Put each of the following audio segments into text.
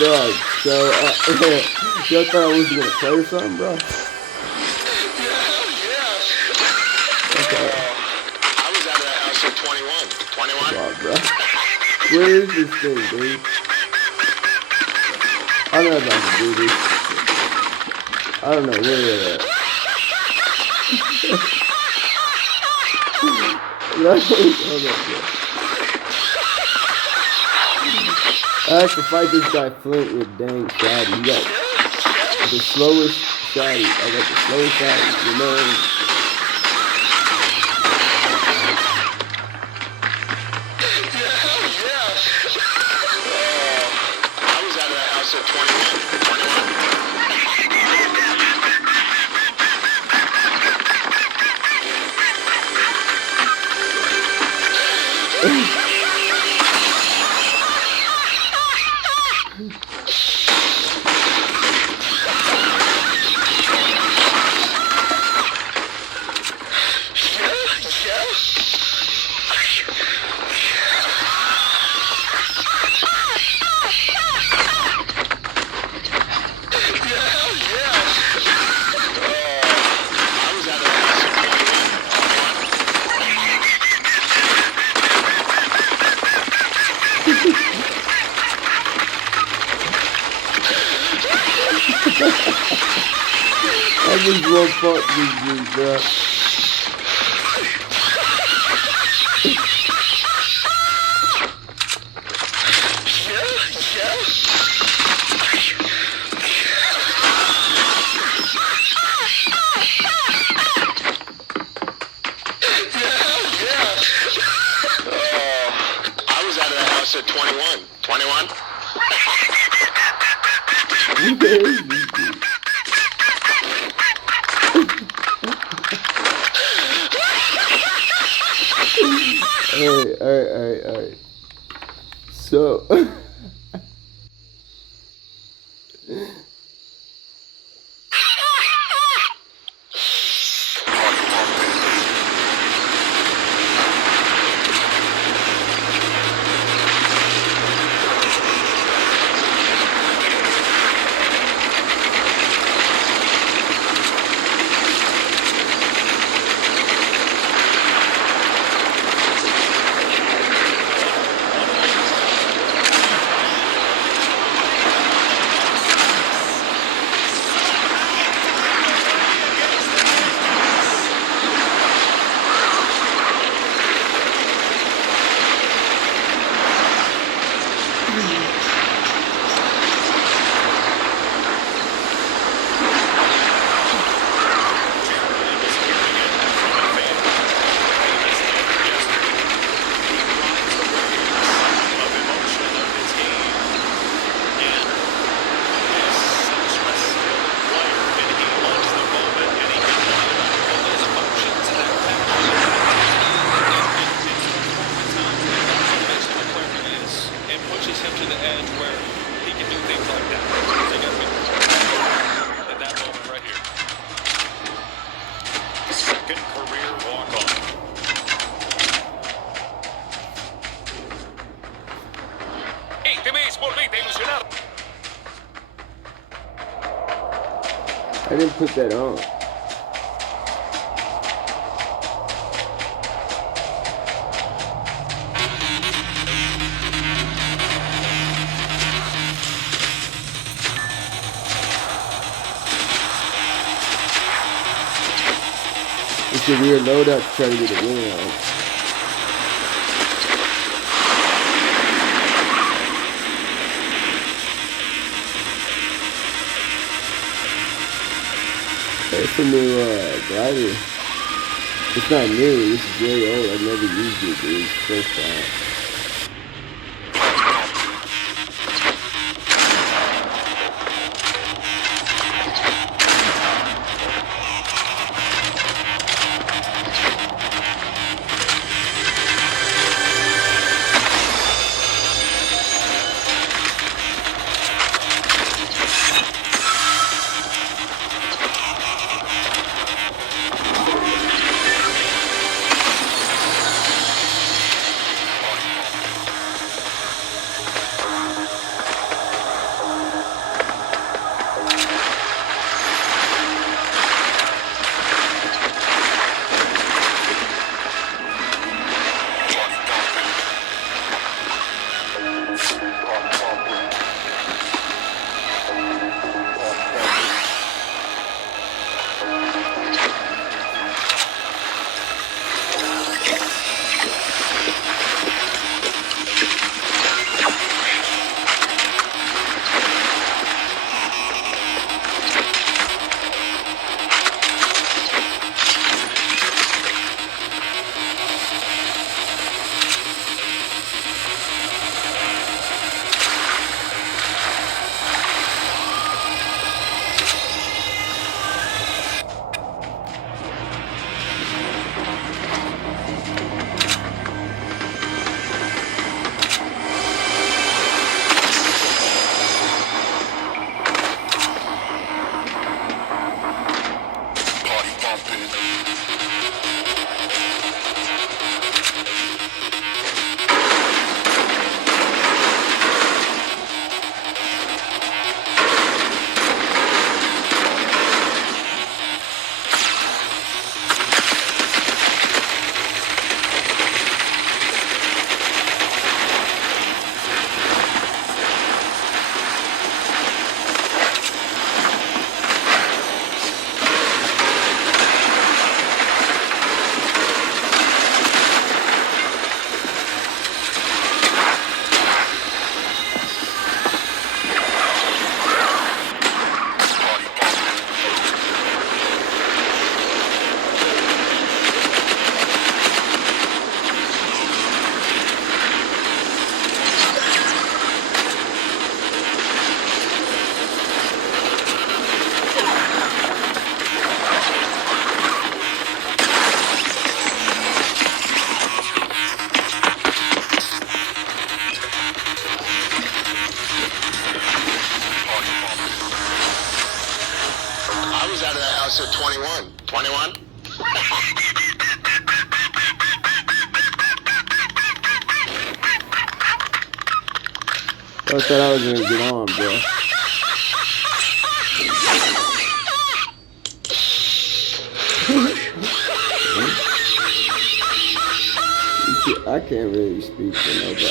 Dog, so, y'all thought I wasn't gonna play or something, bro? Okay. I was out of the house at 21. 21? Wow, bro. Where is this thing, dude? I'm not about to do this. I don't know where they're at. Hold on, bro. I have to fight this guy Flint with dang shotty. He got the slowest shotty. I got the slowest shotty, you know? I was out of the house at 21. 21? I just won't fuck these dudes, bro. I was out of the house at 21. 21? Alright. So, I didn't put that on. It's a weird loadout to try to get a win on. It's a new glider. It's not new, this is very old. I've never used it, dude. It's so fast. house at 21. 21? I thought I was gonna get on, bro. I can't really speak for nobody.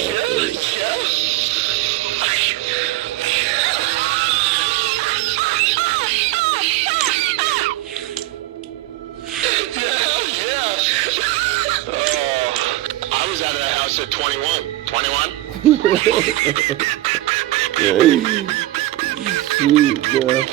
I was out of the house at 21. 21? Shoot, bro.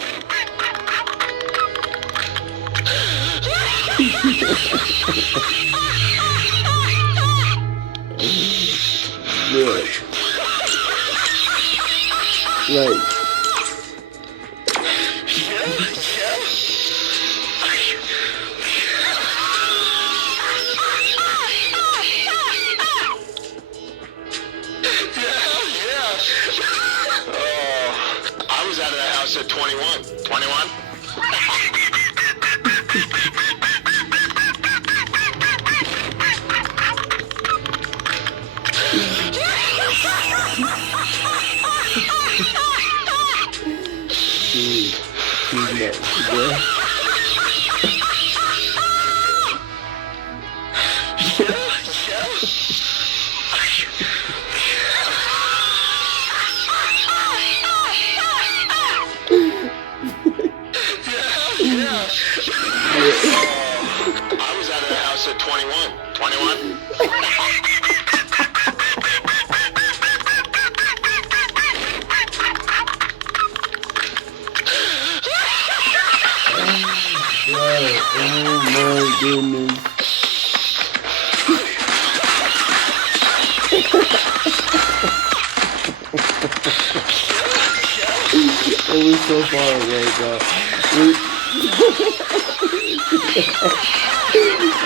Yeah. Like. I was out of the house at 21. 21? Too much, bro. I was out of the house at 21. 21? Oh my goodness. It was so far away, bro.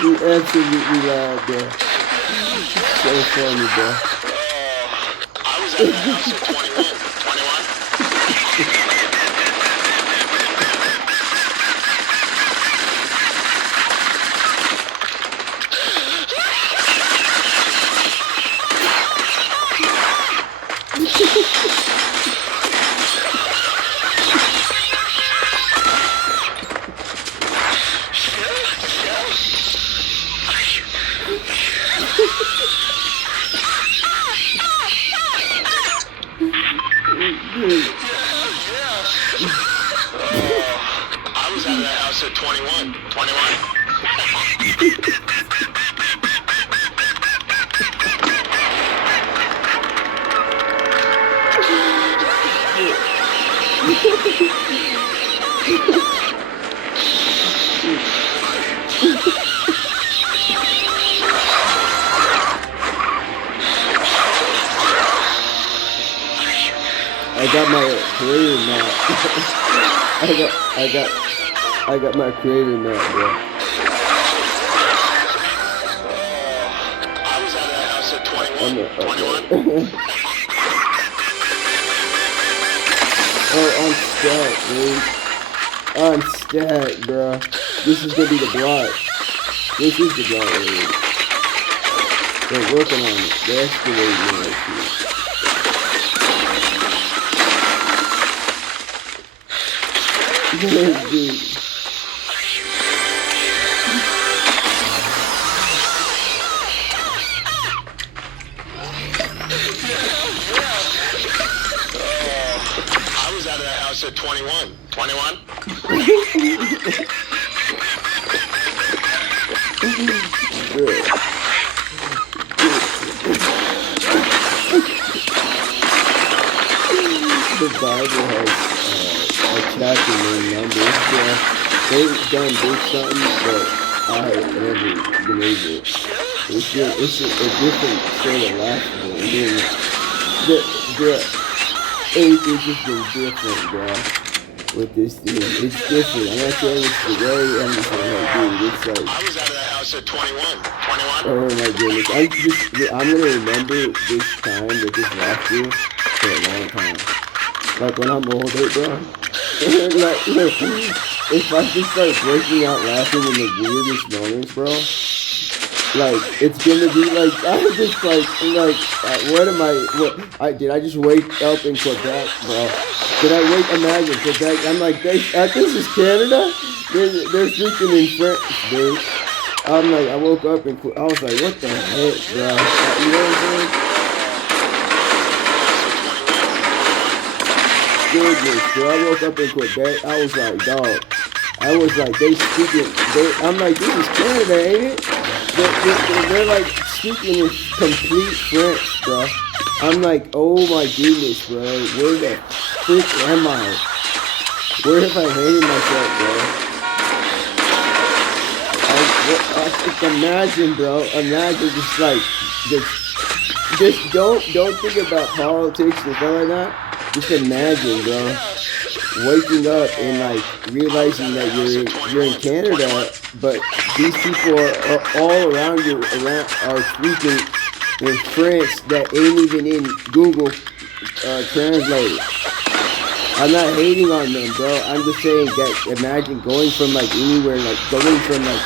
We absolutely lied, bro. So funny, bro. I was out of the house at 21. 21? I was out of the house at 21. 21? I got my creator map. I got my creator map, bro. I was out of the house at 21. Okay. 21? Oh, I'm stacked, dude. I'm stacked, bro. This is gonna be the block. This is the block, dude. They're working on it. They're excavating it, actually. Dude. I was out of the house at 21. 21? Good. The Bible has a chapter named Numbers. Yeah, they've done big something, but I have never been able. It's a different sort of laughable. And then the age has just been different, bro. With this thing, it's different. I'm not saying it's the way. I'm just saying, like, dude, it's like. I was out of the house at 21. 21? Oh my goodness! I'm gonna remember this time with this laughter for a long time. Like when I'm older, bro. Like, if I just start breaking out laughing in the weirdest moments, bro, like it's gonna be like I'm just like what am I? What I did? I just wake up in Quebec, bro. Did I wake? Imagine Quebec. I'm like, this is Canada. They're speaking in French, dude. I'm like, I woke up and I was like, what the heck, bro? You know what I'm saying? Goodness, bro. I woke up in Quebec. I was like, dog. I was like, they speaking. I'm like, this is Canada, ain't it? They're like speaking in complete French, bro. I'm like, oh my goodness, bro. Where the frick am I? Where have I hated myself, bro? Imagine, bro. Imagine just like, just don't think about politics and stuff like that. Just imagine, bro, waking up and like realizing that you're in Canada, but these people are all around you are speaking in French that ain't even in Google Translate. I'm not hating on them, bro. I'm just saying that imagine going from like anywhere, like going from like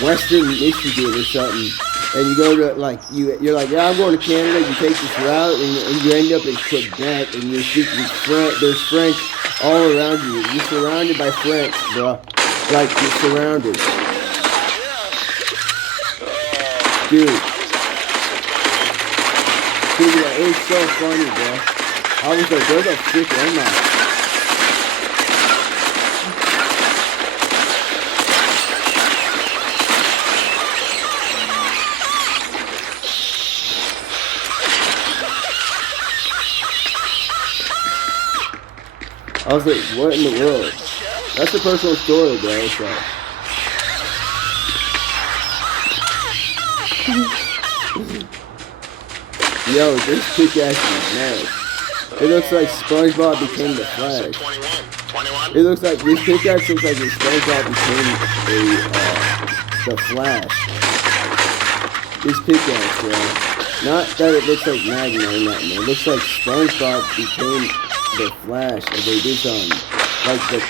Western Michigan or something, and you go to like you're like, yeah, I'm going to Canada. You take this route, and you end up in Quebec, and you're speaking French. There's French all around you. You're surrounded by French, bro. Like you're surrounded, dude. Dude, like, it was so funny, bro. I was like, where the frick am I? I was like, what in the world? That's a personal story, bro. It's like, yo, this pickaxe is nice. It looks like SpongeBob became the Flash. It looks like this pickaxe looks like SpongeBob became the Flash. This pickaxe, bro. Not that it looks like Magma or nothing. It looks like SpongeBob became the Flash, and they did like the.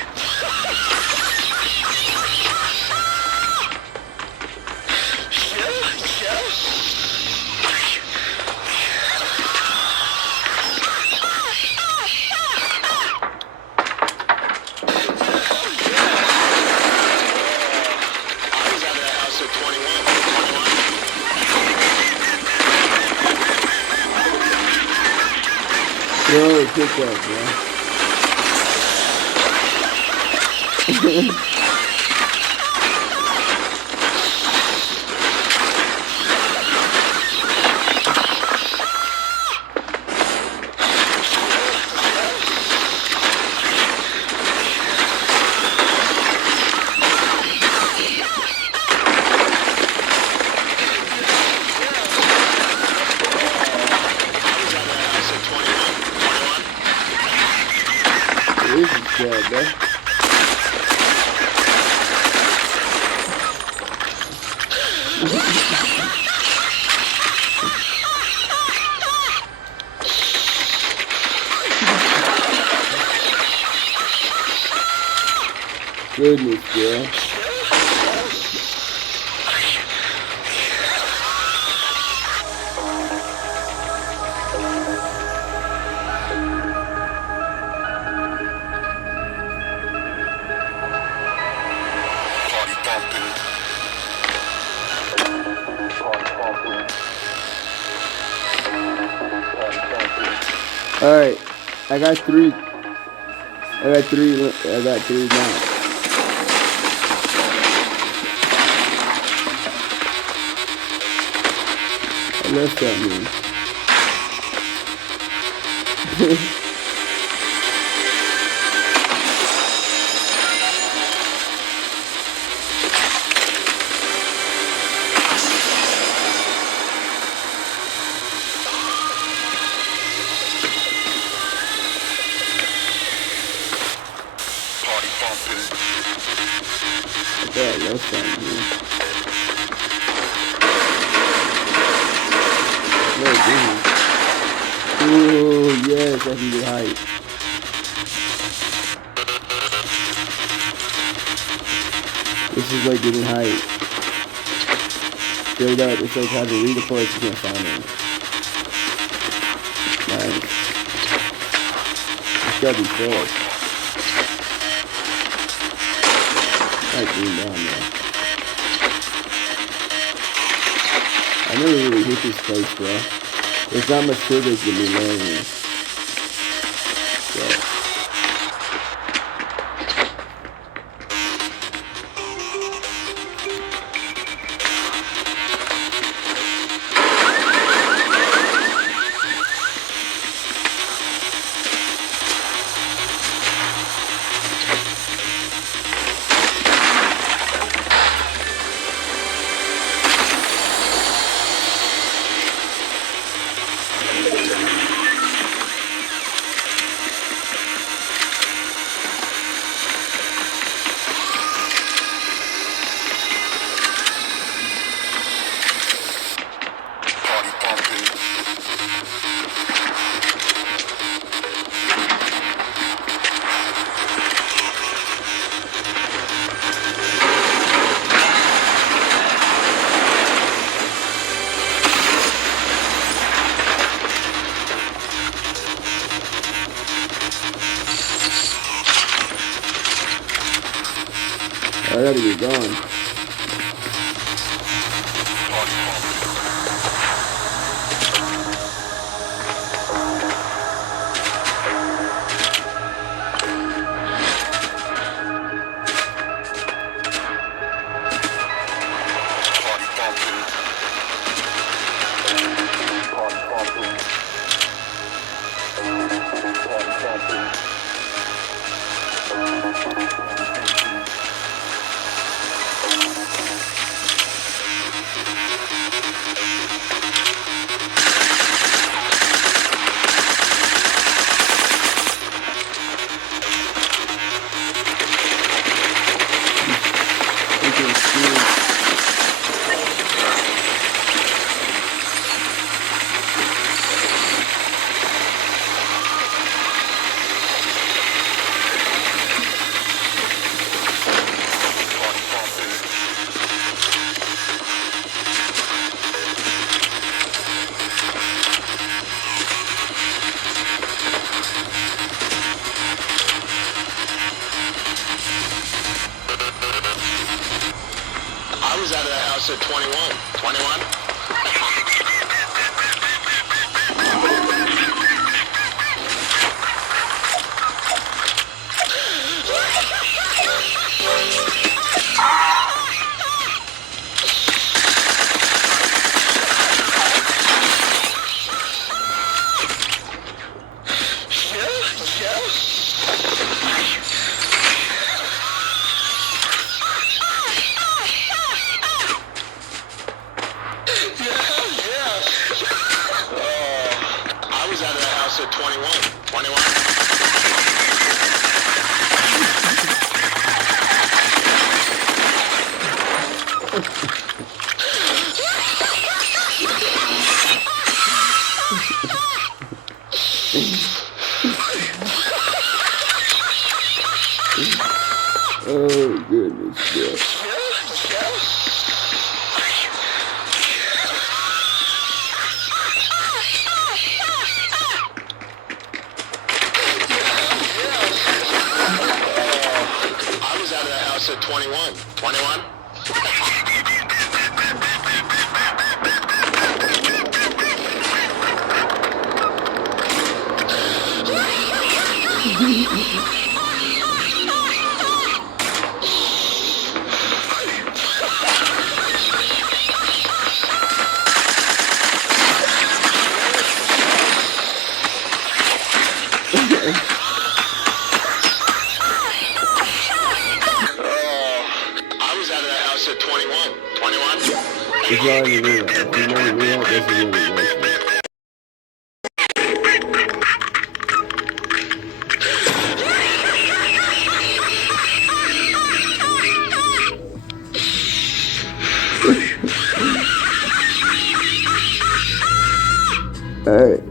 Bro, pick up, bro. This is sad, bro. Goodness, bro. Alright, I got three now. What's that mean? Yeah, what's that mean? No, ooh, yes, I can get height. This is like getting height. Straight up, it's like how to read the parts, you can't find them. Nice. It's gotta be fast. Like being down there. I never really hit this place, bro. There's not much physics to be learning. So. I gotta get going. I was out of the house at 21. 21? At 21. 21? Oh goodness, yeah. At 21. 21? At 21. 21? It's not even real. If you know the real, that's the real version. Alright.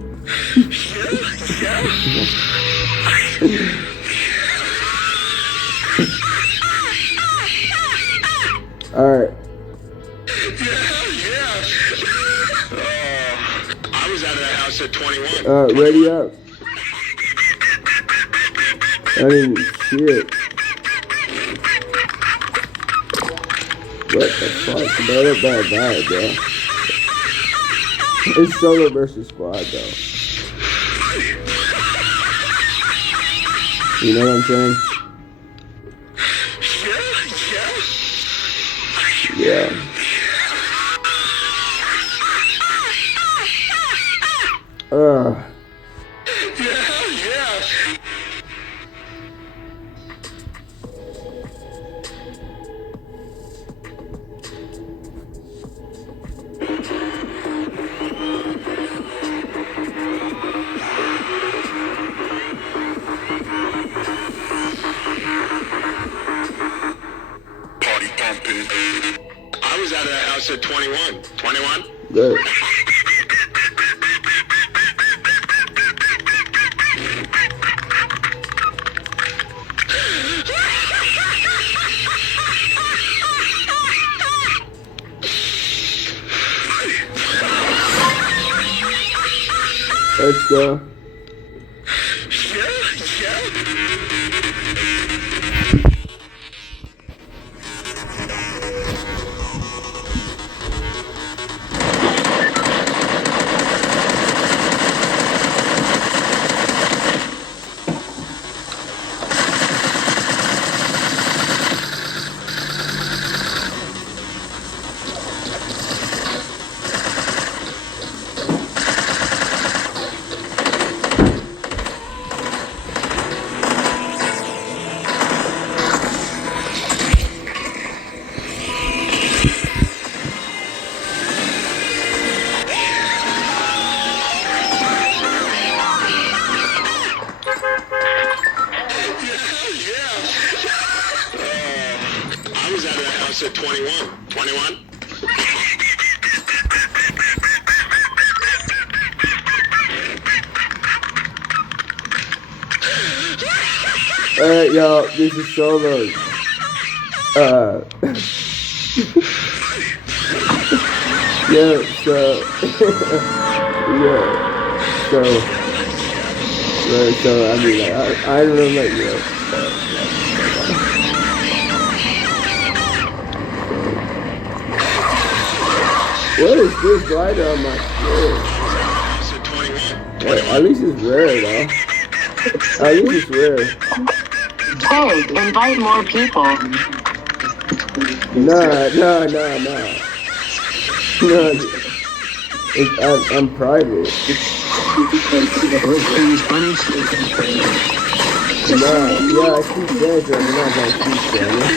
Ready up. I mean, shit. What the fuck? Bad, bro. It's solo versus squad, though. You know what I'm saying? Yeah. I was out of the house at 21. 21? Good. Let's go. I was out of the house at 21. 21? Alright, y'all, this is solo. Yeah, so, I mean, like, I don't know, like, you know, what is this glider on my screen? At least it's rare, though. At least it's rare. Hey, invite more people. Nah. No, I'm private. Nah, yeah, I speak Spanish, but I'm not gonna speak Spanish.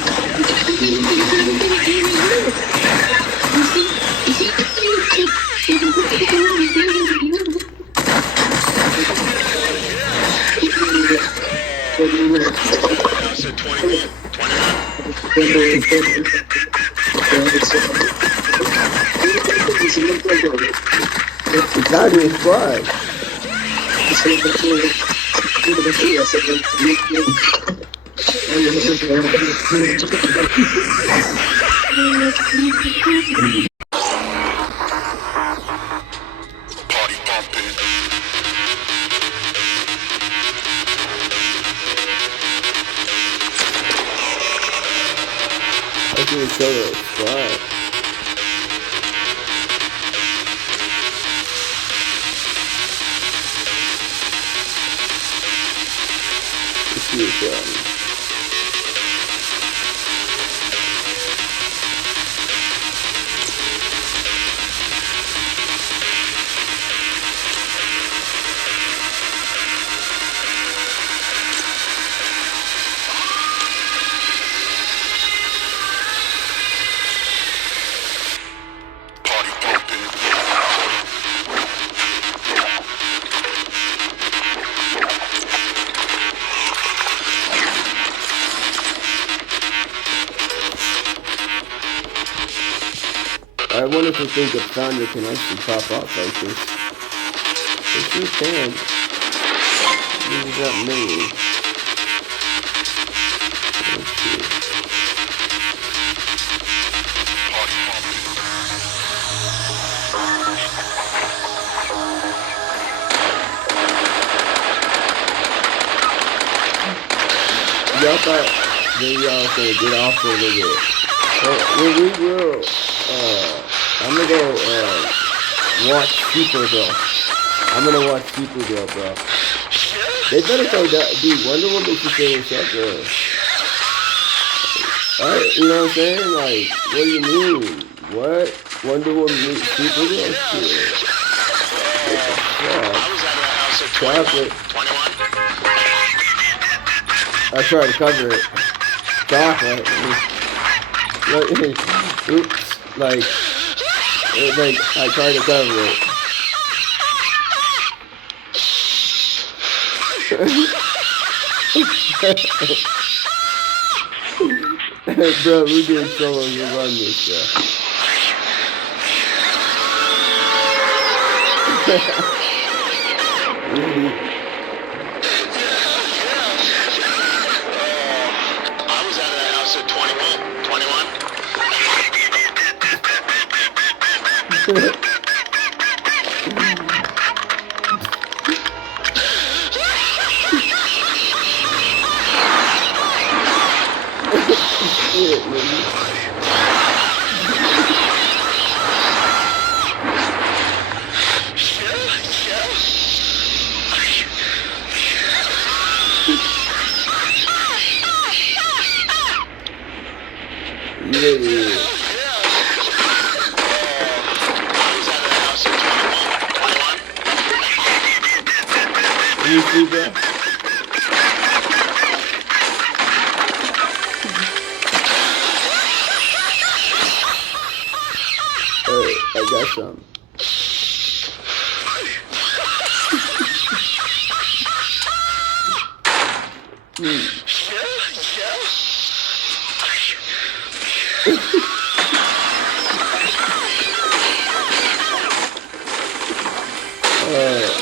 House at 21. 21? It's not even squad. Party pumping. I think it's solo squad. Let's see what's Party pumping. I wonder if the thing of thunder can actually pop off like this. If you can. This is not me. Let's see. Party pumping. y'all thought maybe y'all was gonna get off for a little bit. But we will, I'm gonna go, watch Supergirl. I'm gonna watch Supergirl, bro. They better go down. Dude, Wonder Woman should say what's up, bro. Alright, you know what I'm saying? Like, what do you mean? What? Wonder Woman meets Supergirl? Shit. What the fuck? Chocolate. I tried to cover it. Chocolate. Oops. Like, I tried to cover it. Bro, we're doing so long to run this, bro. I was out of the house at 21. 21? Shit, man. Yeah. You see that? Hey, I got some.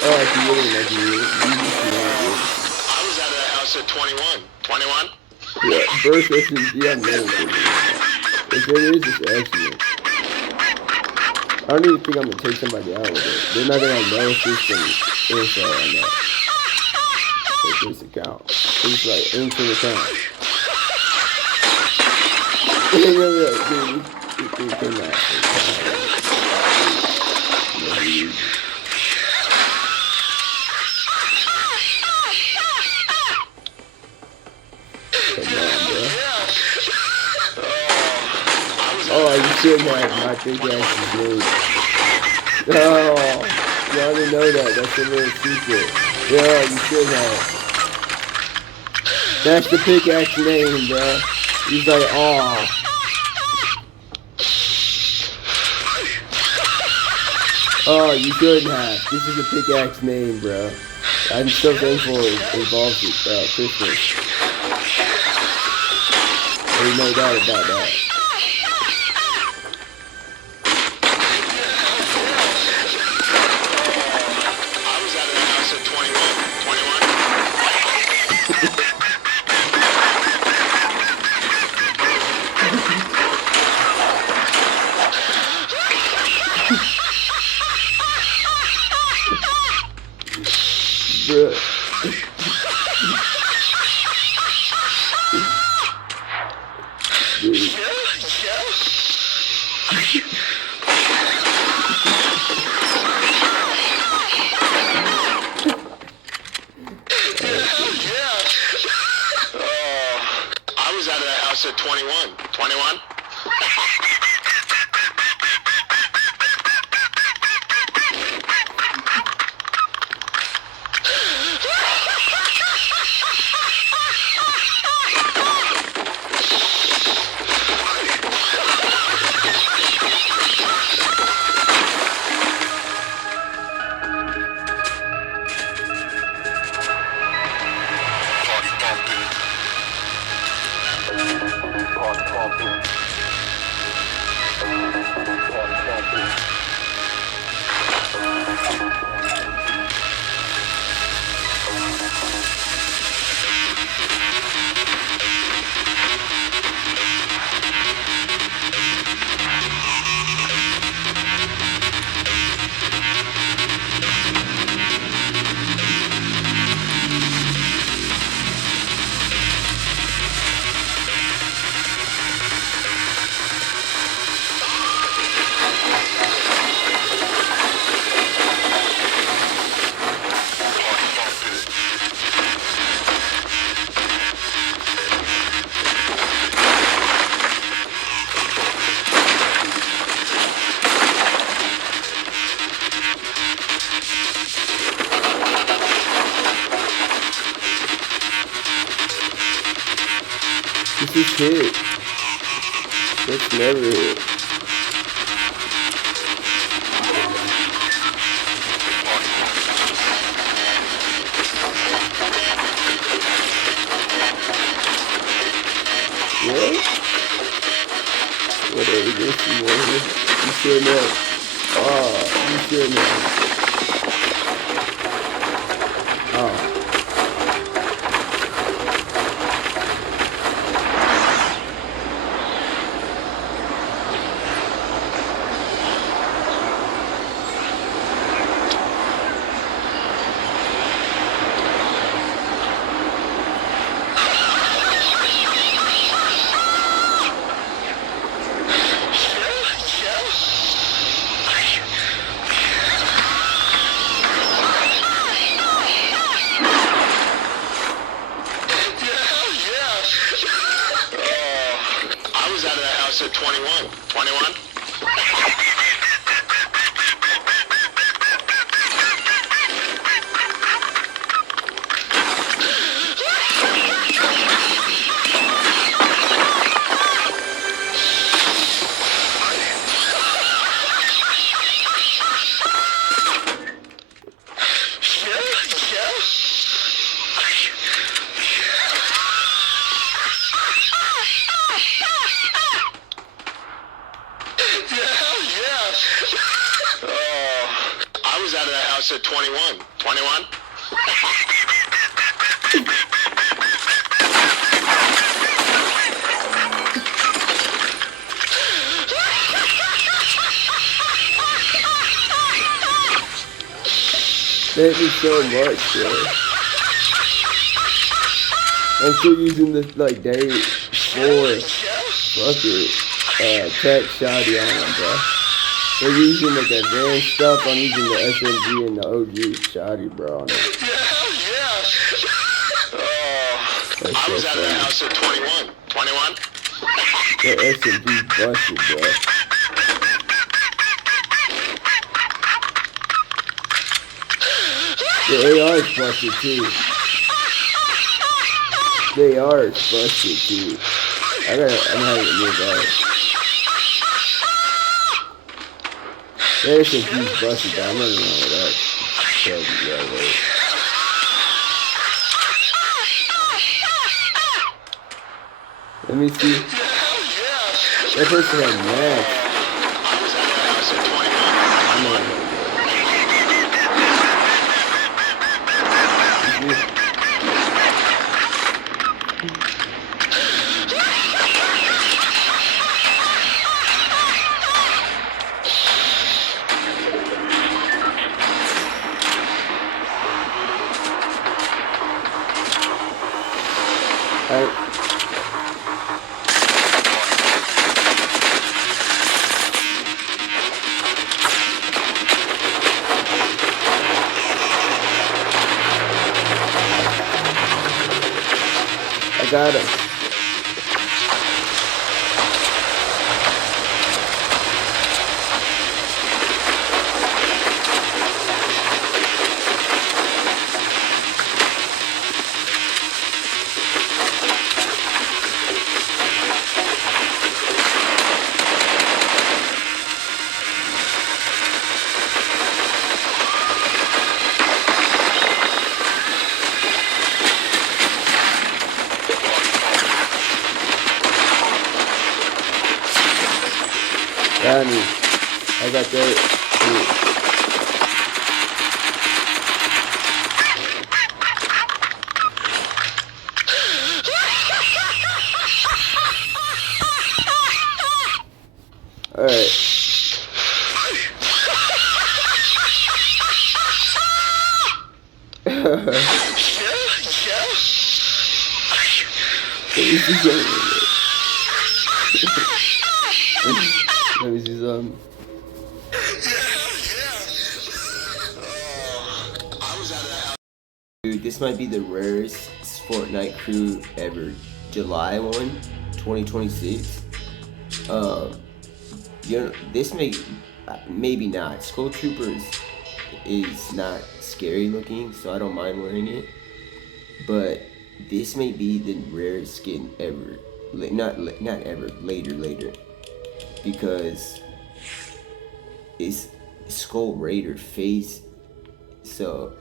I can get it. I was out of the house at 21. 21? Yeah, burst SMG, I'm never thinking about that. If there is, it's an accident. I don't even think I'm gonna take somebody out with it. They're not gonna know system info on that. Like this account. It's like instant account. They're gonna be like, dude, this thing came out. Oh, you should have. My big ass is blue. Oh, y'all didn't know that. That's a little secret. Yeah, you should have. That's the pickaxe name, bro. He's like, oh. Oh, you shouldn't have. This is the pickaxe name, bro. I'm so thankful it involves Christmas. There's no doubt about that. Bruh. Dude. I was out of the house at 21. 21? This is hit. That's never hit. What? Whatever, there's some more here. You shouldn't have. Oh, you shouldn't have. Oh. At 21. 21? Out of the house at 21. 21? Thank you so much, bro. I'm still using this like day 4 fucking tech shoddy on them, bro. They're using like advanced stuff. I'm using the SMG and the OG shoddy, bro, on it. That's I so was out of the house at 21. 21? That SMG busted, bro. The AR is busted too. The AR is busted too. I'm gonna have it move out. The SMG's busted, but I'm running around with that. Yeah, wait. Let me see. That person had max. I'm not. I got him. Got me. I got that. Alright. Let me see something. Dude, this might be the rarest Fortnite crew ever. July 1, 2026. You know, this maybe not. Skull Troopers is not scary looking, so I don't mind wearing it. But this may be the rarest skin ever. not ever, later, because it's Skull Raider face. So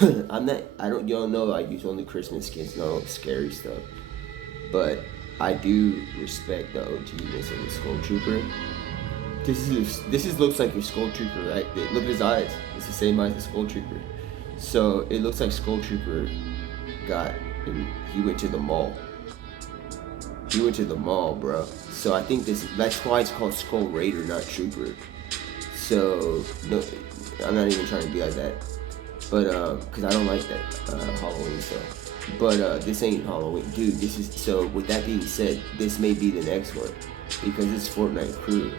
y'all know I use only Christmas skins, no scary stuff. But I do respect the OGness of the Skull Trooper. This looks like your Skull Trooper, right? Look at his eyes. It's the same eyes as Skull Trooper. So it looks like Skull Trooper he went to the mall. He went to the mall, bro. So I think that's why it's called Skull Raider, not Trooper. So no, I'm not even trying to be like that. But cause I don't like that Halloween stuff. But this ain't Halloween, dude. So with that being said, this may be the next one because it's Fortnite crew.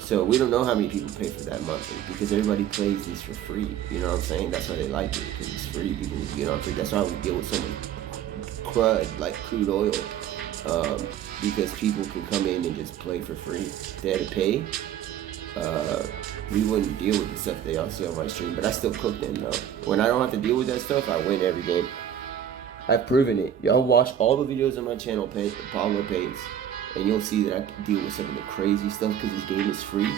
So we don't know how many people pay for that monthly because everybody plays this for free. You know what I'm saying? That's why they like it because it's free. People get on free. That's why we deal with so much crud like crude oil because people can come in and just play for free. If they had to pay, we wouldn't deal with the stuff they all see on my stream. But I still cook them though. When I don't have to deal with that stuff, I win every game. I've proven it. Y'all watch all the videos on my channel, Pablo Pays. And you'll see that I deal with some of the crazy stuff because this game is free.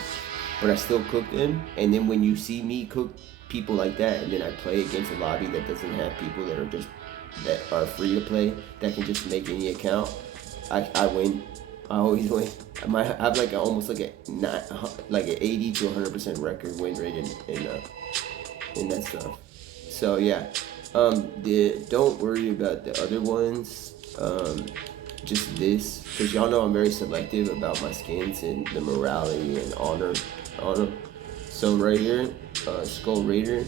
But I still cook them. And then when you see me cook people like that, and then I play against a lobby that doesn't have people that are free to play, that can just make any account, I win. I always win. I have almost like an 80 to 100% record win rate in that stuff. So yeah, don't worry about the other ones. Just this, because y'all know I'm very selective about my skins and the morality and honor on them. So right here, Skull Raider,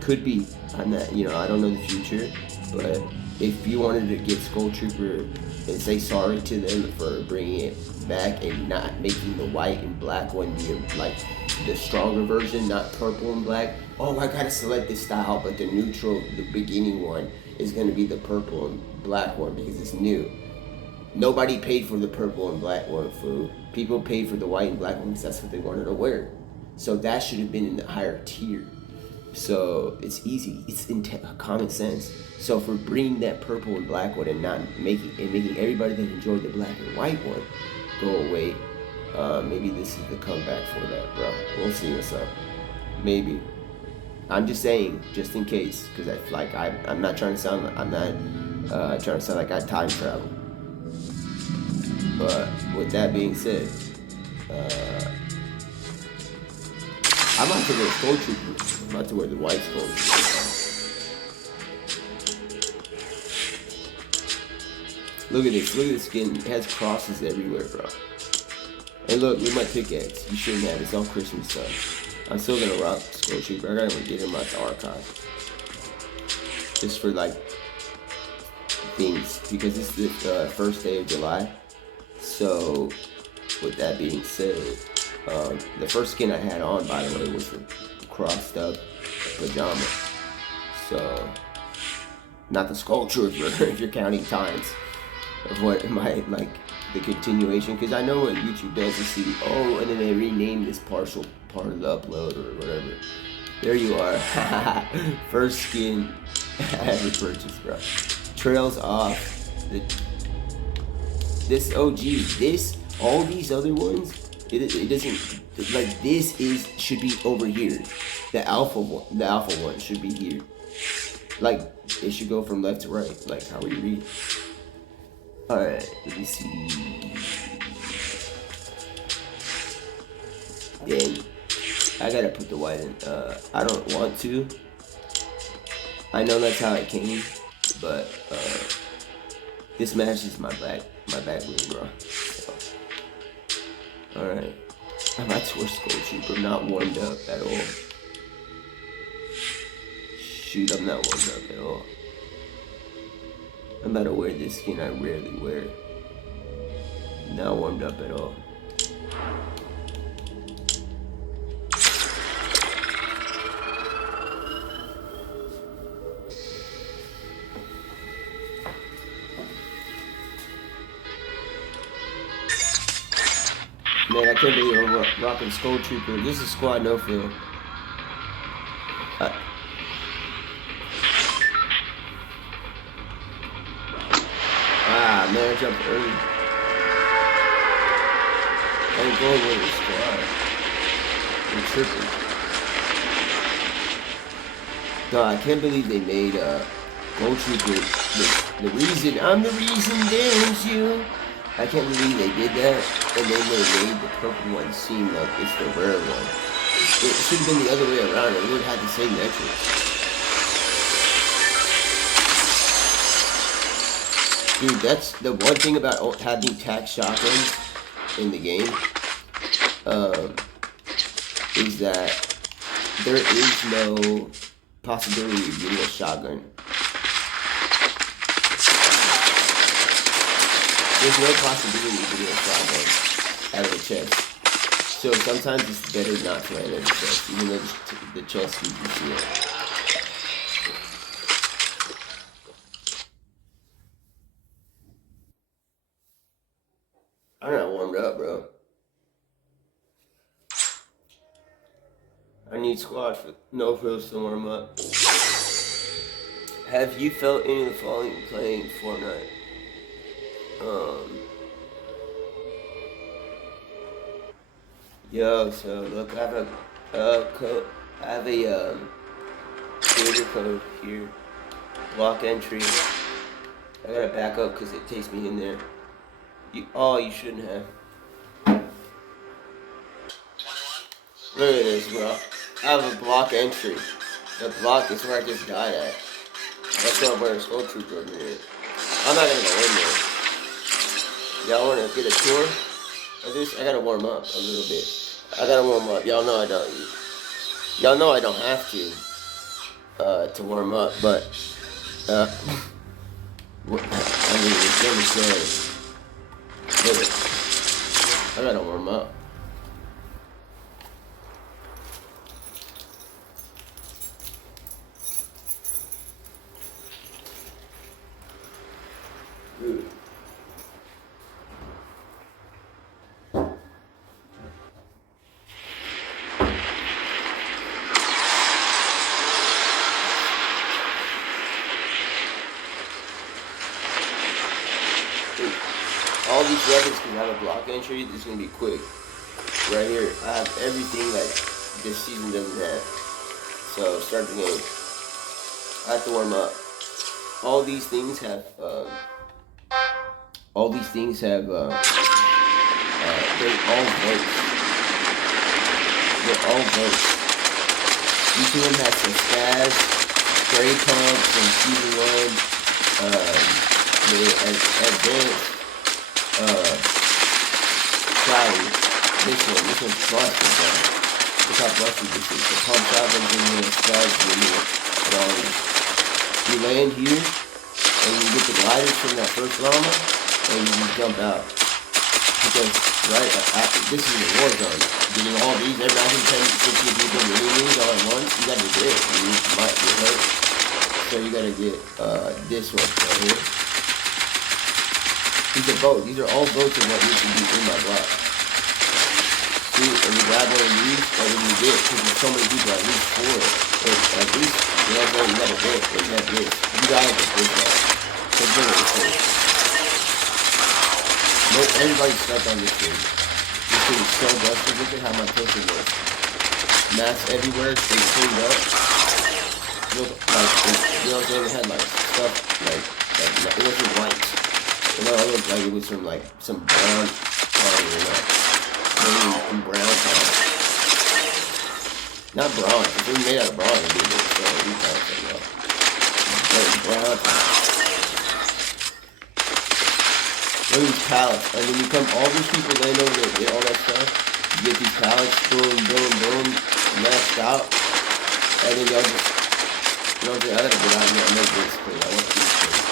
could be. I'm not, I don't know the future, but if you wanted to get Skull Trooper and say sorry to them for bringing it back and not making the white and black one be like the stronger version, not purple and black. Oh, I gotta select this style, but the neutral, the beginning one is gonna be the purple and black one because it's new. Nobody paid for the purple and black one, fool. People paid for the white and black ones. That's what they wanted to wear. So that should have been in the higher tier. So it's easy. It's in common sense. So for bringing that purple and black one and not making everybody that enjoyed the black and white one go away, maybe this is the comeback for that, bro. We'll see what's up. Maybe. I'm just saying, just in case, because I'm not trying to sound like I time travel. But with that being said, I'm about to wear Skull Trooper. I'm about to wear the white Skull Trooper. Look at this. Look at the skin. It has crosses everywhere, bro. And look my pickaxe. You shouldn't have. It's all Christmas stuff. I'm still gonna rock Skull Trooper. I gotta get him out the archive. Just for things. Because it's the first day of July. So, with that being said, the first skin I had on, by the way, was the crossed up pajama. So, not the Skull Trooper, if you're counting times of what the continuation. Because I know what YouTube does is see, and then they rename this partial part of the upload or whatever. There you are. First skin I ever purchased, bro. Trails off. This OG, all these other ones, it doesn't, this should be over here. The alpha one should be here. It should go from left to right, how we read. Alright, let me see. Then, I gotta put the white in. I don't want to. I know that's how it came, but, this matches my back room, bro. So. Alright. I'm about to wear Skull Trooper, not warmed up at all. Shoot, I'm not warmed up at all. I'm about to wear this skin I rarely wear. Not warmed up at all. Man, I can't believe I'm rocking Skull Trooper. This is squad no fill. man, I jumped early. I'm going with the squad. I'm tripping. No, I can't believe they made Gold Trooper the reason. I'm the reason there's you. I can't believe they did that, and then they made the purple one seem like it's the rare one. It should have been the other way around. It would have had the same metrics. Dude, that's the one thing about having tax shotguns in the game, is that there is no possibility of getting a shotgun. There's no possibility of getting a shotgun out of a chest. So sometimes it's better not to land at the chest, even though the chest you can see it. I'm not warmed up, bro. I need squad for no frills to warm up. Have you felt any of the following playing Fortnite? Yo, so look, I have a code. I have a creator code here. Block entry. I gotta back up because it takes me in there. You shouldn't have. Look at this, bro. I have a block entry. The block is where I just died at. That's why I'm wearing Skull Trooper over here. I'm not gonna go in there. Y'all wanna get a tour of this? I gotta warm up a little bit. I gotta warm up. Y'all know I don't. Y'all know I don't have to warm up, but what, I mean, it's never said. I gotta warm up. Dude. All these weapons can have a block entry. This is gonna be quick. Right here, I have everything like this season doesn't have. So start the game. I have to warm up. All these things have. They're all votes. They're all votes. Each of them has some spaz, spray pump, some season one, the advanced. Sorry, this one's busted, bro. Look how busted this is. The pump shotgun's in here, studs in here, and all these. You land here, and you get the gliders from that first llama, and you jump out. Because, right, this is a war zone. Getting all these, every 10, 15 people getting these all at once, you gotta get it. You might get hurt. So you gotta get this one right here. These are both. These are all boats of what needs to be in my block. See, and you grab one of these, and then you get, because there's so many people, at least 4. Or at least, you know, you gotta get, and you have this. You gotta get this guy. So bring it this way. No, everybody's stuck on this thing. This thing is so busted. Look at how my pistol works. Mats everywhere, they cleaned up. Look, like, you know what I'm saying? It had, like, stuff, like it wasn't white. You know, it looked like it was from like some brown color, you know, maybe brown color. Not bronze. If it was made out of bronze, it'd be a bit so we kind of say, no. But it's brown color. Look at these pallets. And then you come, all these people land over there, get all that stuff. You get these pallets, boom, boom, boom, mashed out. And then y'all just, you know what I'm saying? I gotta get out of here and make this clean. I want to keep this clean.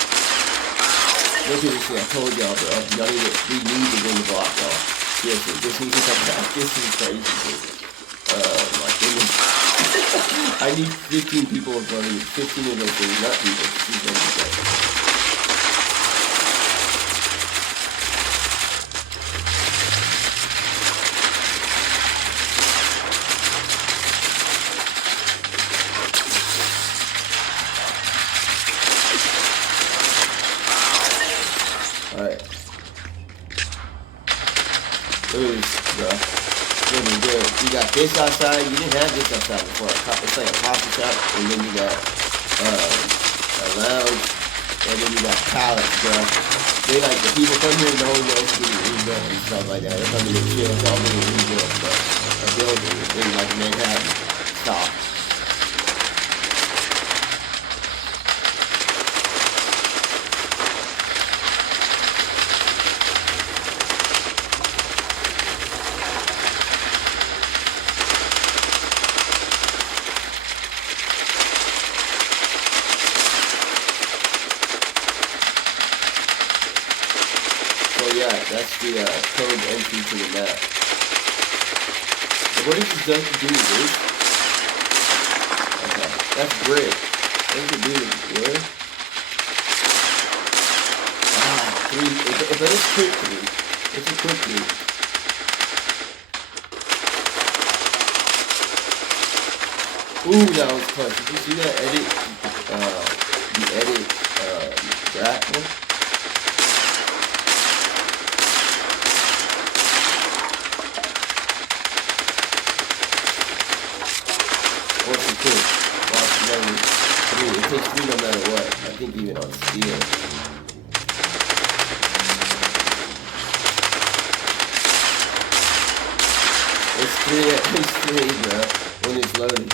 Look at this thing, I told y'all, bro. Y'all need we need to win the block, y'all. Seriously, this needs to come back. This is crazy, dude. My goodness. I need 15 people in front of me. 15 of those things, not people. Please don't do that. Alright. Look at this, bro. Looking good. You got this outside. You didn't have this outside before. It's like a coffee shop. And then you got a lounge. And then you got pallets, bro. They like, the people come here, no one knows getting rebuilt and stuff like that. They come in and chill. It's all getting rebuilt, bro. A building in like Manhattan. Stop. Yeah, that's the code entry to the map. What is this done to do with this? Okay, that's brick. What does it do with wood? Ah, 3. But it's quick 3. It's a quick 3. Ooh, that was clutch. Did you see that edit? The edit that one? It takes 3 no matter what. I think even on steel. It's 3, bro, when it's loaded.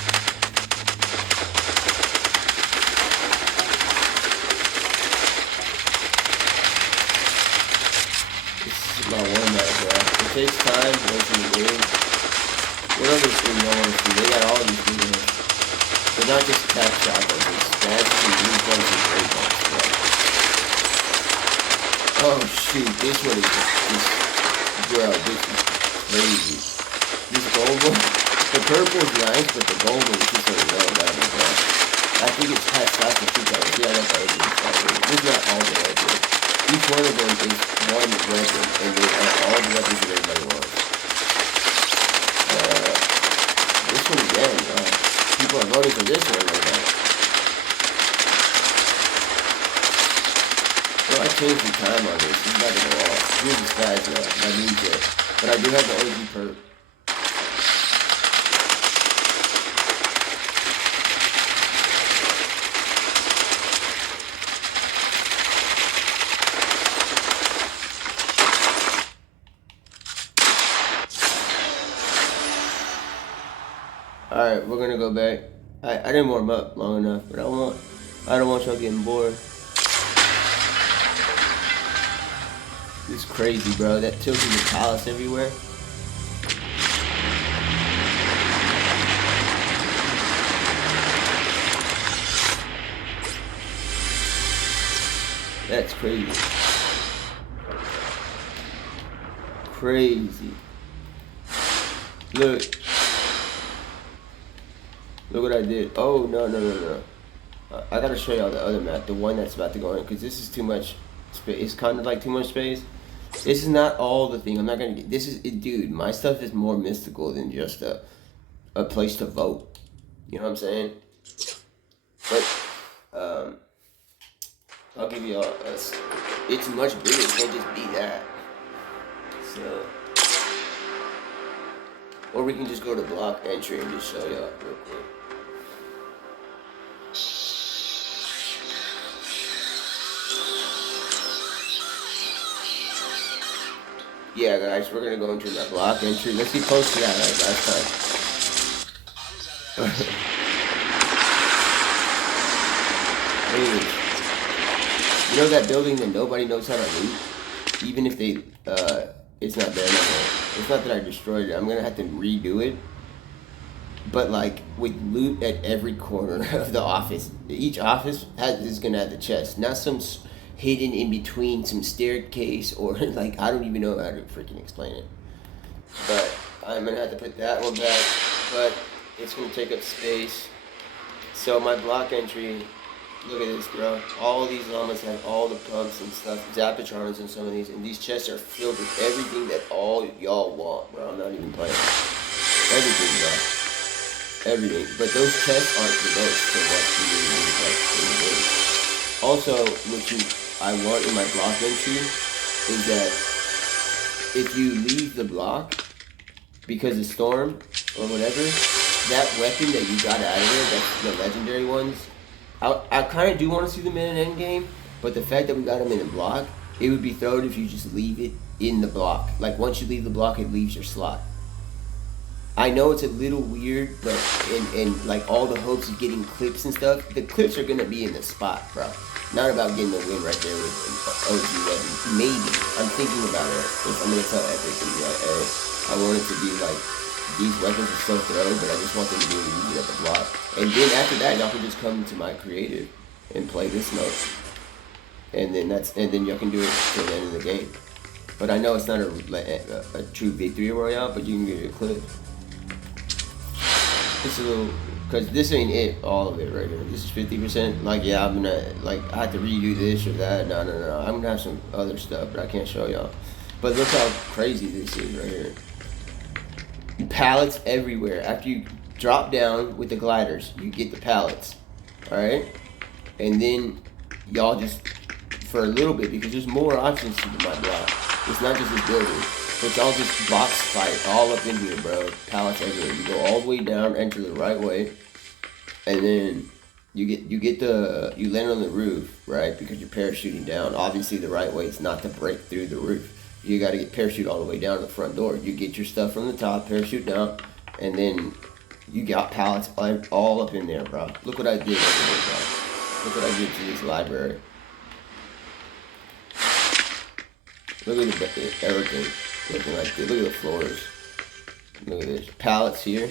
This is my warm-up, bro. It takes time once in the game. What other thing you want to see? They got all these things. They're not just tap shotguns, it's stats and blue guns and gray guns, bro. Oh shoot, this one is just, bro, this is crazy. This gold one, the purple is nice, but the gold one is just a low level, bro. I think it's past shots and 2 times. Yeah, that's how it is. This is not all the weapons. Each one of them is one weapon, and they are all the weapons that everybody wants. This one again, people are voting for this one right now. Well, I changed the time on this. This is not gonna go off. Here's the stats now. I need it. But I do have the OG perk. Alright, we're gonna go back. I didn't warm up long enough, but I don't want y'all getting bored. This is crazy, bro. That tilted the palace everywhere. That's crazy. Crazy. Look. Look what I did. Oh, no. I gotta show y'all the other map, the one that's about to go in, because this is too much space. It's kind of like too much space. This is not all the thing. I'm not gonna get, this is, dude, my stuff is more mystical than just a place to vote. You know what I'm saying? But, I'll give y'all it's much bigger. It can't just be that. So, or we can just go to block entry and just show y'all real quick. Yeah, guys, we're gonna go into that block entry. Let's get close to that like last time. Anyways, you know that building that nobody knows how to loot? Even if they, it's not there anymore. It's not that I destroyed it. I'm gonna have to redo it. But like with loot at every corner of the office, each office is gonna have the chest, not some hidden in between some staircase or like I don't even know how to freaking explain it. But I'm gonna have to put that one back. But it's gonna take up space. So my block entry. Look at this, bro. All these llamas have all the pumps and stuff, Zapatrons and some of these, and these chests are filled with everything that all y'all want, bro. I'm not even playing. Everything, bro. Everything. But those chests aren't the most for what you really need, like, in the game. Also, I want in my block entry is that if you leave the block because of storm or whatever, that weapon that you got out of there, that's the legendary ones. I kind of do want to see them in an end game, but the fact that we got them in a block, it would be thrown if you just leave it in the block. Like once you leave the block, it leaves your slot. I know it's a little weird, but and like all the hopes of getting clips and stuff, the clips are gonna be in the spot, bro. Not about getting the win right there with an OG weapon. Maybe I'm thinking about it. If I'm gonna tell Epic and be like, hey, I want it to be like these weapons are so throw, but I just want them to be able to use it at the block. And then after that, y'all can just come to my creative and play this mode. And then y'all can do it till the end of the game. But I know it's not a true victory royale, but you can get a clip. It's a little, cause this ain't it, all of it right here. This is 50%. Like, yeah, I'm gonna, like, I have to redo this or that. No. I'm gonna have some other stuff, but I can't show y'all. But look how crazy this is right here. Pallets everywhere. After you drop down with the gliders, you get the pallets. All right, and then y'all just for a little bit because there's more options to my block. It's not just a building. But y'all just box fight all up in here, bro. Pallets everywhere. You go all the way down, enter the right way, and then you land on the roof, right? Because you're parachuting down. Obviously, the right way is not to break through the roof. You got to get parachute all the way down to the front door. You get your stuff from the top, parachute down, and then you got pallets all up in there, bro. Look what I did over there, bro. Look what I did to this library. Look at everything. Looking like this. Look at the floors. Look at this. Pallets here.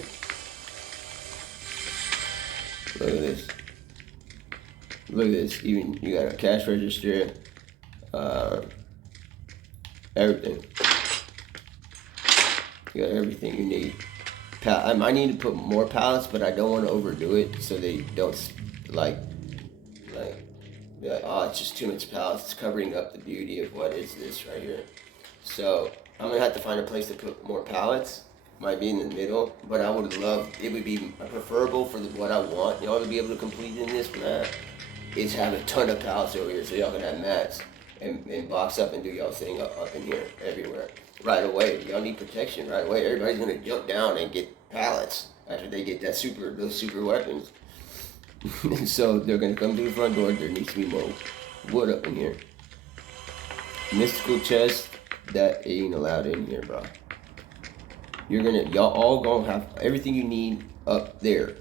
Look at this. Look at this. Even you got a cash register. Everything. You got everything you need. I need to put more pallets, but I don't want to overdo it so they don't like oh, it's just too much pallets. It's covering up the beauty of what is this right here. So I'm gonna have to find a place to put more pallets. Might be in the middle, but I would love, it would be preferable for what I want y'all to be able to complete in this map is have a ton of pallets over here so y'all can have mats and box up and do y'all thing up in here everywhere right away. Y'all need protection right away. Everybody's gonna jump down and get pallets after they get those super weapons. So they're gonna come to the front door. There needs to be more wood up in here. Mystical chest. That ain't allowed in here, bro. Y'all all gonna have everything you need up there.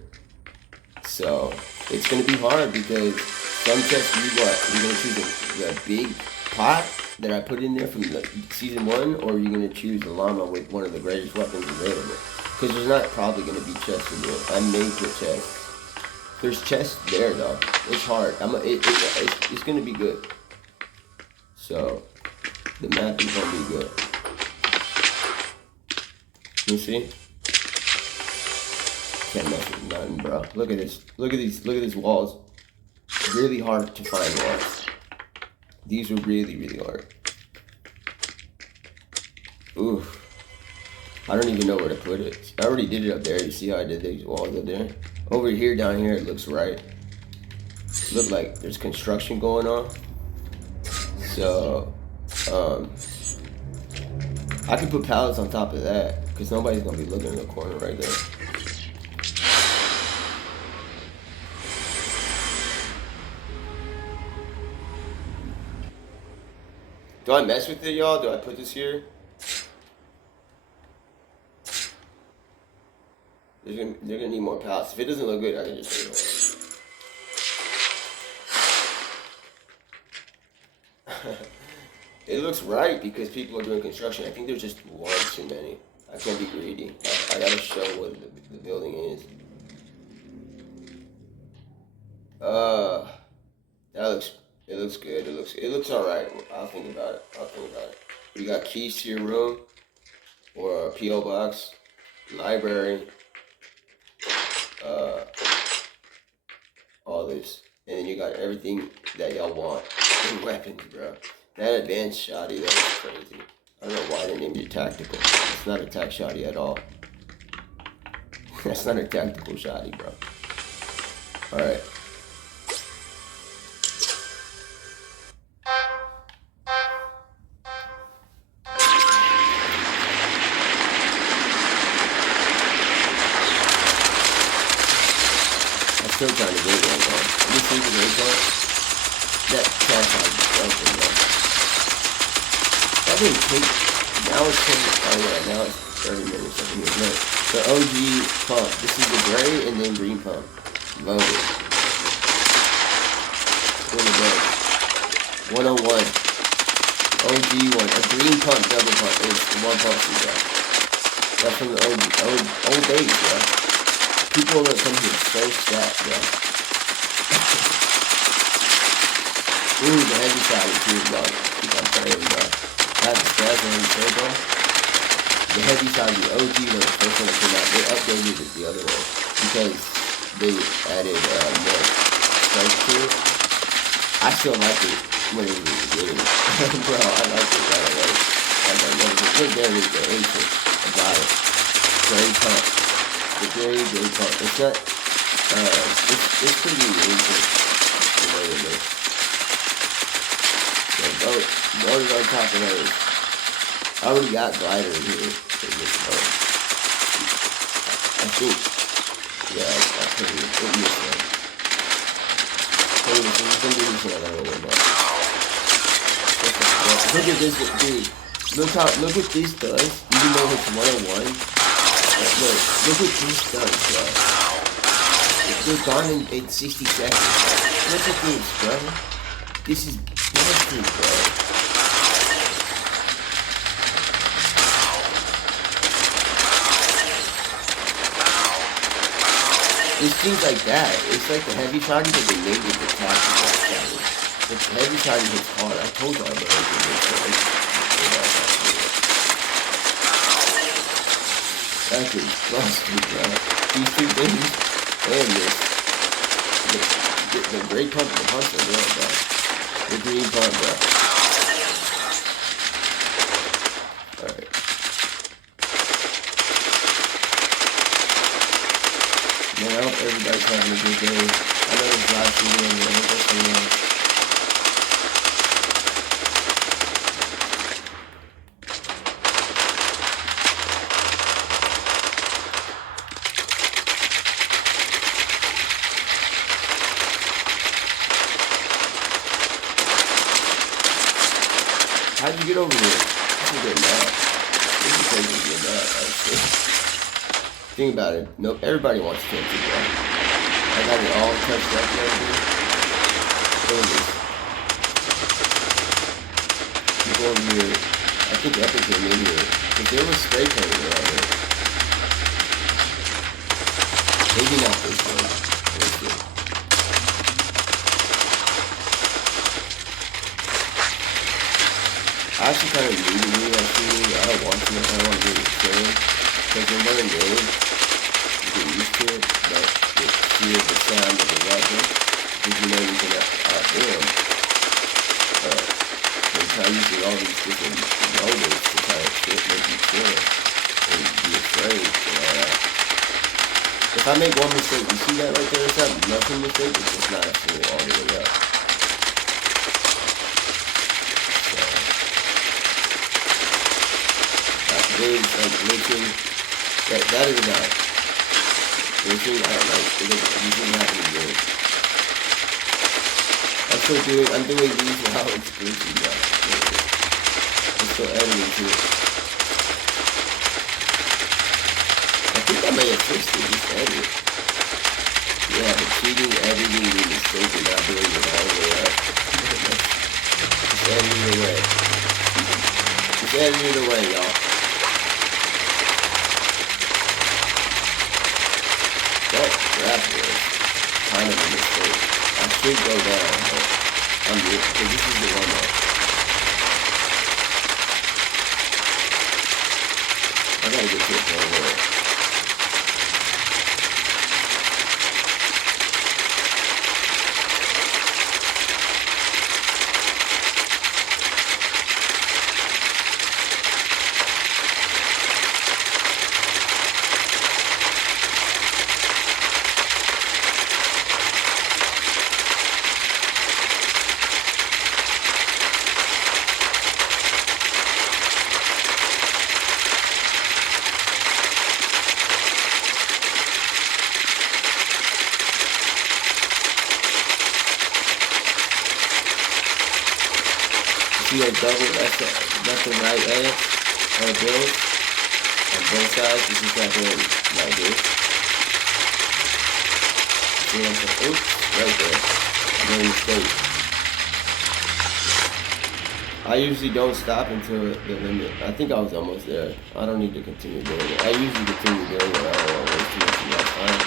So it's gonna be hard because some chests you're gonna choose the big pot that I put in there from the season 1, or you're gonna choose the llama with one of the greatest weapons available. Because there's not probably gonna be chests in here. I made the chests. There's chests there though. It's hard. It's gonna be good. So the map is gonna be good. You see? Can't mess with nothing, bro. Look at this. Look at these walls. Really hard to find walls. These are really, really hard. Oof. I don't even know where to put it. I already did it up there. You see how I did these walls up there? Over here, down here, it looks right. Look like there's construction going on. So, I can put pallets on top of that because nobody's gonna be looking in the corner right there. Do I mess with it, y'all? Do I put this here? They're gonna need more pallets. If it doesn't look good, I can just throw it away. It looks right because people are doing construction. I think there's just one too many. I can't be greedy. I gotta show what the building is. It looks good. It looks alright. I'll think about it. You got keys to your room, or a P.O. box, library, all this, and then you got everything that y'all want. Weapons, bro. That advanced shoddy, that is crazy. I don't know why they named it tactical. It's not a tac shoddy at all. That's not a tactical shoddy, bro. Alright. pump. That trash house is broken, bro. That didn't take. Now it's 20. Oh yeah, now it's 30 minutes. I think. No, the OG pump. This is the gray and then green pump. Loaded. In the bed. 101. OG one. A green pump, double pump. It's the one pump you got. That's from the old days, bro. People that come here so stacked, bro. Ooh, the heavy side is here, bro. Keep on saying, bro. That's the scratch on the bro. The heavy side, the OG, the first one that came out, they upgraded it the other way because they added more strength to it. I still like it when it was in the beginning. Bro, I like it right away. Look, there it is, the ancient. I got it. Gray pump. The gray pump. It's not, it's pretty ancient the way it looks. So, boat is on top of those. I already got glider in here for this boat. I think, yeah, I put it in this one. Look at this, dude. Look what this does. Even though it's 101. Look what this does, bro. It's gone in 60 seconds. Look at this, bro. This is nasty, bro. It's things like that. It's like the heavy shotty, but they made it the tactical shotty. The heavy shotty hits hard. I told y'all about it. That's busted, bro. These two things and this. The gray pump and the pump are real, bro. The green pump, bro. Alright. Man, I hope everybody's having a good day. I know it's live streaming, man. I hope that's going on. How'd you get over here? This is a good map. This is crazy to get map, actually. Think about it. Nope, everybody wants to take it, bro. I got it all touched up and everything. Look at this. People over here, I think Epic came in here, because there was spray paint around here. Maybe not this one. Let's see. I actually kind of need to do that shooting. I don't want to. I kind of want to get it killing. Because when we're in game, you get used to it, but you hear the sound of the weapon, because you know you can outdo them. They try using all these different motors to try to make you feel it and be afraid and all that. If I make one mistake, you see that right there? It's not nothing mistake, it's just not actually all the way up. Like glitching, that is not glitching. I don't like it. You shouldn't have to do it. I'm doing these while it's glitching now. I'm still editing to it. I think I may have fixed it, just edit. Yeah, the cheating, editing, the mistake, and not doing it all the way up. Just edit it away. Just edit it away, y'all. That grab was kind of a mistake. I should go down, but I'm good, because this is the one that I gotta get to it over. see those double, that's the left and right edge on the build. On both sides, this is like doing like this. See what I'm saying? Oops, right there. I made a mistake. I usually don't stop until the limit. I think I was almost there. I don't need to continue doing it. I usually continue doing it. I don't want to waste too much of my time.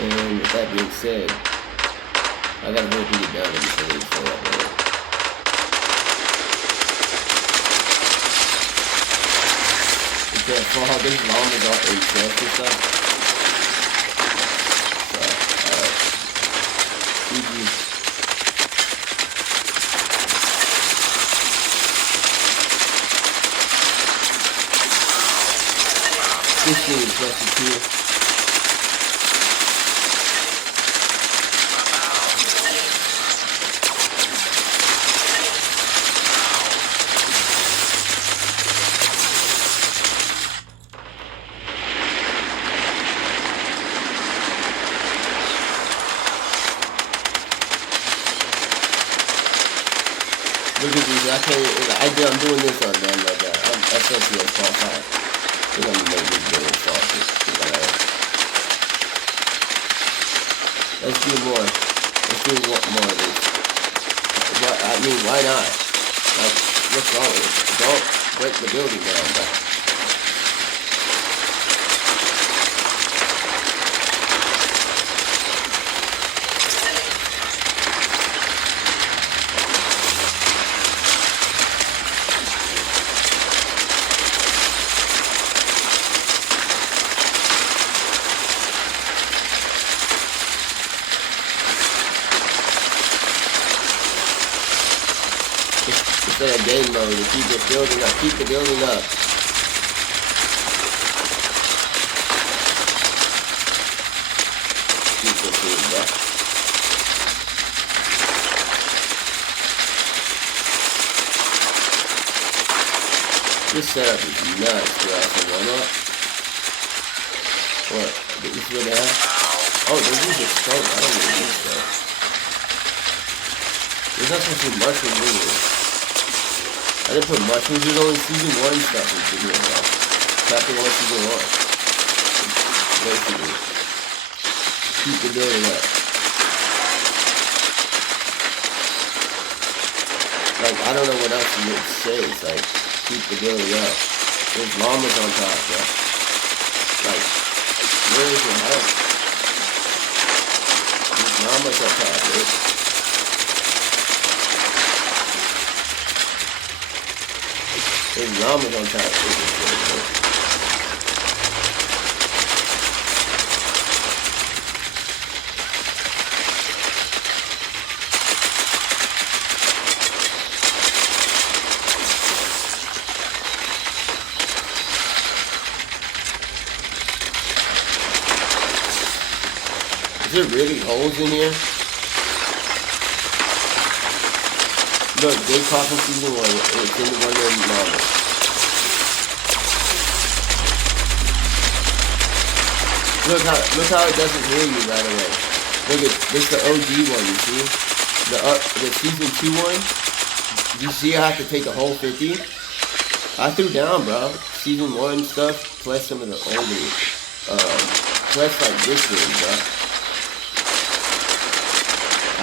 And with that being said, I gotta hurry up and get down there before they show up there. You can't fall. This llamas are in chest and stuff. So, alright. GG. This thing is blessed too. Look at these. I'm doing this on them like that. I'm SLPS qualified. I think I'm gonna make this video sauces. Let's do more. Let's do more of this. I mean, why not? Like, what's wrong with it? Don't break the building down, bro. Instead of game mode, to keep it building up, keep the building up. Keep the building up. This setup is nuts, bro. Why not? What? This is what they have? Oh, they use a scope. I don't even use that. There's not supposed to be mushrooms in here. I didn't put mushrooms. There's only season 1 stuff in here, bro. Chapter 1, season 1. Basically. Keep the building up. Like, I don't know what else you would say. It's like, keep the building up. There's llamas on top, bro. Like, where is your help? There's llamas on top, dude. There's llamas on top. Is there really holes in here? Look, Big Coffin season 1. It's in the one of them llamas. Look how it doesn't hear you right away. Look at this, the OG one, you see? The season 2 one. You see I have to take a whole 50? I threw down, bro. Season 1 stuff, plus some of the older, plus like this one, bro.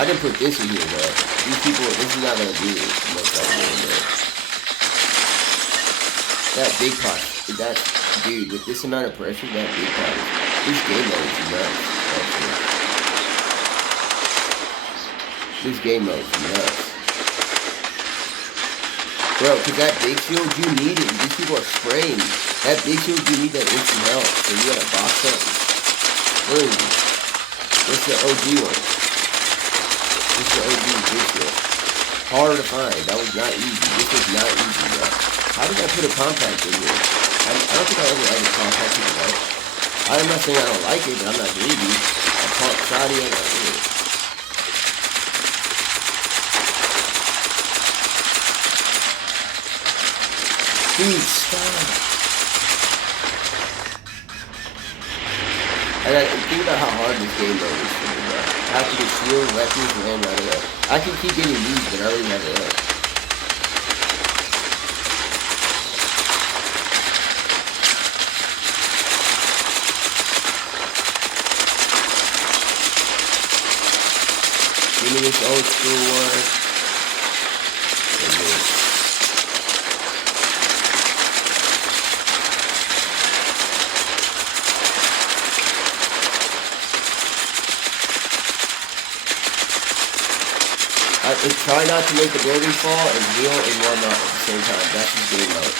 I didn't put this in here, bro. These people, this is not gonna do it. Most likely, bro. That big pot, dude, with this amount of pressure, that big pot, this game mode is nuts, actually. This game mode is nuts. Bro, cause that big shield, you need it. These people are spraying. That big shield, you need that instant health. So you gotta box up. Where is it? What's the OG one? This is the OG big shield. Hard to find. That was not easy. This was not easy, bro. How did I put a compact in here? I don't think I ever had a compact in it. I'm not saying I don't like it, but I'm not greedy. I caught Saudi, I got it. Dude, stop. And think about how hard this game mode is for me, bro. I have to get shield, weapons, and land right away. I can keep getting these, but I already have it up. this old school one. And then try not to make the building fall and heal and warm up at the same time. That's just game mode.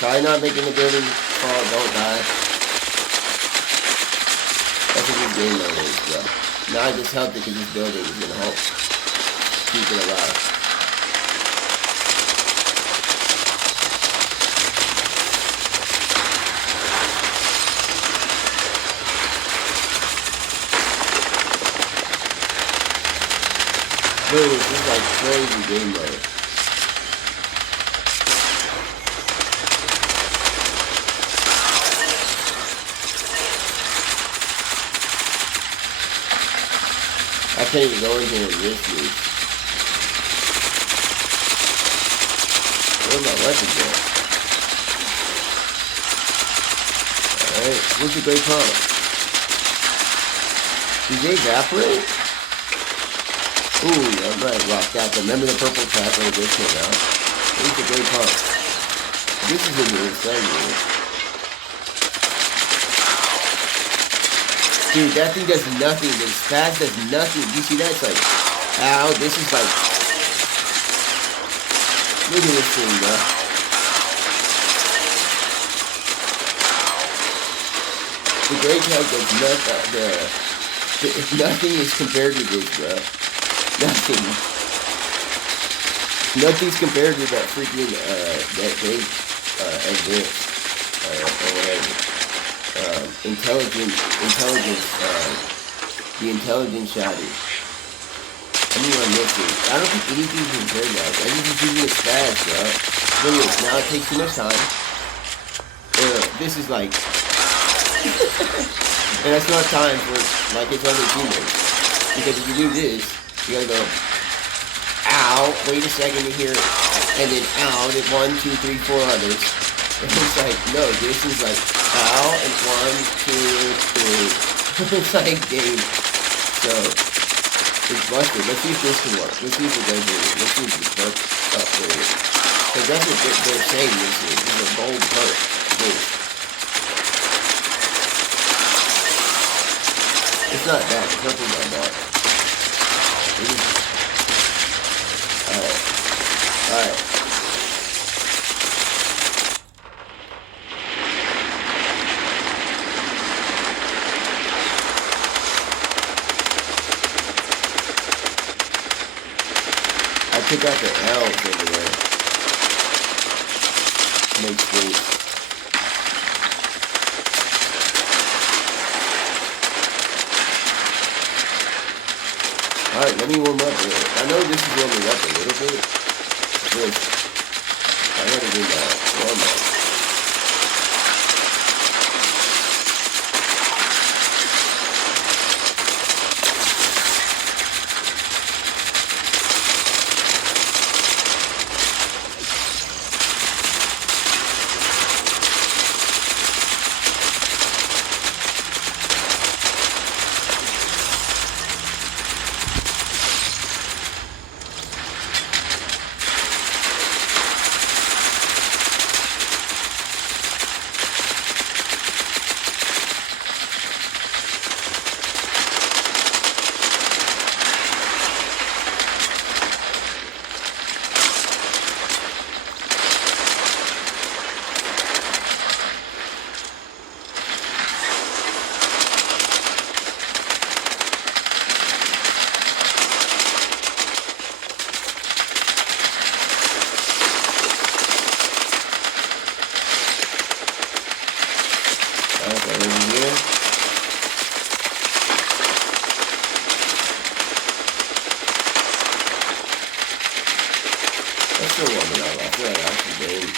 Try not making the building fall, don't die. That's what this game mode is, bro. Now I just helped it because this building is gonna help keep it alive. Dude, this is like crazy game mode. I can't even go in here and risk me. Where are my weapons at? Alright, what's the great pump? Did they evaporate? Ooh, I'm glad I rocked out. Remember the purple trap when this came out? Where's the great pump? This is a new segment. Dude, that thing does nothing. The spaz does nothing. You see that? It's like, ow, this is like, look at this thing, bro. The great tag does nothing. Nothing is compared to this, bro. Nothing. Nothing's compared to that freaking, that great, advance, or whatever. Intelligence, the intelligence shattered. I mean, I'm missing. I don't think anything's compared to that. I think it's using it fast, bro. Look at this. Now it takes too much time. This is like, and that's not time for, like, its other teammates. Because if you do this, you gotta go, ow, wait a second to hear it, and then ow, then 1, 2, 3, 4 others. And it's like, no, this is like, ow, and 1, 2, 3. It's like game. So, it's busted. Let's see if this can work. Let's see if it does it. Let's see if it's work up there. Because that's what they're saying this is. This is a gold perk. It's not bad. The purple's not bad. Alright. Alright. I took out the L's over there. Make space. Alright, let me warm up a little. I know this is warming up a little bit. But I gotta do that warm up. That's still warming up. I feel like I should be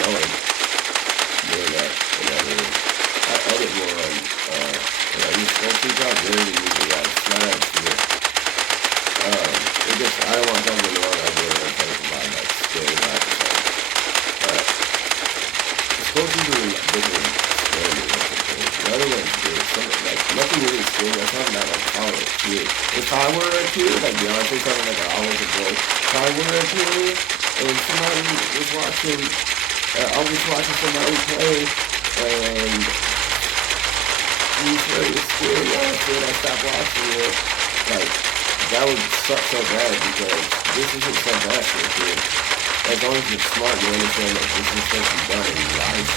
going. Doing that. Whatever. I edit more on, when I use full feet out, really use it out. It's not out of shit. It just, I don't want something wrong. I do it when I'm trying to combine that scary life or something. But, it's supposed to be bigger and scary or something. The other one's good. Something like, nothing really scary. I'm talking about like power, shit. if I were a kid, like Beyonce talking like I was a boy, if I were a kid and somebody was watching, I was watching somebody play and you play the skill, and I stopped watching it, like, that would suck so bad because this isn't so bad for a kid. As long as you're smart, you understand that this is supposed to be done in life.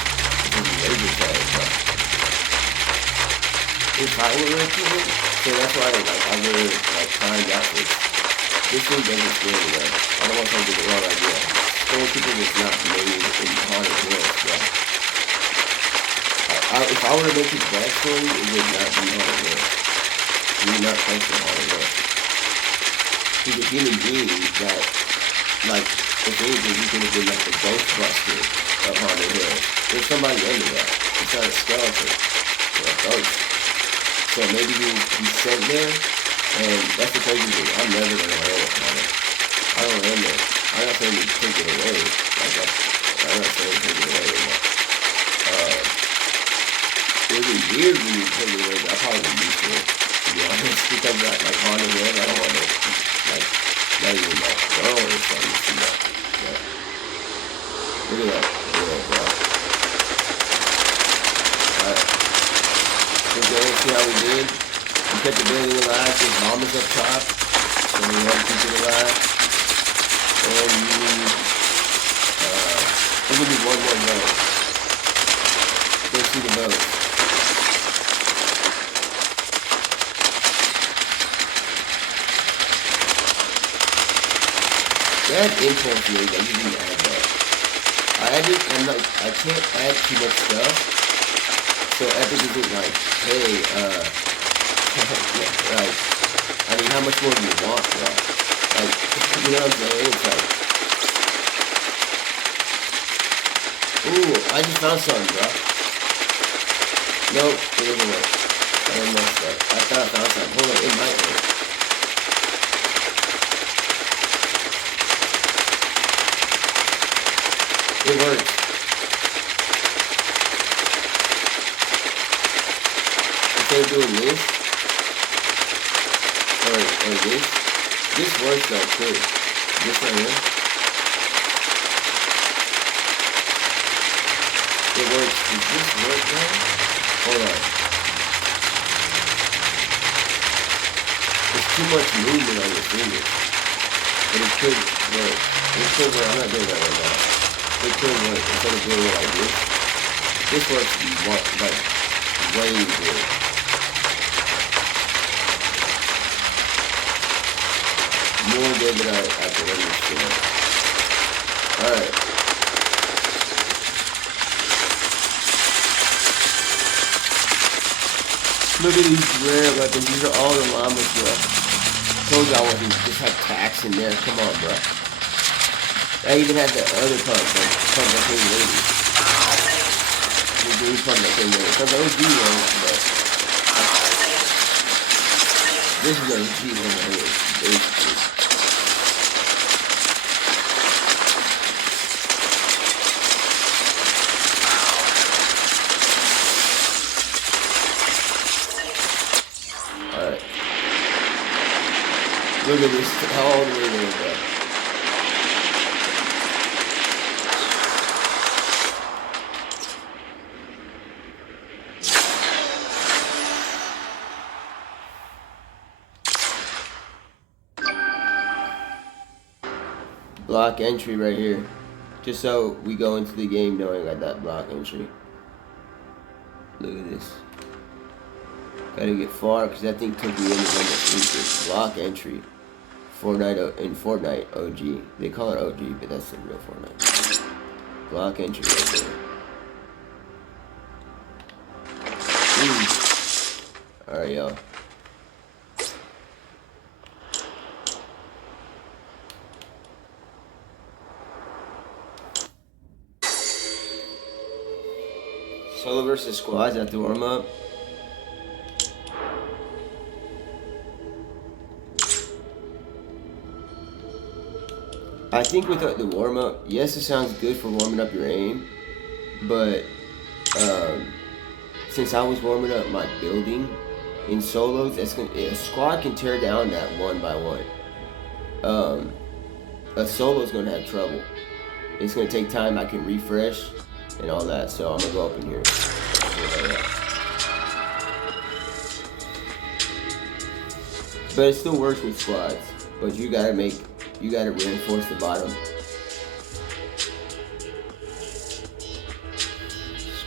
This is laser tag, but if I were a kid, so that's why I wear like timed outfits. This thing doesn't scare me though. I don't want to get the wrong idea. Scaring people was not made in haunted hills, bro. If I were to make his backstory, it would not be haunted hills. He would not function haunted hills. He's a human being that, like, if anything, he could have been like the Ghostbuster of haunted hills. There's somebody under that. It's not a skeleton or a ghost. So maybe he's sent there, and that's the crazy thing. I'm never gonna learn it, man. I don't learn it. I'm not saying to take it away. Like I'm not saying to take it away. But, it would be weird when you take it away, but I probably wouldn't be to it, to be honest. Because like haunted hills, I don't want to like not even like go or something to see that. But, look at that. Bro. Alright. We're going to see how we did. We kept the building alive, his mom is up top, so we want to keep it alive. And we're going to do one more vote. Let's see the vote. That impulse mode, I usually add that. I added, and like, I can't add too much stuff. So Epic isn't like, hey, like, I mean, how much more do you want, bro? Like, you know what I'm saying? It's like, ooh, I just found something, bro. Nope, it doesn't work. I messed up. I thought I found something. Hold on, it might work. It works. Instead of doing this, or this works though too. This right here. It works. Does this work now? Hold on. There's too much movement on your fingers. But it could work. It could work. I'm not doing that right now. It could work instead of doing it like this. This works like way good. More good than I can understand. Alright. Look at these rare weapons. These are all the llamas, bro. Told y'all what these just have tax in there. Come on, bro. I even had the other pump that came later. The green pump that came later. So those do ones, but this is an OG one right here. Basically. Alright. Look at this all the way there, bro. Block entry right here. Just so we go into the game knowing I got that block entry. Look at this. Gotta get far because that thing took me in the number block entry. Fortnite in Fortnite OG. They call it OG, but that's the real Fortnite. Block entry right there. Alright, y'all. Solo versus squads at the warm up. I think with the warm up, yes, it sounds good for warming up your aim, but since I was warming up my building, in solos, a squad can tear down that one by one. A solo's gonna have trouble. It's gonna take time. I can refresh and all that. So I'm gonna go up in here. But it still works with squads. But you gotta reinforce the bottom.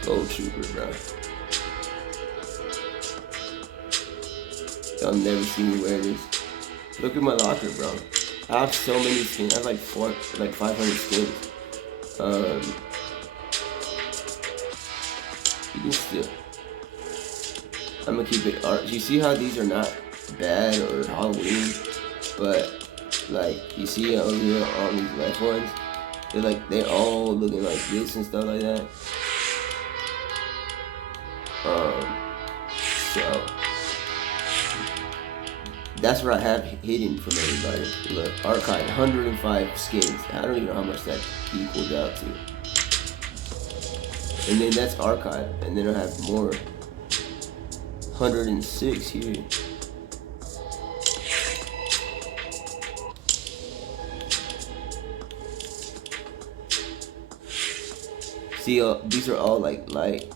Skull Trooper, bro. Y'all never see me wear this. Look at my locker, bro. I have so many skins. I have like 500 skins. You can still. I'm gonna keep it art. You see how these are not bad or Halloween, but like you see over here on these left ones, they're all looking like this and stuff like that. So that's what I have hidden from everybody. Look, archive 105 skins. I don't even know how much that equals out to. And then that's archive, and then I have more. 106 here. See, these are all like light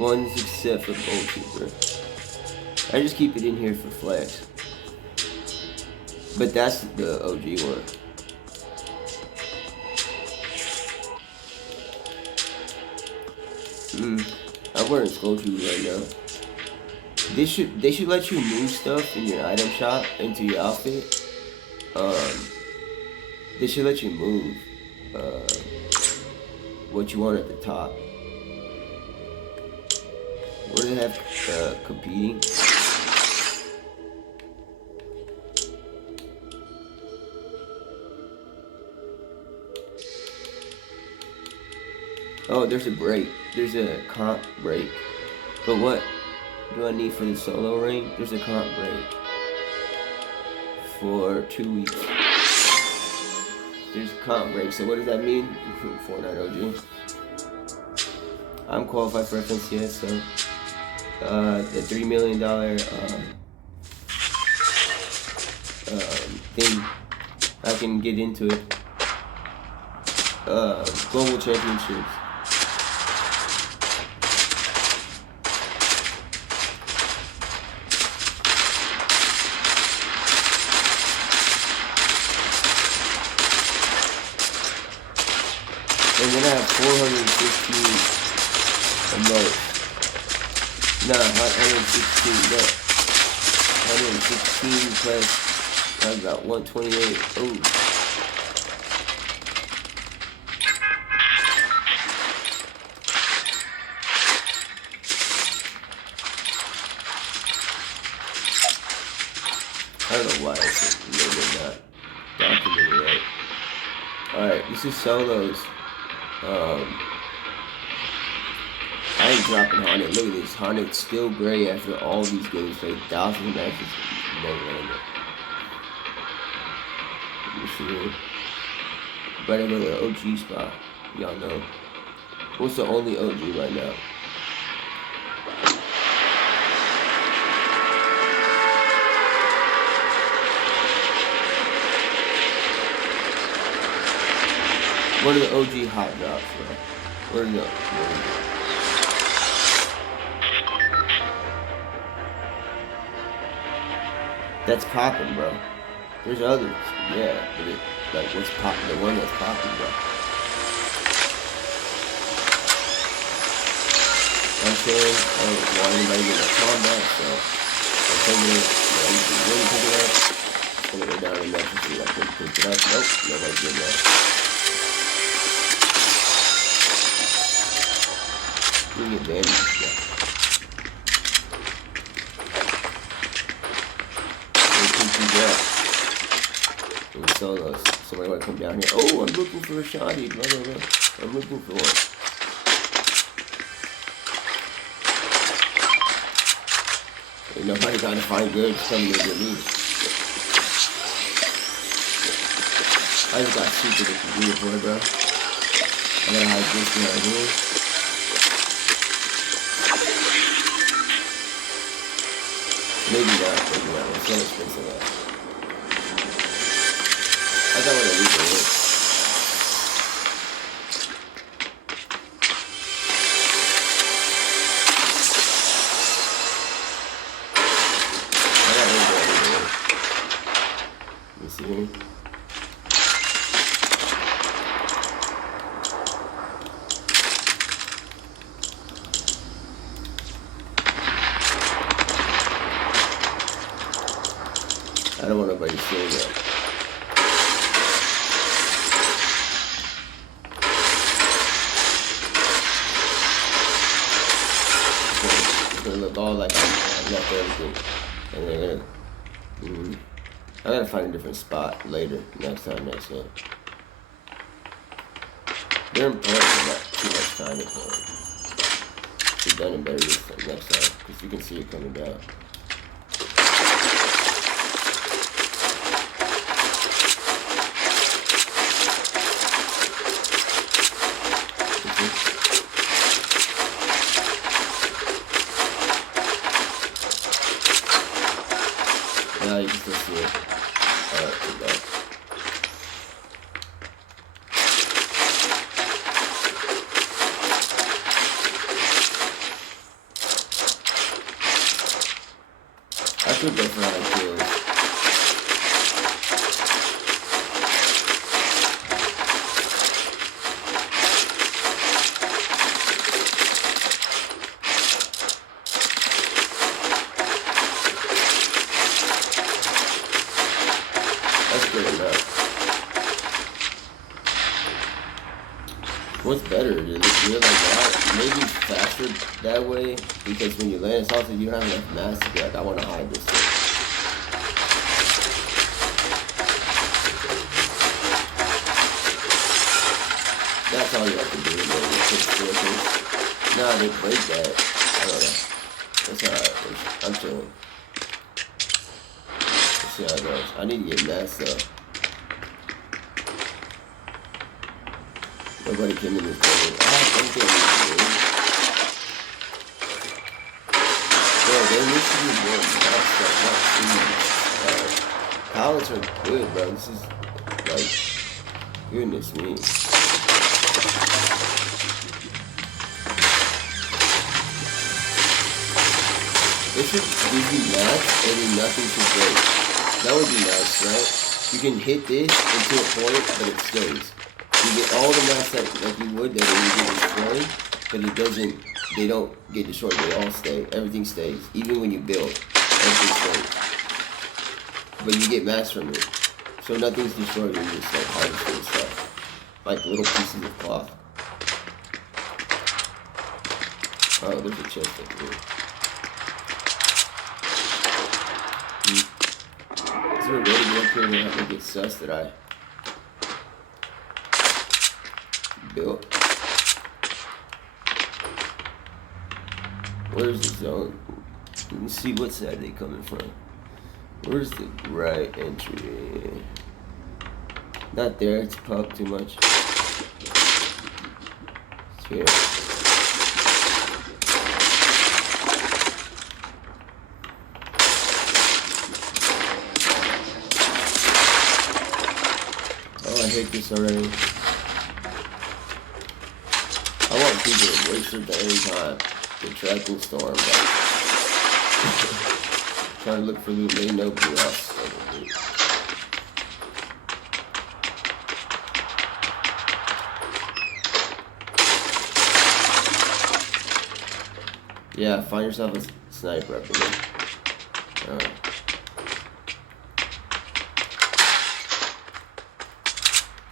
ones except for Gold Trooper. I just keep it in here for flex. But that's the OG one. I'm wearing Skull Trooper right now. They should let you move stuff in your item shop into your outfit. They should let you move what you want at the top. What do they have competing? Oh, there's a break. There's a comp break. But what do I need for the solo ring? There's a comp break for 2 weeks. There's a comp break. So what does that mean? Fortnite OG. I'm qualified for FNCS, so the $3 million thing, I can get into it. Global championships. And then I have 415 emotes. Nah, 116, no. 116 plus, I got 128. Oh. I don't know why it's a little bit not documented right. Alright, this is solos. I ain't dropping Haunted. Look at this. Haunted's still gray after all these games played. Thousands of matches. Never landed. Let me see here. Better go to the OG spot. Y'all know. What's the only OG right now? What are the OG hot drops, bro? Where are the That's popping, bro. There's others, yeah, but what's popping? The one that's popping, bro. I'm saying, I don't want anybody to get a combat, so I'm taking it. I'm just really pick it up. I'm gonna go down in there and see if I can pick it up. Nope, nobody did that. Bring advantage, yeah. Solos. Somebody want to come down here. Oh, I'm looking for a shoddy. Blah, blah, blah. I'm looking for one. Ain't nobody trying to find good. Something to get me. I just got super disappointed for it, bro. I gotta hide this thing right here. Maybe not. It's so expensive. I don't want to leave it in. I got rid of it. Let me see here. I don't want nobody seeing that. It's gonna look all like I left everything. And they're gonna... I gotta find a different spot later, next time. They're important, but not too much time for it. We've done it better this time, next time, because you can see it coming down. Now you can still see it. Alright, good back. I could go for high kills. That's good enough. What's better? Does it feel like that? Maybe faster that way, because when you land it's also you don't have enough mass to be like, I want to hide this thing. That's all you have to do, man. You put filters. Nah, they break that. I don't know. That's alright. I'm chilling. Let's see how it goes. I need to get mass though. Nobody came in this building. Thank you. Bro, there needs to be more stuff. Pallets are good, bro. This is like, goodness me. It should give you max and then nothing should break. That would be nice, right? You can hit this into a point, but it stays. You get all the mass that like you would that when you get destroyed, but it doesn't. They don't get destroyed. They all stay. Everything stays. Even when you build, everything stays. But you get mass from it, so nothing's destroyed when you just like harvesting stuff, like little pieces of cloth. Oh, there's a chest up here. Is there a way to get up here and have to get sus that I built? Where's the zone? Let me see what side they coming from. Where's the right entry? Not there, it's popped too much. It's here. Oh, I hate this already. I want people to waste their damn time. The tracking storm, but trying to look for loot, they know who else. Yeah, find yourself a sniper up in there.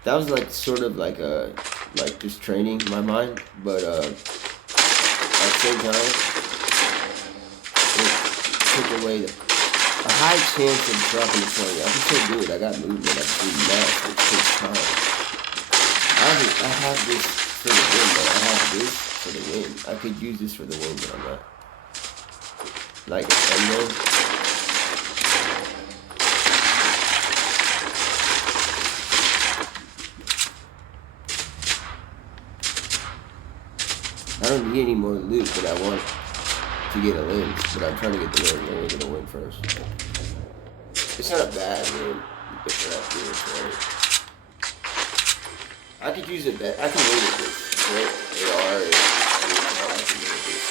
That was like sort of like a just training my mind, but at the same time it took away a high chance of dropping the 20. I can still do it. I got movement. I can do math. It takes time. I have this for the win, but I have this for the win. I could use this for the win, but I'm not. Like and then I don't need any more loot, but I want to get a win, but I'm trying to get the win. Let me get a win first. It's not a bad win. I could use it. I can win with this. Right? AR is. I can win with this.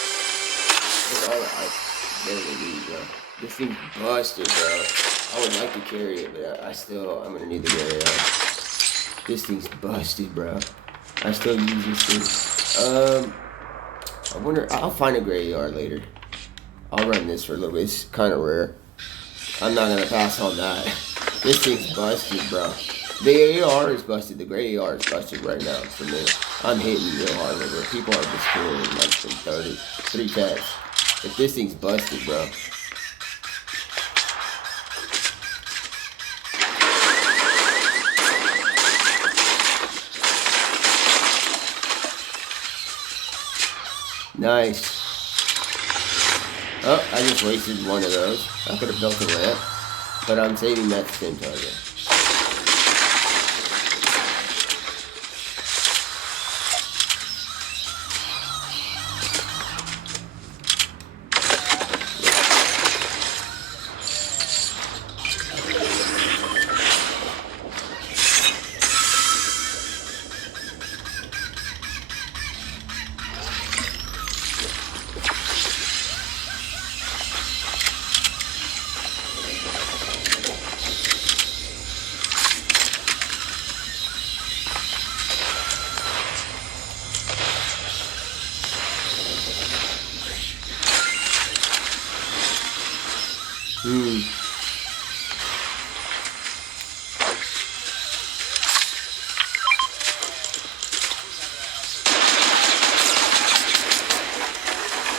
That's all I barely need, bro. This thing's busted, bro. I would like to carry it, but I'm gonna need the AR. This thing's busted, bro. I still use this thing. I wonder. I'll find a gray AR later. I'll run this for a little bit. It's kind of rare. I'm not gonna pass on that. This thing's busted, bro. The AR is busted. The gray AR is busted right now for me. I'm hitting real hard over it. People are just killing like from 3 taps. But this thing's busted, bro. Nice. Oh, I just wasted one of those. I could have built a ramp, but I'm saving that same target.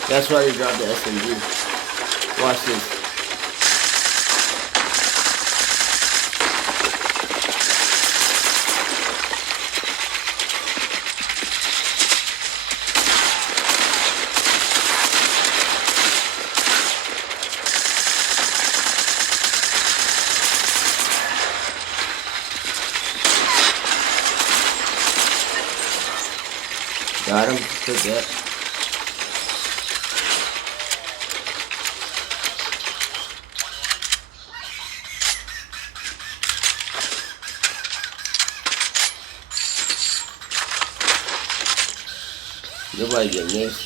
That's why you dropped the SMG. Watch this. Got him. Took that. Nobody getting this.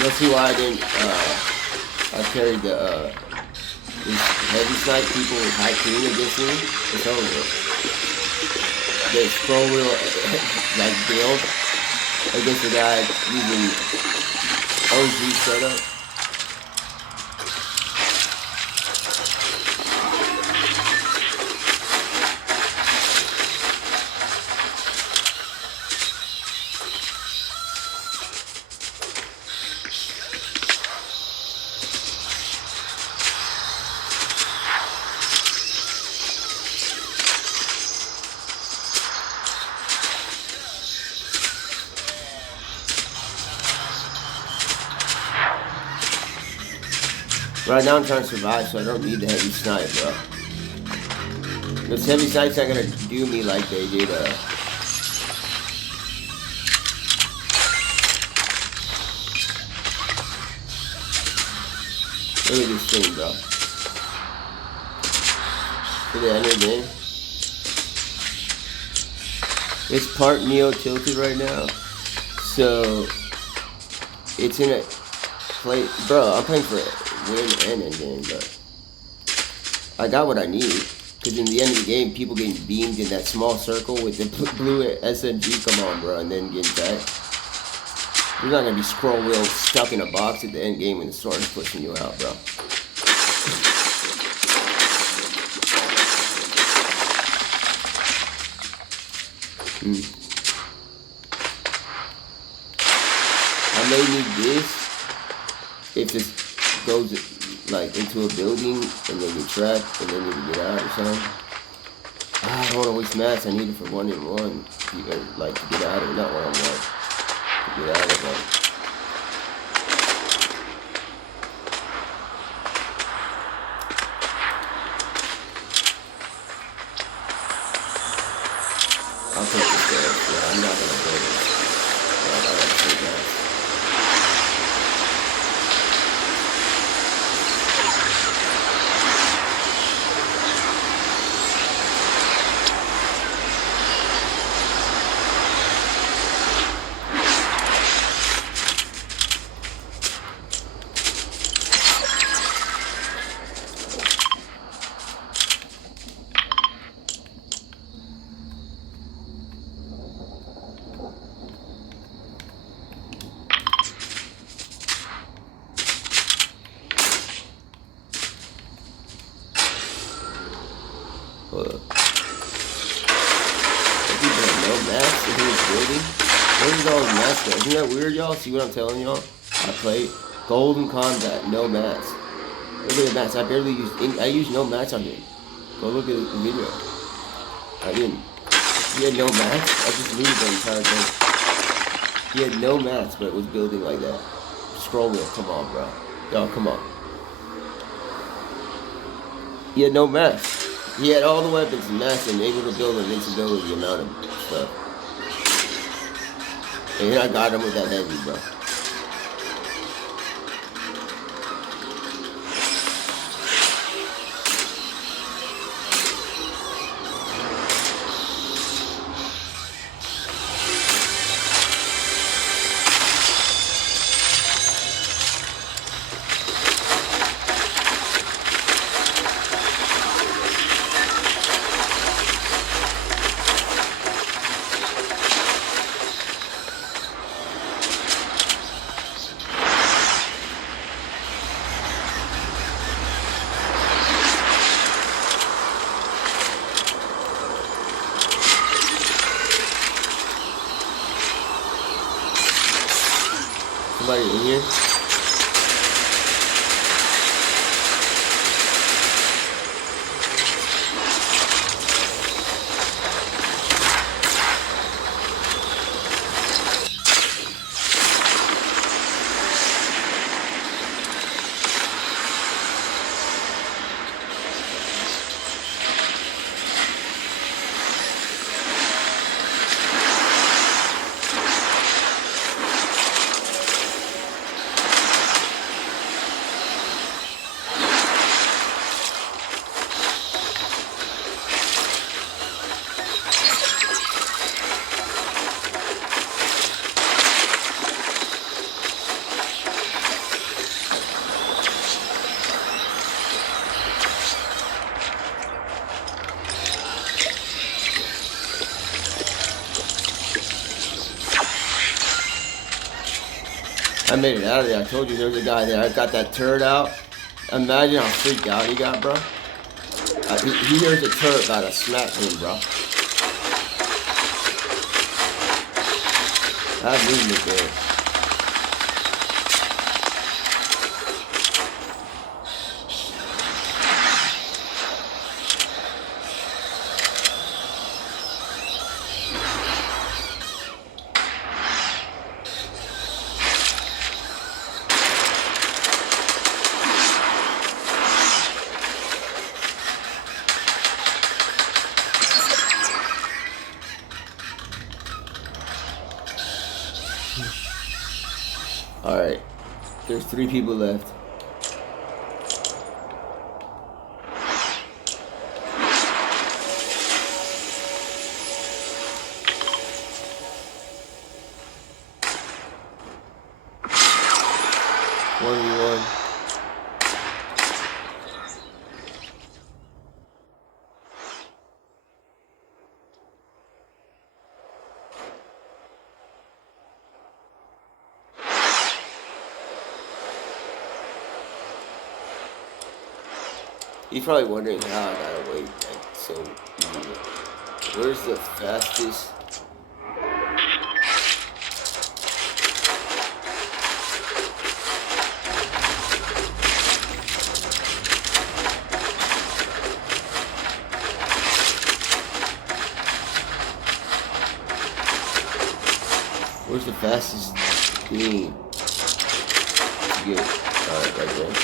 You'll see why I didn't, I carried the, this heavy snipe. People with high ping against me. It's over. The scroll wheel, like, build against the guy using OG setup. Right now I'm trying to survive, so I don't need the heavy snipe, bro. This heavy snipe's not gonna do me like they did, Look at this thing, bro. Did it end the game? It's part Neo tilted right now, so it's in a play. Bro, I'm playing for it. Win and end game, but I got what I need. Because in the end of the game, people getting beamed in that small circle with the blue SMG, come on, bro, and then getting back. You're not gonna be scroll wheel stuck in a box at the end game when the sword's pushing you out, bro. I may need this if this goes like into a building and then you trap and then you get out or something. I don't want to waste mats. I need it for 1-on-1. Like to get out of it, not 1-on-1. To get out of it. I'll take the stairs. Yeah, I'm not gonna build it. Yeah, I gotta take that. Hold up. People have no maps in his building. Where does all his maps go? Isn't that weird, y'all? See what I'm telling y'all? I play Golden Combat, no mats. Look at the mats. I barely used any. I used no mats on him. Go look at the video. I didn't. He had no mats. I just looted the entire thing. He had no mats, but was building like that. Scroll wheel. Come on, bro. Y'all, come on. He had no mats. He had all the weapons and mats and able to build invincibility amount of stuff. And I got him with that heavy, bro. Somebody in here? I made it out of there. I told you there was a guy there. I got that turret out. Imagine how freaked out he got, bro. He hears a turret about to smack him, bro. I have movement there. Alright, there's 3 people left. One. You're probably wondering how I got away like so easily. Where's the fastest? Where's the fastest thing to get? Alright, right there.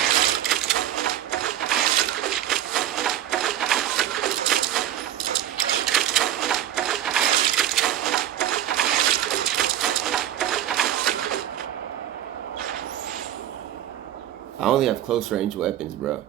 only have close range weapons, bro.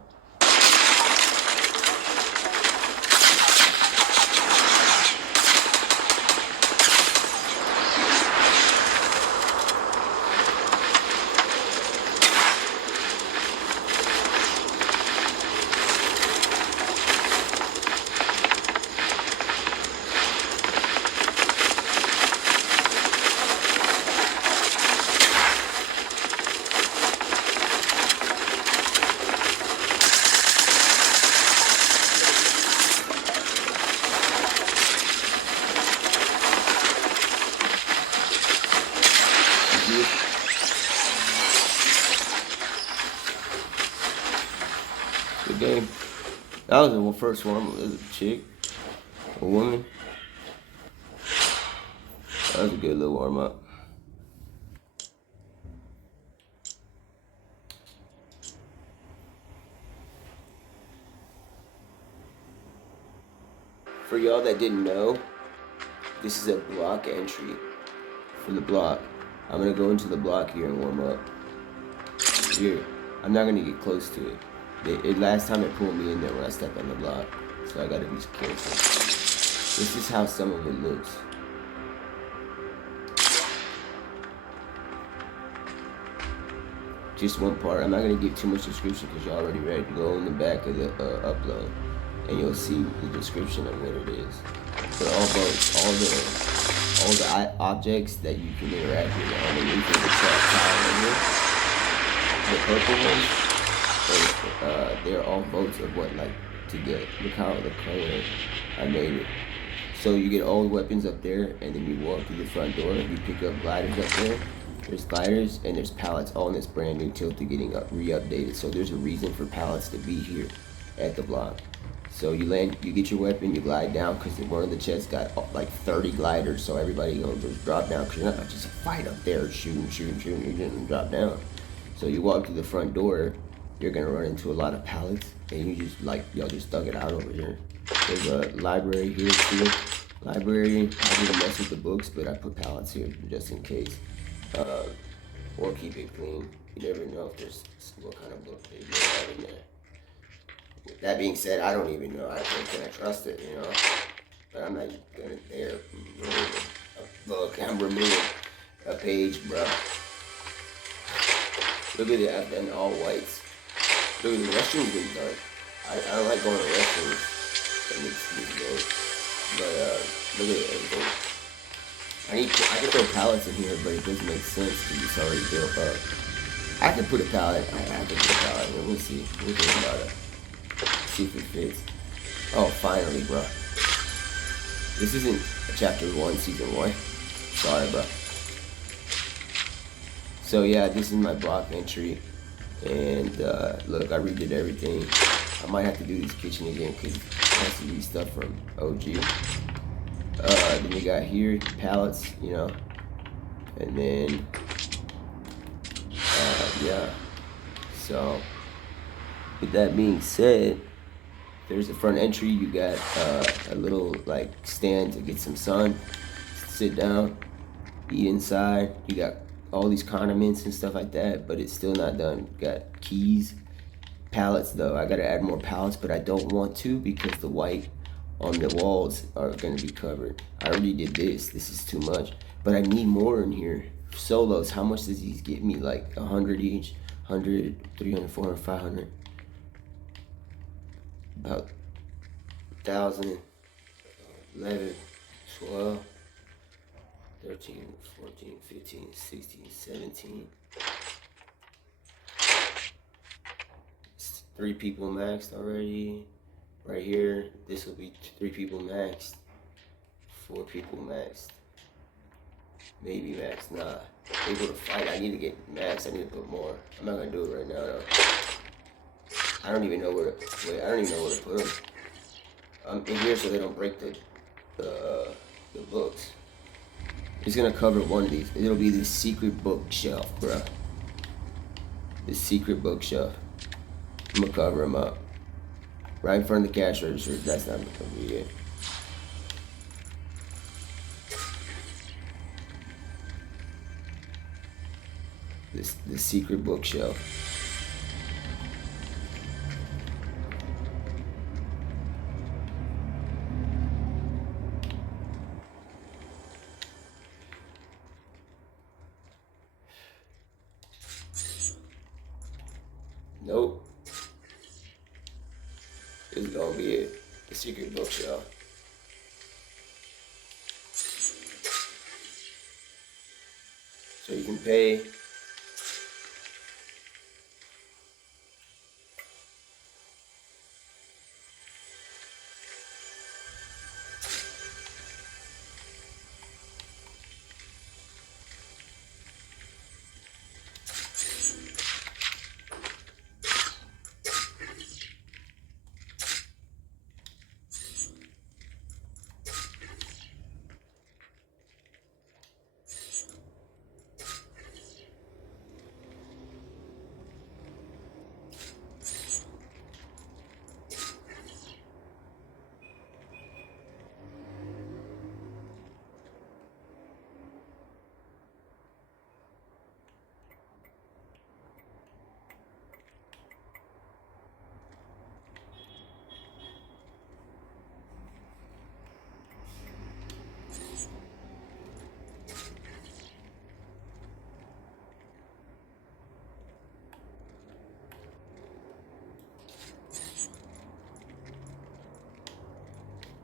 Good game. That was the first one. It was a chick, a woman. That was a good little warm up. For y'all that didn't know, this is a block entry for the block. I'm gonna go into the block here and warm up. Here, I'm not gonna get close to it. Last time it pulled me in there when I stepped on the block, so I gotta be careful. This is how some of it looks. Just one part. I'm not gonna give too much description because y'all already read. Go in the back of the upload, and you'll see the description of what it is. But all the objects that you can interact with underneath of the tile here, the purple ones, they're all votes of what like to get. Look how the color I made it. So you get all the weapons up there, and then you walk through the front door. You pick up gliders up there. There's gliders and there's pallets all in this brand new Tilted getting re-updated. So there's a reason for pallets to be here at the block. So you land, you get your weapon, you glide down because one of the chests got like 30 gliders. So everybody gonna just drop down because you're not just a fight up there shooting. You're gonna drop down. So you walk through the front door, you're gonna run into a lot of pallets, and you just like y'all just dug it out over here. There's a library here too. Library, I didn't mess with the books, but I put pallets here just in case. Or keep it clean. You never know if there's what kind of book they have in there. With that being said, I don't even know. I think can I trust it, you know? But I'm not gonna dare remove a book. I'm removing a page, bro. Look at that. I've done all whites. Look at the restrooms been done. I don't like going to restrooms. But look at everything. I can throw pallets in here, but it doesn't make sense because it's already built up. I can put a pallet. I can put a pallet. We'll see. We'll think about it. See if it fits. Oh, finally, bro. This isn't chapter 1, season 1. Sorry, bro. So yeah, this is my block entry, and look, I redid everything. I might have to do this kitchen again because it has to be stuff from OG. Then you got here pallets, you know, and then yeah. So with that being said, there's the front entry. You got a little like stand to get some sun, sit down, eat inside. You got all these condiments and stuff like that, but it's still not done. You got keys, pallets though. I gotta add more pallets, but I don't want to because the white on the walls are gonna be covered. I already did this. This is too much, but I need more in here. Solos, how much does these get me? Like 100 each, 100, 300, 400, 500. About 1,000, 11, 12, 13, 14, 15, 16, 17. 3 people maxed already. Right here, this will be 3 people maxed. 4 people maxed. Maybe maxed, nah. Able to fight, I need to get maxed, I need to put more. I'm not gonna do it right now though. I don't even know where to, wait, I don't even know where to put them. I'm in here so they don't break the books. It's gonna cover one of these. It'll be the secret bookshelf, bruh. The secret bookshelf. I'm gonna cover them up. Right in front of the cash register. That's not gonna be it. The secret bookshelf. be it. The secret bookshelf. So you can pay.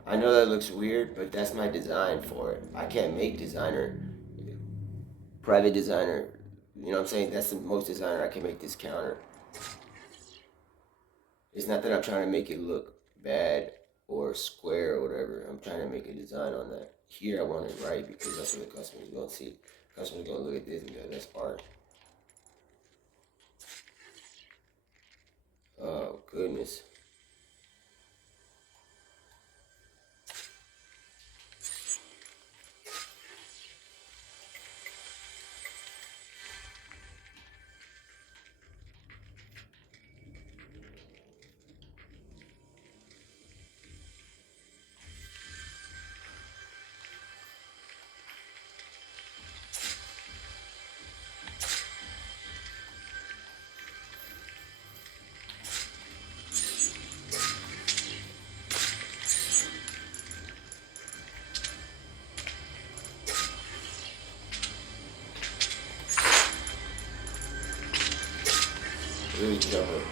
I know that looks weird, but that's my design for it. I can't make designer, private designer. You know what I'm saying? That's the most designer I can make this counter. It's not that I'm trying to make it look bad or square or whatever. I'm trying to make a design on that. Here I want it right because that's what the customer's going to see. The customer's going to look at this and go, that's art. Oh, goodness. Really jump it.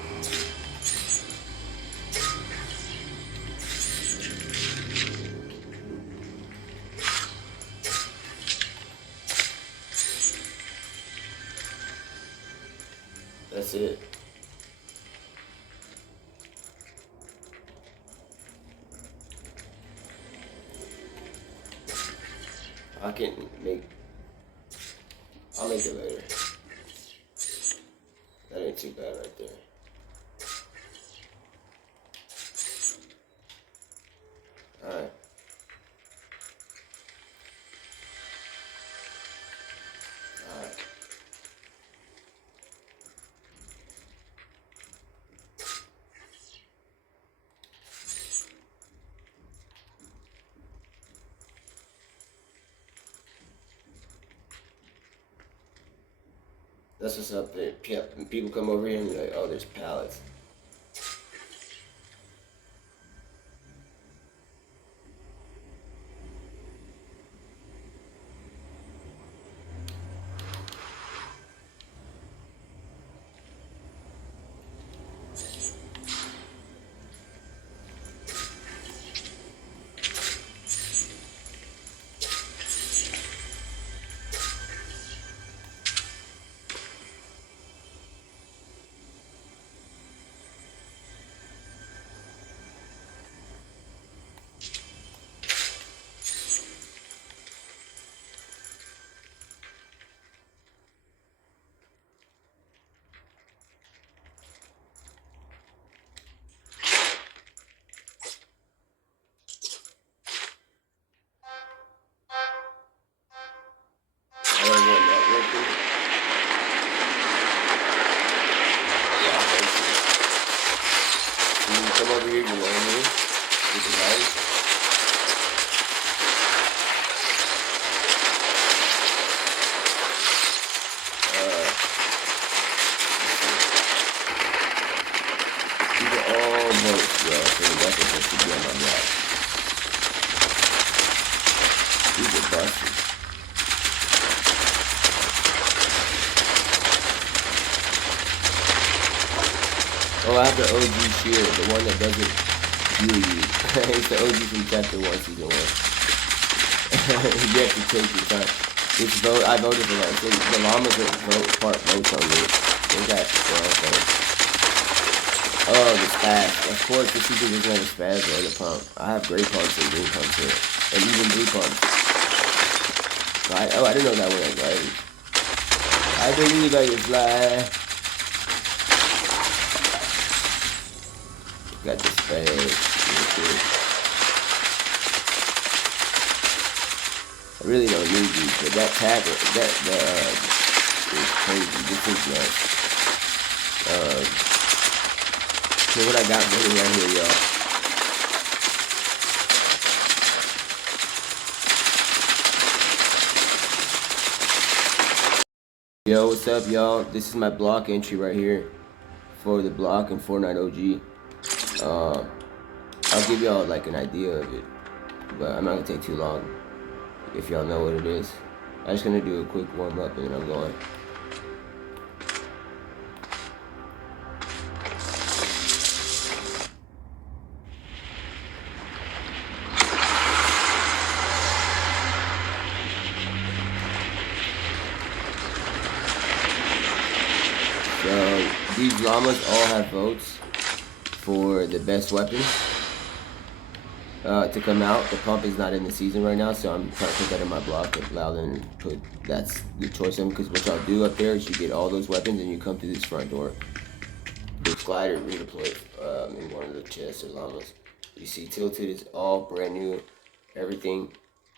That's it. I can make. I'll make it later. That ain't too bad right there. Alright. Alright. That's what's up there. People come over here and be like, oh, there's pallets. I don't want that real quick. Yeah, you come over here, you want me with the lights. These are all votes, bro, for the weapons that should be on my block. These are busted. Oh, I have the OG shield, the one that doesn't You. It's the OG from chapter 1, season 1. You have to take your time. This vote, I voted for that. The llamas are votes on me. They got 12 votes. Oh, the spaz. Of course, this season doesn't have a spaz or the pump. I have gray pumps and green pumps here. And even blue pumps. I didn't know that one had gliding. I believe I can fly. Got the spaz. I really don't need these, but that tag, is crazy. This is nuts. So what I got really right here, y'all. Yo, what's up, y'all? This is my block entry right here for the block and Fortnite OG. I'll give y'all like an idea of it, but I'm not gonna take too long. If y'all know what it is, I'm just gonna do a quick warm up and then I'm going. So these llamas all have votes for the best weapon to come out. The pump is not in the season right now, so I'm trying to put that in my block and allow them to put that's the choice of them, because what y'all do up there is you get all those weapons and you come through this front door. This glider redeployed in one of the chests or llamas. You see tilted is all brand new, everything.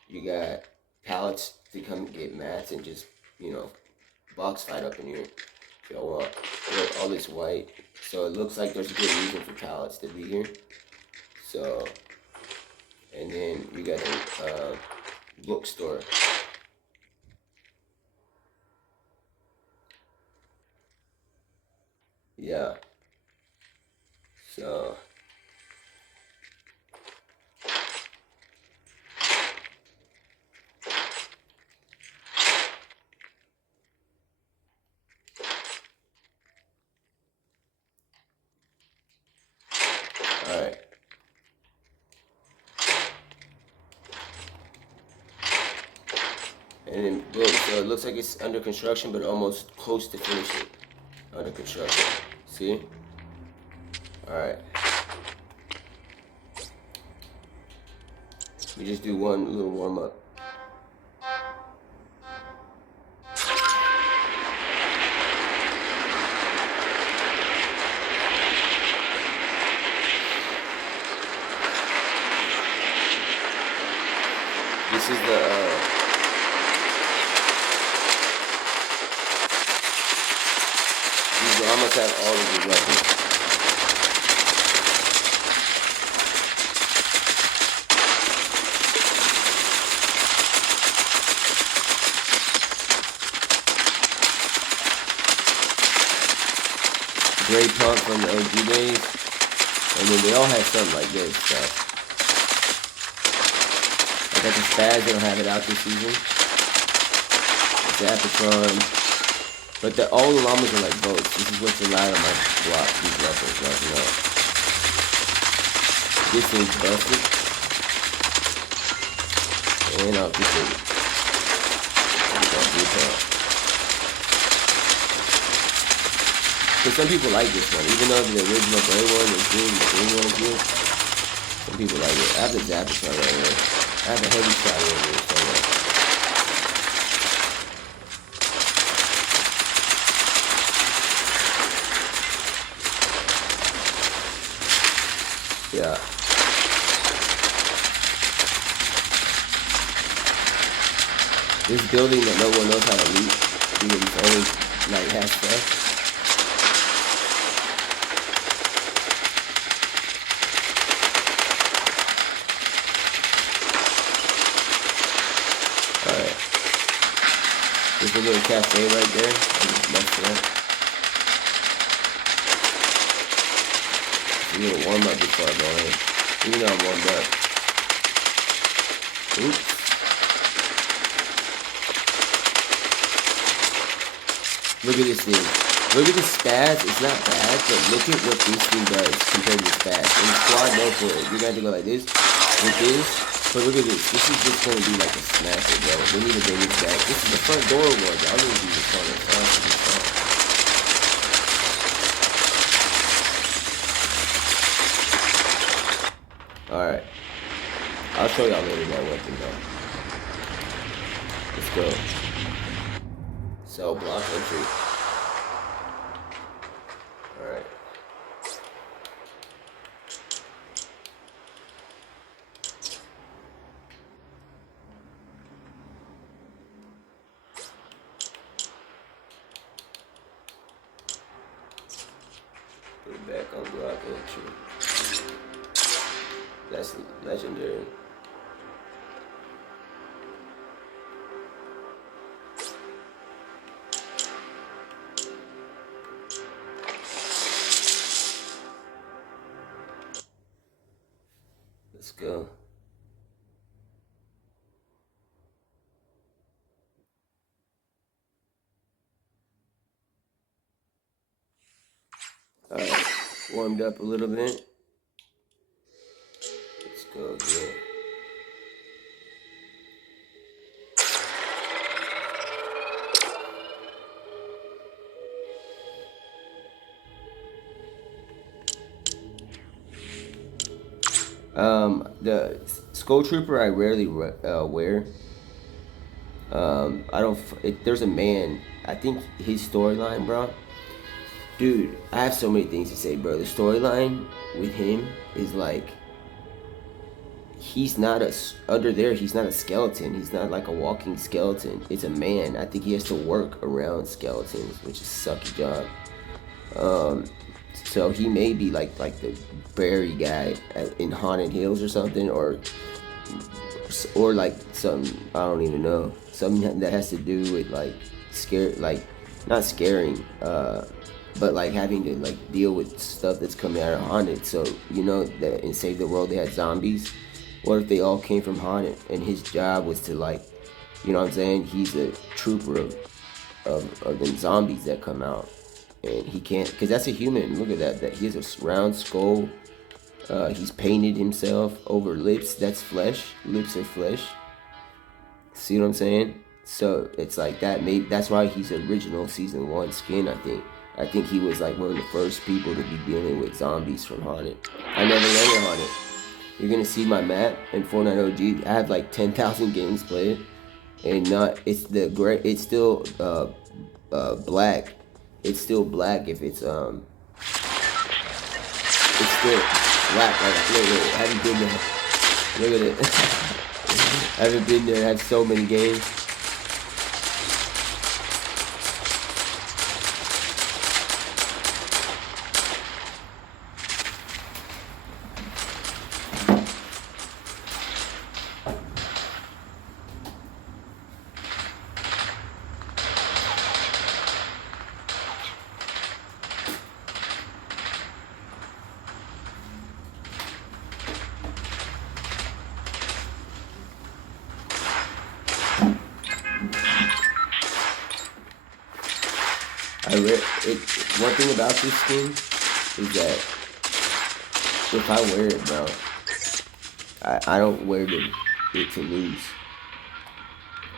You got pallets to come get mats and just, you know, box fight up in here. If y'all want all this white, so it looks like there's a good reason for pallets to be here. So, and then you got a bookstore. Yeah. So. Alright. And then boom, so it looks like it's under construction, but almost close to finishing. Under construction. See? Alright. We just do one little warm up. This is the these almost have all of the weapons. Great pump from the OG days, and then they all have something like this stuff. I got the spaz, they don't have it out this season. The Apatron. But all the llamas are like boats. This is what's allowed on my block, these weapons, you know. This is busted. And I'll get it. Because some people like this one, even though the original gray one is good, the green one is good. Some people like it. I have the Apatron right here. I have a heavy shot over here somewhere. Yeah. This building that no one knows how to loot, because it's always like has stuff. Alright. There's a little cafe right there. I just messed it up. A little warm up before I go in. Even though I'm warmed up. Oops. Look at this thing. Look at the spaz. It's not bad, but look at what this thing does compared to the spaz. And the squad knows for it. You're gonna have to go like this, with this. But look at this. This is just gonna be like a smasher, bro. We need to bring this back. This is the front door one. I need to do this on it. Alright. I'll show y'all later that weapon though. Let's go. Cell block entry. Alright. Put it back on block entry. That's legendary. Let's go. Alright, warmed up a little bit. Let's go here. The Skull Trooper I rarely wear. I don't. There's a man. I think his storyline, bro. Dude, I have so many things to say, bro. The storyline with him is like, he's not under there. He's not a skeleton. He's not like a walking skeleton. It's a man. I think he has to work around skeletons, which is a sucky job. So he may be like the Barry guy in Haunted Hills or something, or like something I don't even know. Something that has to do with like not scaring, but like having to like deal with stuff that's coming out of Haunted. So you know that in Save the World they had zombies. What if they all came from Haunted and his job was to like, you know what I'm saying? He's a trooper of the zombies that come out. And he can't, because that's a human. Look at that he has a round skull. He's painted himself over lips. That's flesh. Lips are flesh. See what I'm saying? So it's like that. That's why he's original season 1 skin. I think he was like one of the first people to be dealing with zombies from Haunted. I never ran in Haunted. You're gonna see my map in Fortnite OG. I have like 10,000 games played, and it's still black. It's still black if it's still black. Like look, I haven't been there. Look at it. I haven't been there. I have so many games. One thing about this skin is that if I wear it, bro, I don't wear it to lose.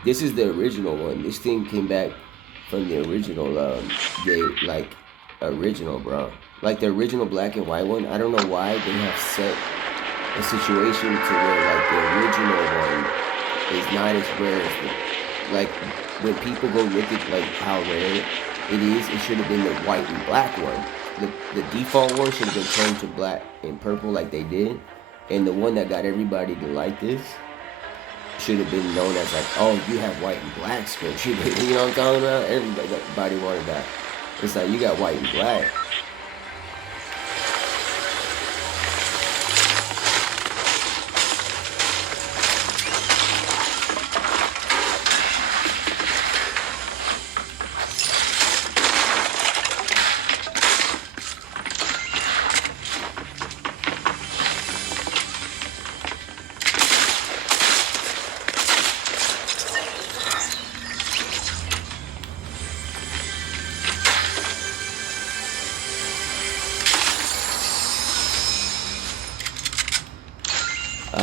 This is the original one. This thing came back from the original, original, bro. Like the original black and white one. I don't know why they have set a situation to where like the original one is not as rare as like when people go look at like how rare it is, it should have been the white and black one. The default one should have been turned to black and purple like they did. And the one that got everybody to like this should have been known as like, oh, you have white and black skin. You know what I'm talking about? Everybody wanted that. It's like, you got white and black.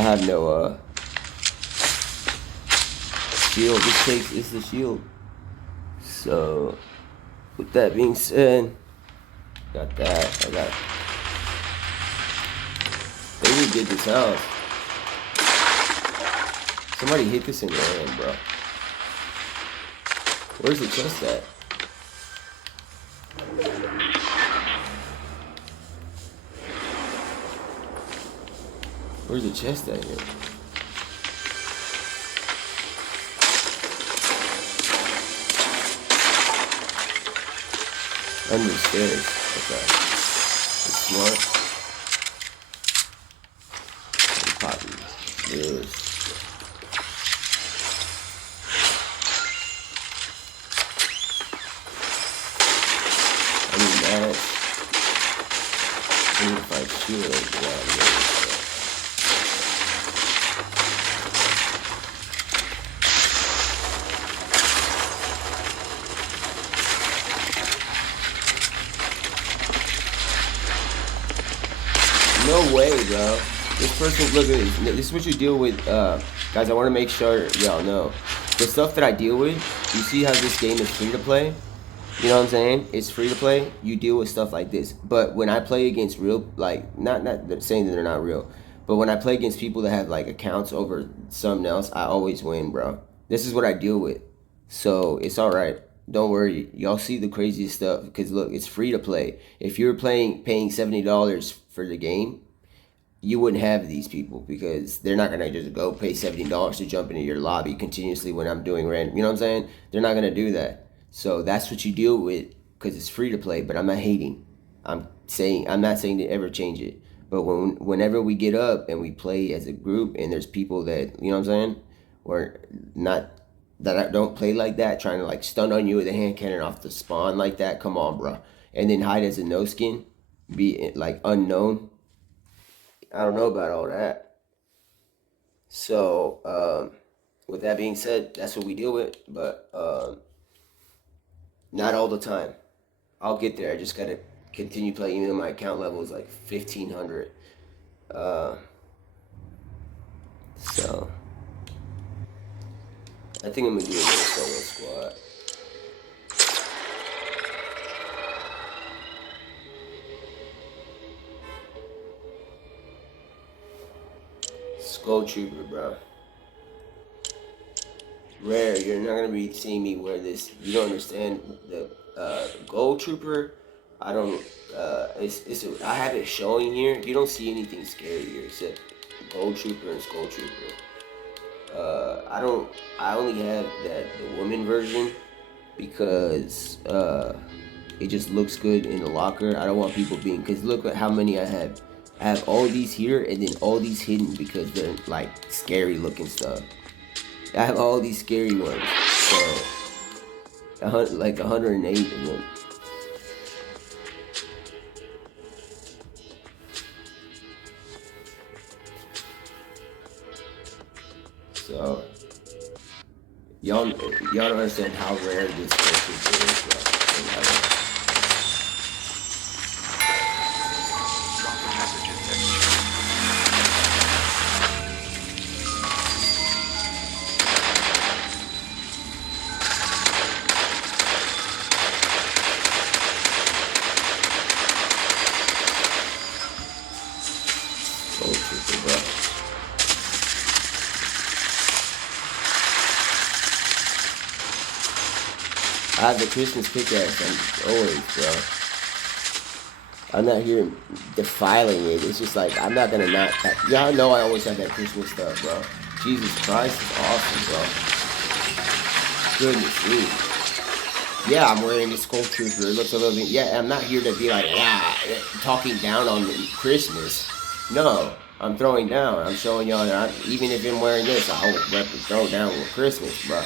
have no shield. This is the shield. So with that being said, got that. I got. They redid this house. Somebody hit this in the hand, bro. Where's the chest at? Where's the chest at here? Under the stairs. Okay. It's smart. I'm popping this. I need that. I need to find shield around here. No way, bro. This person's looking. This is what you deal with, guys. I want to make sure y'all know the stuff that I deal with. You see how this game is free to play. You know what I'm saying? It's free to play. You deal with stuff like this. But when I play against real, like not saying that they're not real, but when I play against people that have like accounts over something else, I always win, bro. This is what I deal with. So it's all right. Don't worry. Y'all see the craziest stuff because look, it's free to play. If you're paying $70 for the game, you wouldn't have these people because they're not gonna just go pay $70 to jump into your lobby continuously when I'm doing random. You know what I'm saying? They're not gonna do that. So that's what you deal with because it's free to play. But I'm not hating. I'm not saying to ever change it. But whenever we get up and we play as a group and there's people that, you know what I'm saying, or not that I don't play like that, trying to like stun on you with a hand cannon off the spawn like that. Come on, bro. And then hide as a no skin, be like unknown. I don't know about all that. So with that being said, that's what we deal with. But not all the time. I'll get there. I just gotta continue playing. Even though my account level is like 1,500. So I think I'm gonna do a little solo squad. Skull Trooper, bro. Rare, you're not gonna be seeing me wear this. You don't understand the Gold Trooper. I don't. I have it showing here. You don't see anything scary here except Gold Trooper and Skull Trooper. I only have the woman version because it just looks good in the locker. I don't want people being, because look at how many I have. I have all these here and then all these hidden because they're like scary looking stuff. I have all these scary ones. So like 108 of them. So y'all don't understand how rare this person is, bro. I have the Christmas pickaxe always, bro. I'm not here defiling it. It's just like, I'm not gonna not. Y'all know I always have that Christmas stuff, bro. Jesus Christ is awesome, bro. Goodness me. Yeah, I'm wearing this Skull Trooper. It looks a little bit. Yeah, I'm not here to be like, talking down on Christmas. No, I'm throwing down. I'm showing y'all that even if I'm wearing this, I will throw down with Christmas, bro.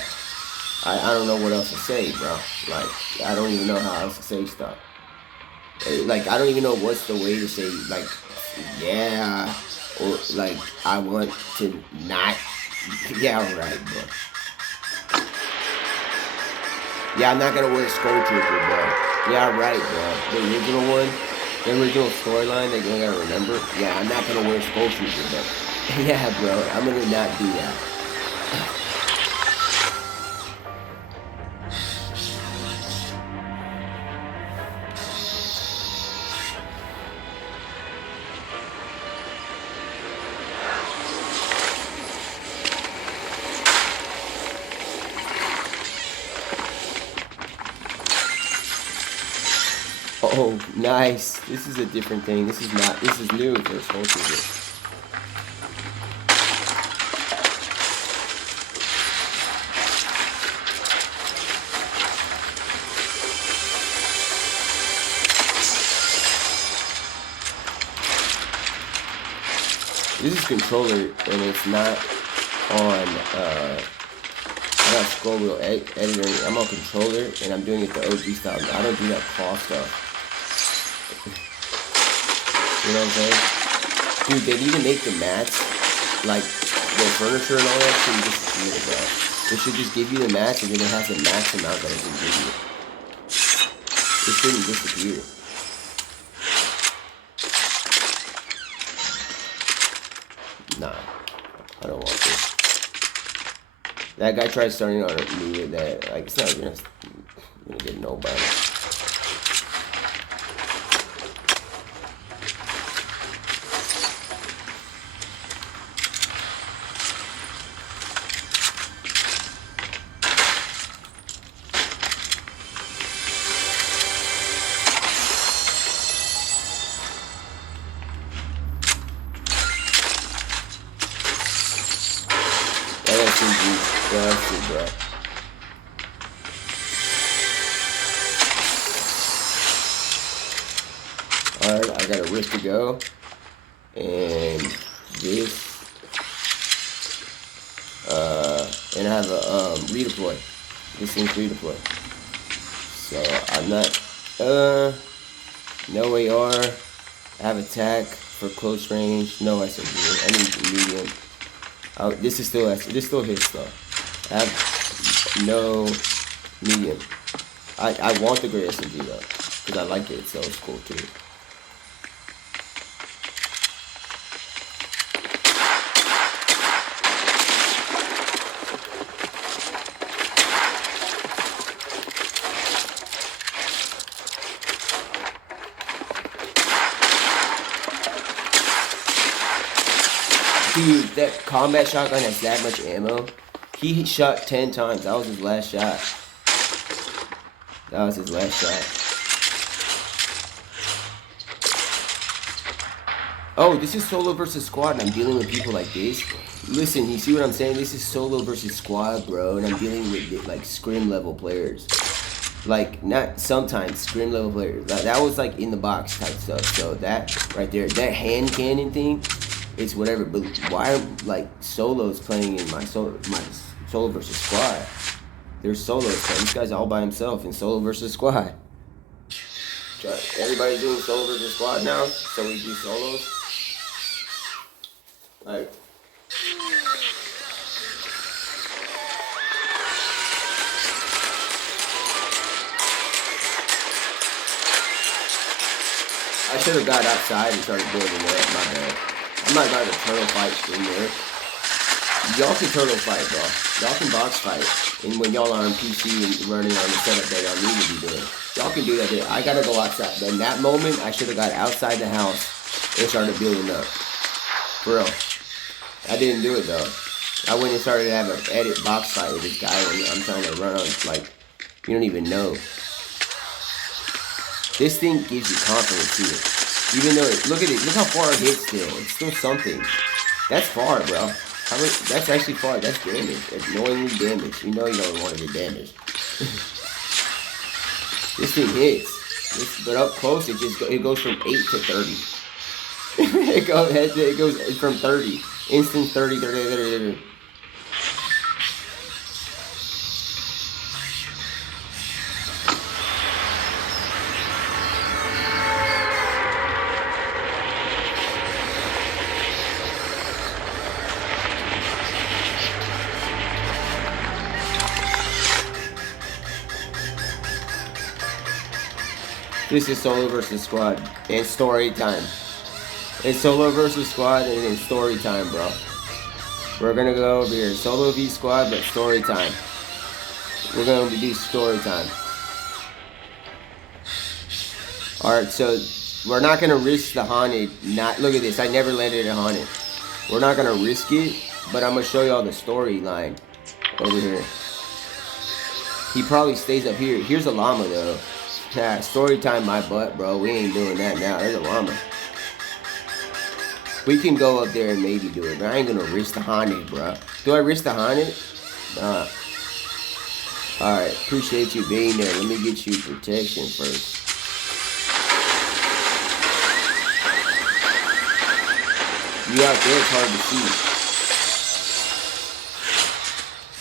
I don't know what else to say, bro. Like, I don't even know how else to say stuff. Like, I don't even know what's the way to say, like, yeah, or, like, I want to not, yeah, right, bro. Yeah, I'm not gonna wear Skull Trooper, bro. Yeah, right, bro. The original one, the original storyline that you gotta remember, yeah, I'm not gonna wear Skull Trooper, bro. Yeah, bro, I'm gonna not do that. Oh, nice. This is a different thing. This is new for Soul Trooper. This is controller, and it's not on, I'm not scroll wheel editor. I'm on controller, and I'm doing it the OG style. I don't do that claw stuff. You know what I'm saying? Dude, they need to make the mats, like, the furniture and all that shouldn't disappear, bro. It should just give you the mats, and then it has a max amount that it can give you. It shouldn't disappear. Nah, I don't want this. That guy tried starting on me with that. Like, it's not gonna get nobody. Bro. Alright, I got a wrist to go. And this. And I have a redeploy. This thing's redeploy. So I'm not no AR. I have attack for close range. No SMG. I need medium. This still hits though. I have no medium. I want the gray SMG though, because I like it, so it's cool too. Dude, that combat shotgun has that much ammo. He shot 10 times. That was his last shot. That was his last shot. Oh, this is solo versus squad, and I'm dealing with people like this. Listen, you see what I'm saying? This is solo versus squad, bro, and I'm dealing with, like, scrim level players. Like, not sometimes, scrim level players. That was, like, in the box type stuff. So that right there, that hand cannon thing, it's whatever. But why are, like, solos playing in my solo versus squad? There's solos playing. This guy's all by himself in solo versus squad. Everybody's doing solo versus squad now, so we do solos. Like, I should have got outside and started building it up. My bad. I'm not about to turtle fight in there. Y'all can turtle fight, bro. Y'all can box fight. And when y'all are on PC and running on the setup that y'all need to be doing, y'all can do that there. I gotta go outside. But in that moment, I should have got outside the house and started building up. For real. I didn't do it though. I went and started to have an edit box fight with this guy when I'm trying to run on, like, you don't even know. This thing gives you confidence too. Even though, look at it, look how far it hits still. It's still something. That's far, bro. That's actually far. That's damage. It's knowingly damage. You know you don't want to get damaged. This thing hits. But up close, it goes from 8 to 30. it goes from 30. Instant 30. This is solo versus squad and story time. It's solo versus squad and it's story time, bro. We're gonna go over here. Solo v squad, but story time. We're gonna do story time. Alright, so we're not gonna risk the haunted. Look at this. I never landed a haunted. We're not gonna risk it, but I'm gonna show y'all the storyline over here. He probably stays up here. Here's a llama though. Yeah, story time my butt, bro. We ain't doing that now. There's a llama. We can go up there and maybe do it, but I ain't gonna risk the haunted, bro. Do I risk the haunted? Alright, appreciate you being there. Let me get you protection first. You out there, it's hard to see.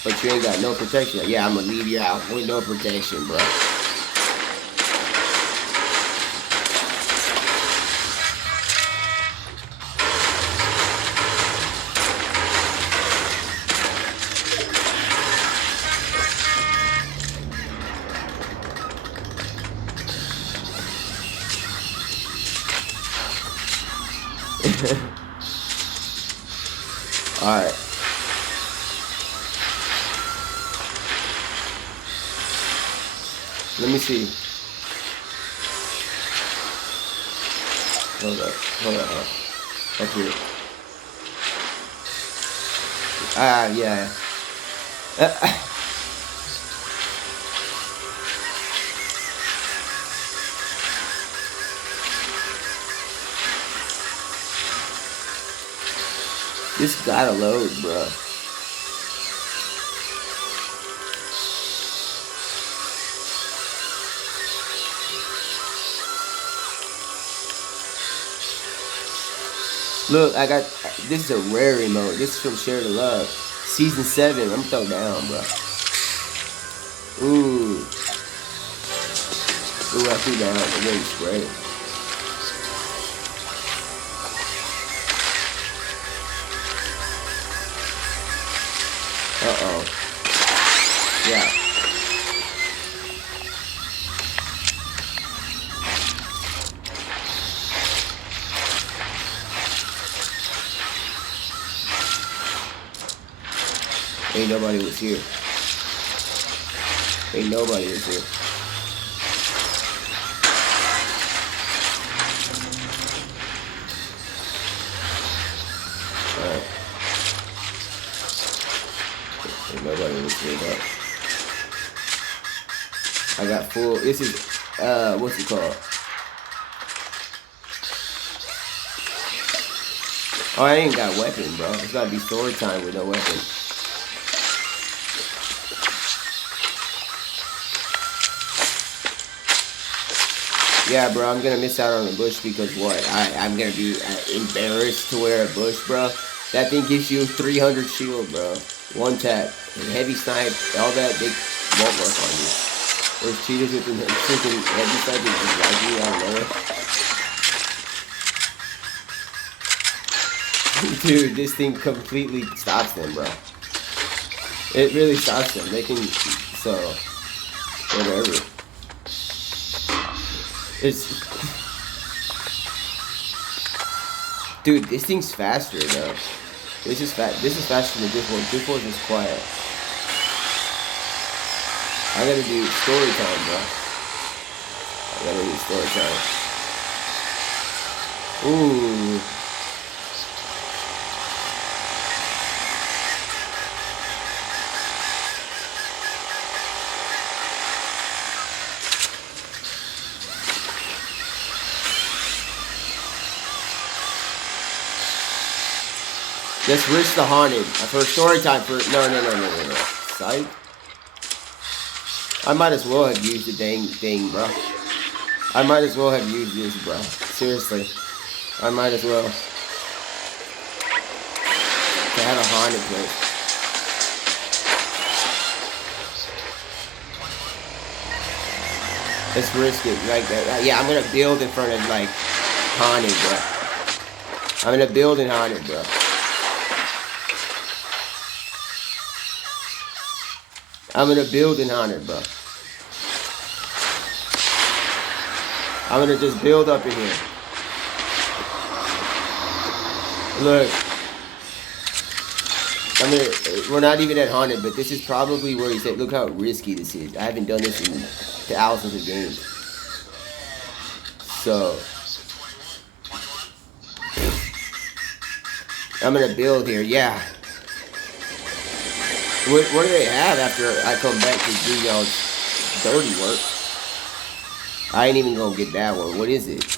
But you ain't got no protection. Yeah, I'm gonna leave you out with no protection, bro. Alright. Let me see. Hold up. Up here. Yeah. This gotta load, bro. Look, I got, this is a rare emote. This is from Share the Love. Season 7, I'm throw down, bro. Ooh, I threw down, I'm getting sprayed. Uh-oh. Yeah. Ain't nobody was here. Ain't nobody was here. Alright. Ain't nobody was here though. I got full, this is, what's it called? Oh, I ain't got weapon, bro. It's gotta be story time with no weapon. Yeah, bro, I'm gonna miss out on the bush because what? I'm gonna be embarrassed to wear a bush, bro. That thing gives you 300 shield, bro. One tap. And heavy snipe, all that, they won't work on you. Those cheaters with the freaking heavy snipe is just like you out of nowhere. Dude, this thing completely stops them, bro. It really stops them. They can, so, whatever. Dude, this thing's faster though. This is faster than this one. This one's just quiet. I gotta do story time, bro. I gotta do story time. Ooh. Let's risk the haunted. For story time for no. Psych. I might as well have used the dang thing, bro. I might as well have used this, bro. Seriously. I might as well. To have a haunted place. Let's risk it. Like that. Yeah, I'm gonna build in front of like haunted, bro. I'm gonna build in haunted, bro. I'm gonna build in haunted, bro. I'm gonna just build up in here. Look, I mean, we're not even at haunted, but this is probably where he said, look how risky this is. I haven't done this in thousands of games. So, I'm gonna build here, yeah. What do they have after I come back to do y'all's dirty work? I ain't even gonna get that one. What is it?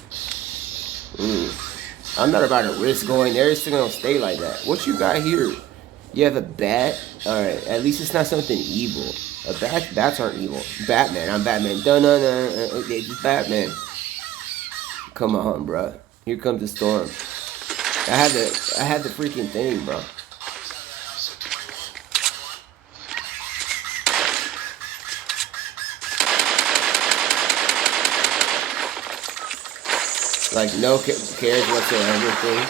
I'm not about to risk going there. It's still gonna stay like that. What you got here? You have a bat? Alright, at least it's not something evil. Bats aren't evil. Batman, I'm Batman. Dun-dun-dun. Okay, just Batman. Come on, bro. Here comes the storm. I had the freaking thing, bro. Like no cares whatsoever thing.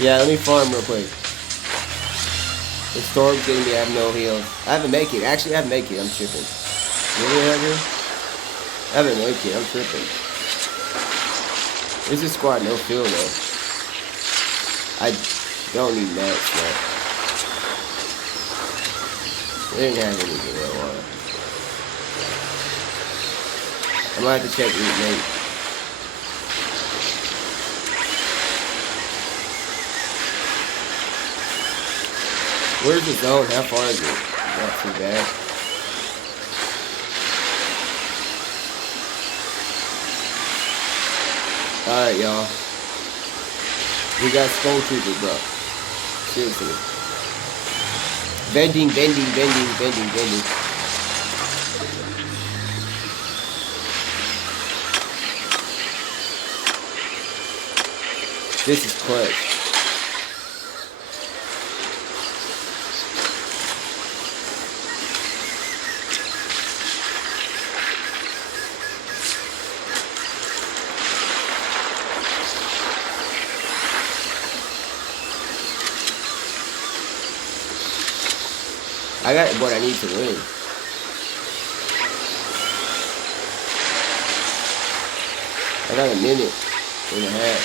Yeah, let me farm real quick. The storm's getting me, I have no heals. I haven't make it. Actually, I haven't make it. I'm tripping. What do we have here? I haven't make it. I'm tripping. This is squad no fill though. I don't need mats though. They didn't have anything I want. I'm gonna have to check root mate. Where's the zone? How far is it? Not too bad. Alright, y'all. We got Skull Trooper, bro. Seriously. Bending. This is clutch. I got what I need to win. I got a minute and a half.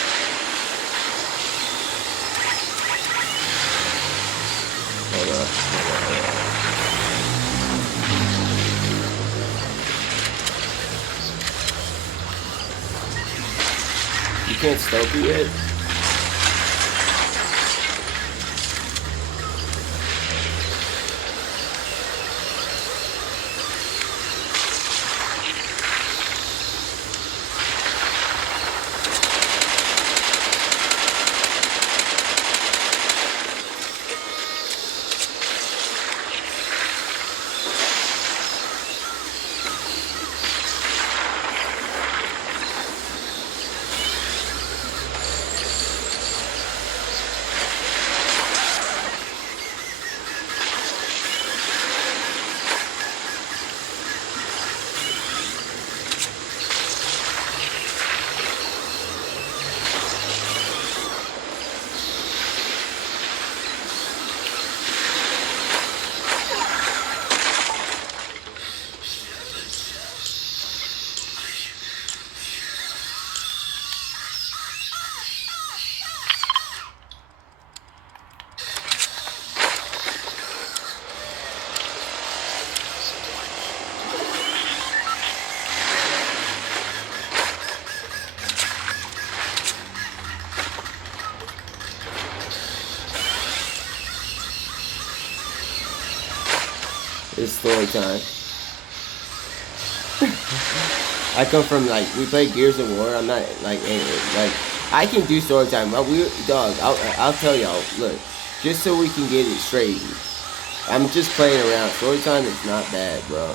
Hold on. You can't stoke it yet? It's story time. I come from like we play Gears of War. I'm not like I can do story time. But I'll tell y'all. Look, just so we can get it straight. I'm just playing around. Story time is not bad, bro.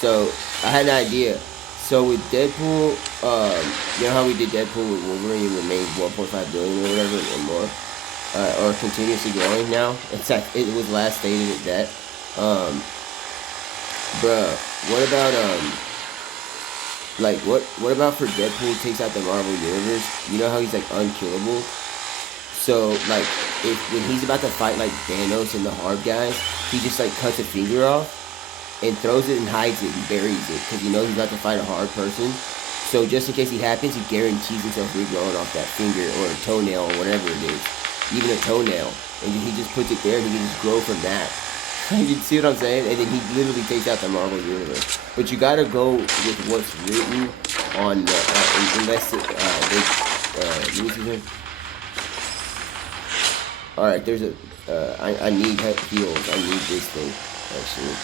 So I had an idea. So with Deadpool, you know how we did Deadpool with Wolverine and made 1.5 billion or whatever and more, or continuously growing now. It was last stated at that. Bruh, what about like what about for Deadpool takes out the Marvel universe? You know how he's like unkillable. So like when he's about to fight like Thanos and the hard guys, he just like cuts a finger off and throws it and hides it and buries it because you know he's about to fight a hard person. So just in case he happens, he guarantees himself regrowing off that finger or a toenail or whatever it is, even a toenail, and then he just puts it there and he can just grow from that. You see what I'm saying? And then he literally takes out the Marvel universe. But you gotta go with what's written on the unless let me see here. All right, there's a I need heals. I need this thing actually.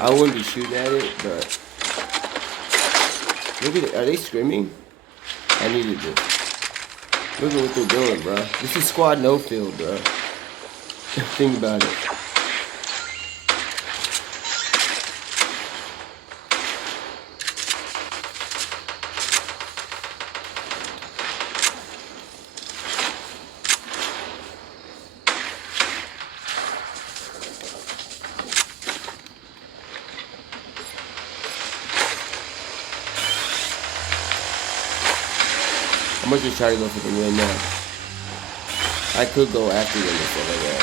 I wouldn't be shooting at it, but look at it. Are they screaming? I needed this. Look at what they're doing, bro. This is squad no field, bro. Think about it. I'm gonna just try to go for the win now. I could go after them and stuff like that,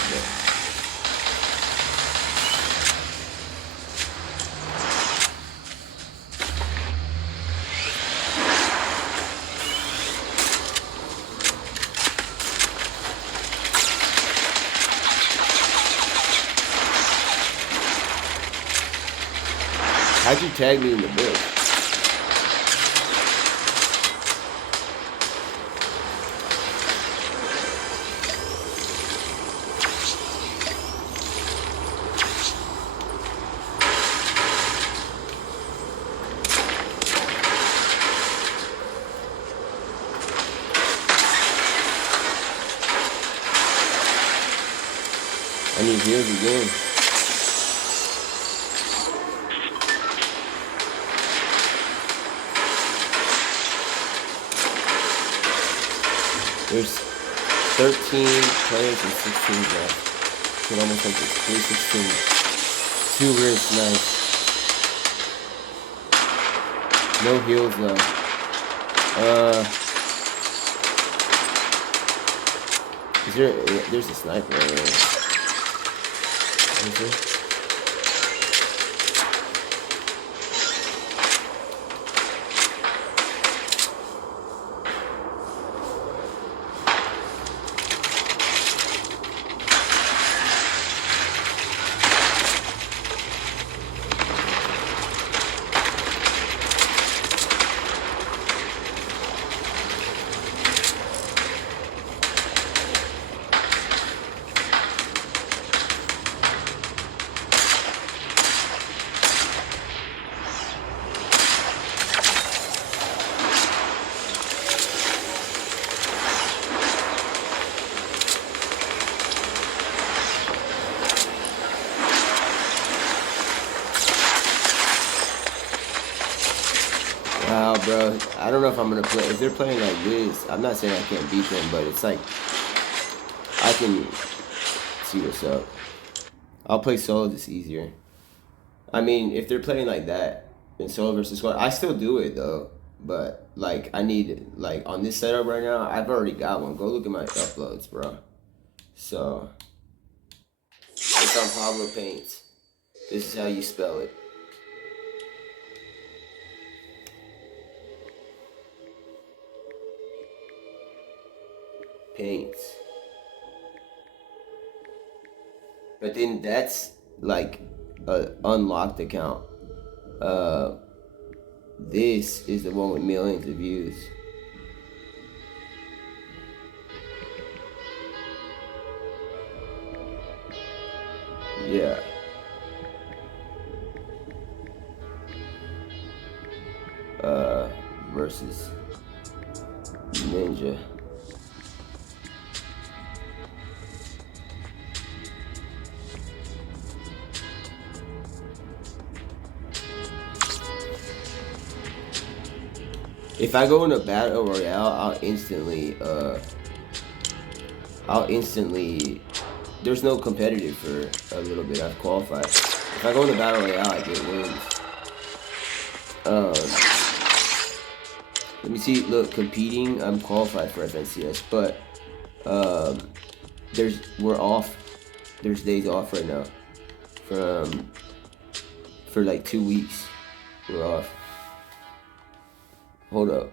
but how'd you tag me in the bush? I need heals again. There's 13 players and 16 left. It's almost like it's 316. 2 ribs, nice. No heals though. There's a sniper right there. Is there? Wow, bro. I don't know if I'm gonna play. If they're playing like this, I'm not saying I can't beat them, but it's like I can see what's up. I'll play solo just easier. I mean, if they're playing like that in solo versus squad, I still do it though. But like, I need like on this setup right now, I've already got one. Go look at my uploads, bro. So it's on Pablo Paints. This is how you spell it. Paints. But then that's like a unlocked account. This is the one with millions of views. Yeah. Versus Ninja. If I go in a battle royale, I'll instantly, there's no competitive for a little bit. I've qualified. If I go in the battle royale, I get wins. Let me see. Look, competing, I'm qualified for FNCS, but we're off. There's days off right now. For like 2 weeks, we're off. Hold up.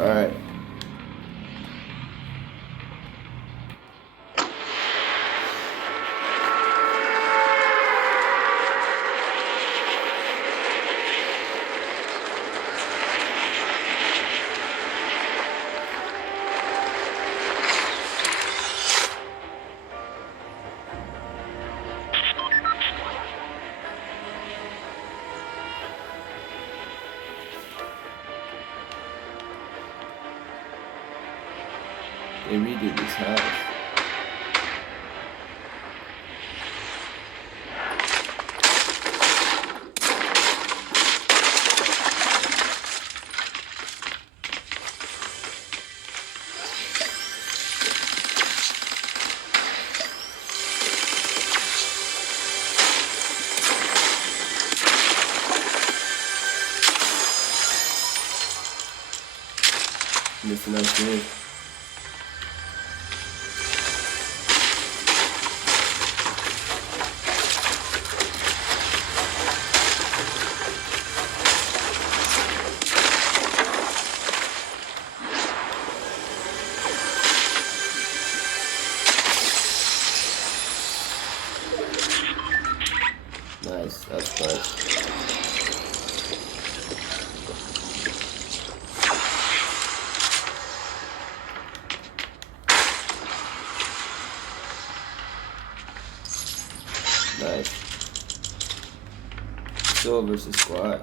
All right. They redid this house. Missing us good. Nice, that's clutch. Nice. Solo versus squad.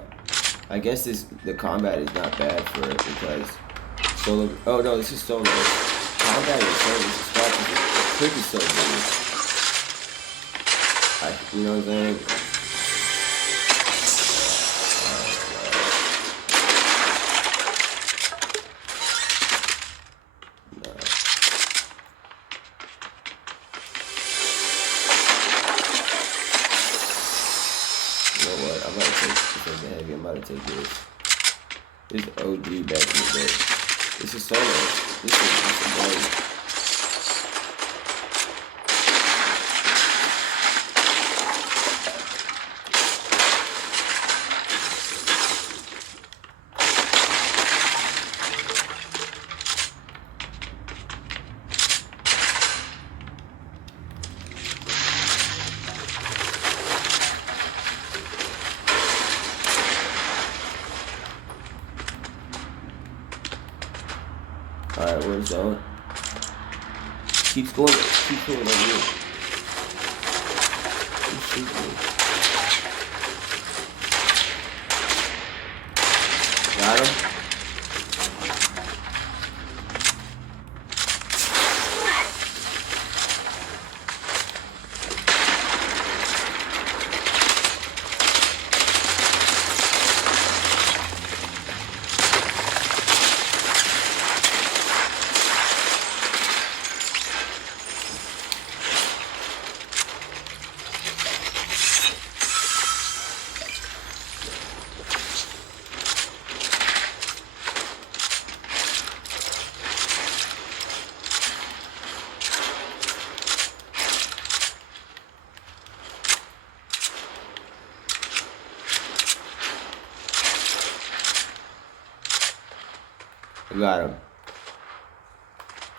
I guess the combat is not bad for it because solo. Oh no, this is solo. Combat is solo versus squad because the clip is so big. You know what I'm saying? You know what? I'm about to take this as a heavy. I'm about to take this. This is OG back in the day. This is so nice. This is amazing. Alright, where's that? Keeps going over here. Shoot me. Got him. I got him.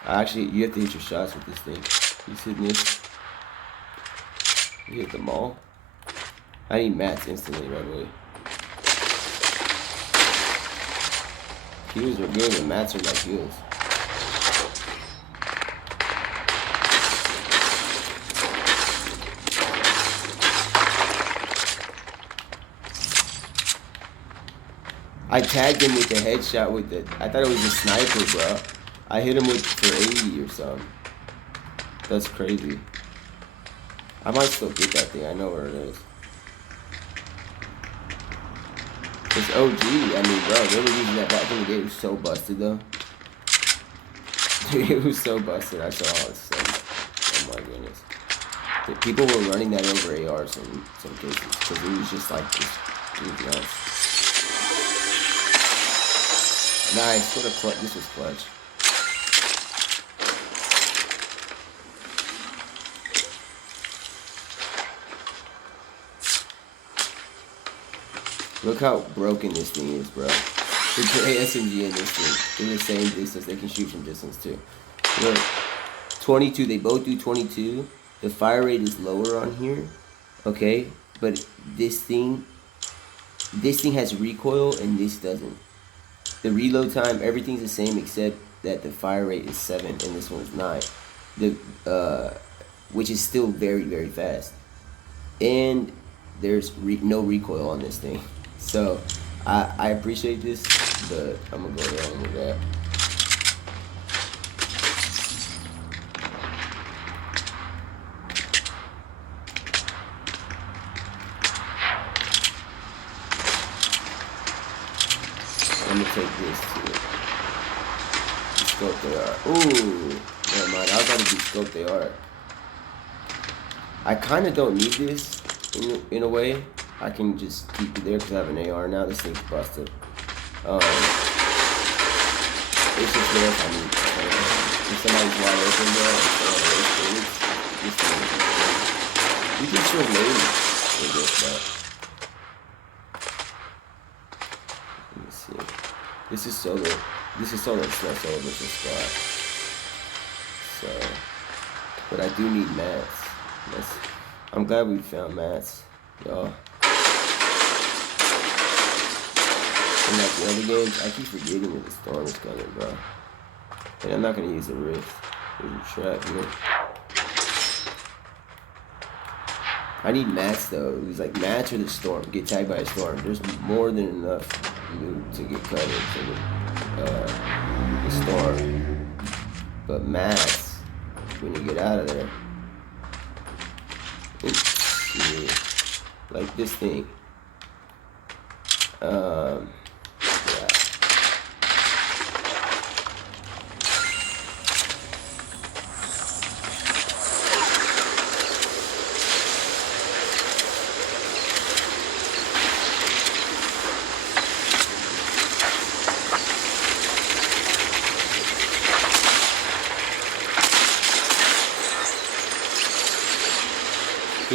Actually, you have to hit your shots with this thing. He's hitting this. You hit them all. I need mats instantly right away. Heals are good, and mats are like heals. I tagged him with the headshot with it. I thought it was a sniper, bro. I hit him with for 80 or something. That's crazy. I might still get that thing. I know where it is. It's OG. I mean, bro, they were using that back in the day. It was so busted, though. Dude, it was so busted. I saw all this stuff. Oh my goodness. People were running that over ARs in some cases because it was just like this. It was nuts. Nice, what a clutch. This was clutch. Look how broken this thing is, bro. The gray SMG and this thing, they're the same distance. They can shoot from distance too. Look, 22, they both do 22. The fire rate is lower on here, okay? But this thing has recoil and this doesn't. The reload time, everything's the same except that the fire rate is 7 and this one's 9. Which is still very, very fast. And there's no recoil on this thing. So, I appreciate this, but I'm gonna go along with that. I'm gonna take this too. Scope they are. Ooh, never mind. I was about to do scope they are. I kind of don't need this in a way. I can just keep it there because I have an AR now. This thing's busted. It's just there if I need it. If somebody's wide open there, this thing is you can still lane with this, but let me see. This is solo. This is solo. It's not solo versus squad. So, but I do need mats. I'm glad we found mats, y'all. And like the other games, I keep forgetting that the storm is coming, bro. And I'm not gonna use the rift. There's a trap here. I need mats though. It was like mats or the storm. Get tagged by a storm. There's more than enough loot to get cut into the storm. But mats, when you get out of there, it's like this thing. Yeah.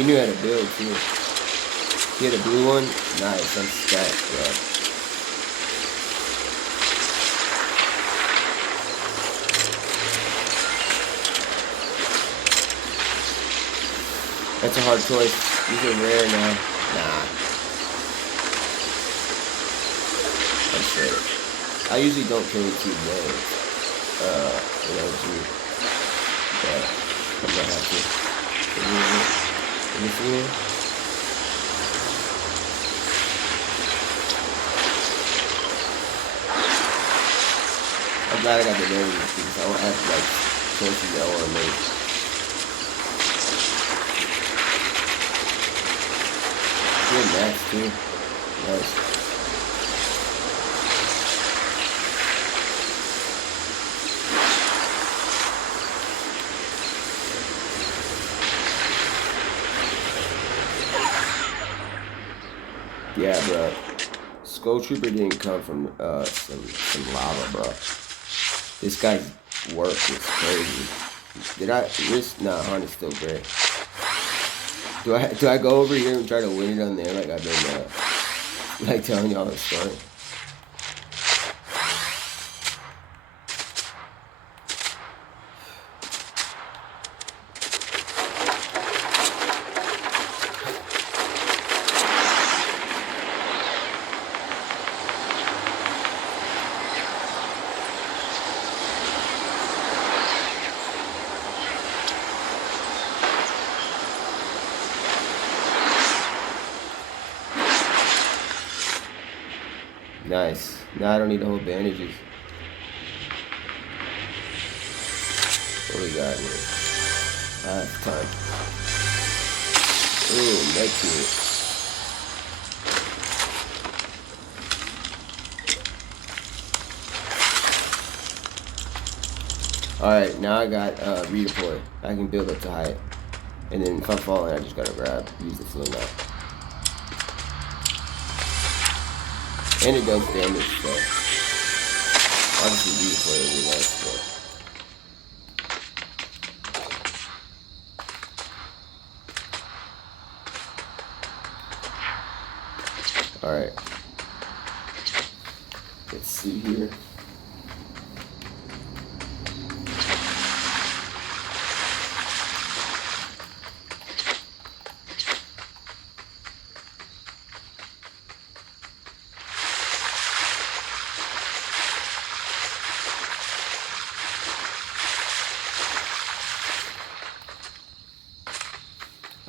knew how to build too. He had a blue one. Nice. I'm stacked, bro. That's a hard choice. These are rare now. Nah. I'm straight. I usually don't carry 2 waves. But I'm gonna have to. Let me see here. I'm glad I got the name because I don't have like choices that I want to make. Good match too. Nice. Yeah, bro. Skull Trooper didn't come from some lava, bro. This guy's work is crazy. Did I risk? Nah, Honda's still great. Do I go over here and try to win it on there like I've been like telling y'all the story? Nice. Now I don't need to hold bandages. What we got here? Time. Ooh, med kit. Alright, now I got redeploy. I can build up to height. And then if I'm falling, I just gotta use the fling out. And it does damage, so obviously redeploy would be nice, but alright. Let's see here.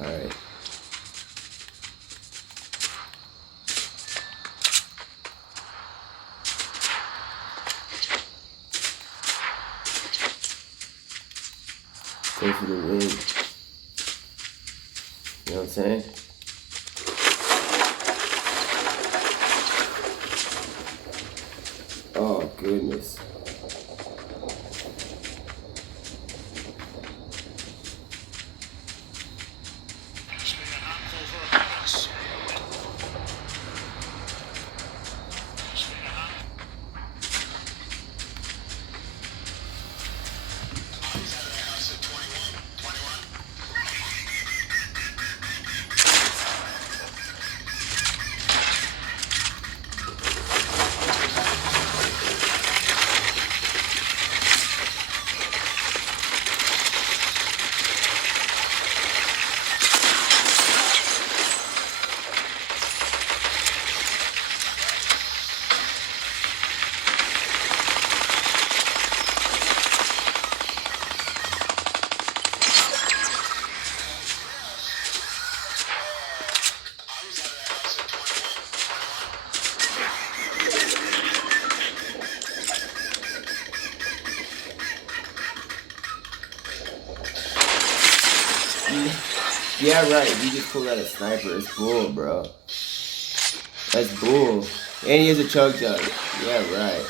Alright. Go for the win. You know what I'm saying? Oh, goodness. Yeah, right. You just pulled out a sniper. It's bull, bro. That's bull. And he has a chug jug. Yeah, right.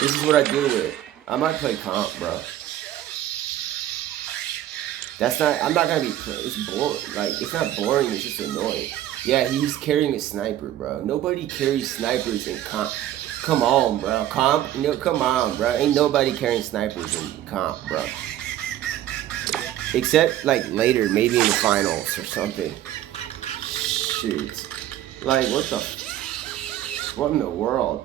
This is what I do with. I might play comp, bro. That's not. I'm not gonna be. It's boring. Like, it's not boring. It's just annoying. Yeah, he's carrying a sniper, bro. Nobody carries snipers in comp. Come on, bro. Comp? No, come on, bro. Ain't nobody carrying snipers in comp, bro. Except like later, maybe in the finals or something. Shoot. Like what in the world?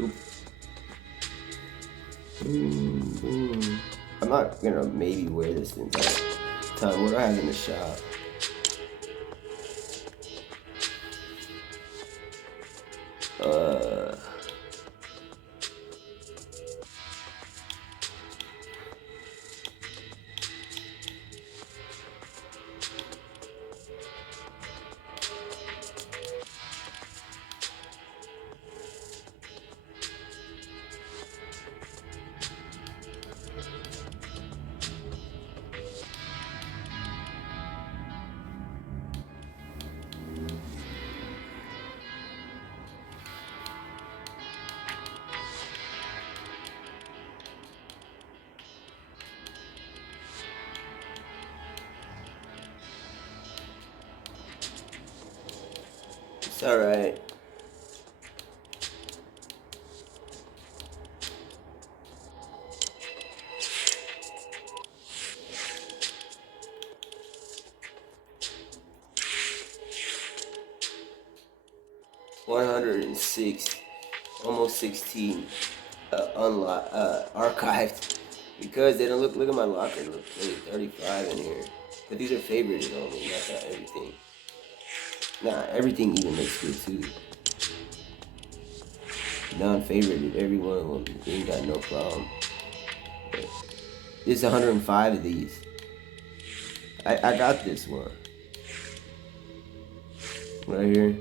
Oop. I'm not gonna maybe wear this the entire time. What do I have in the shop? It's alright. $106, almost 16, archived because they don't look at my locker. Look, only 35 in here, but these are favorited only, not everything. Nah, everything even looks good too. Non-favorited, every one of them ain't got no problem. But there's 105 of these. I got this one right here.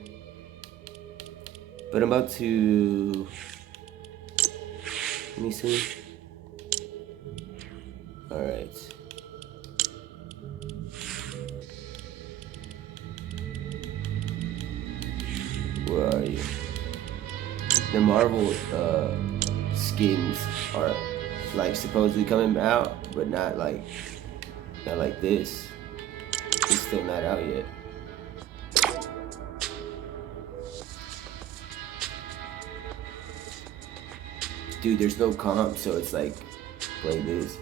But I'm about to, let me see. All right. Where are you? The Marvel skins are like supposedly coming out, but not like this. It's still not out yet. Dude, there's no comp, so it's like, play this.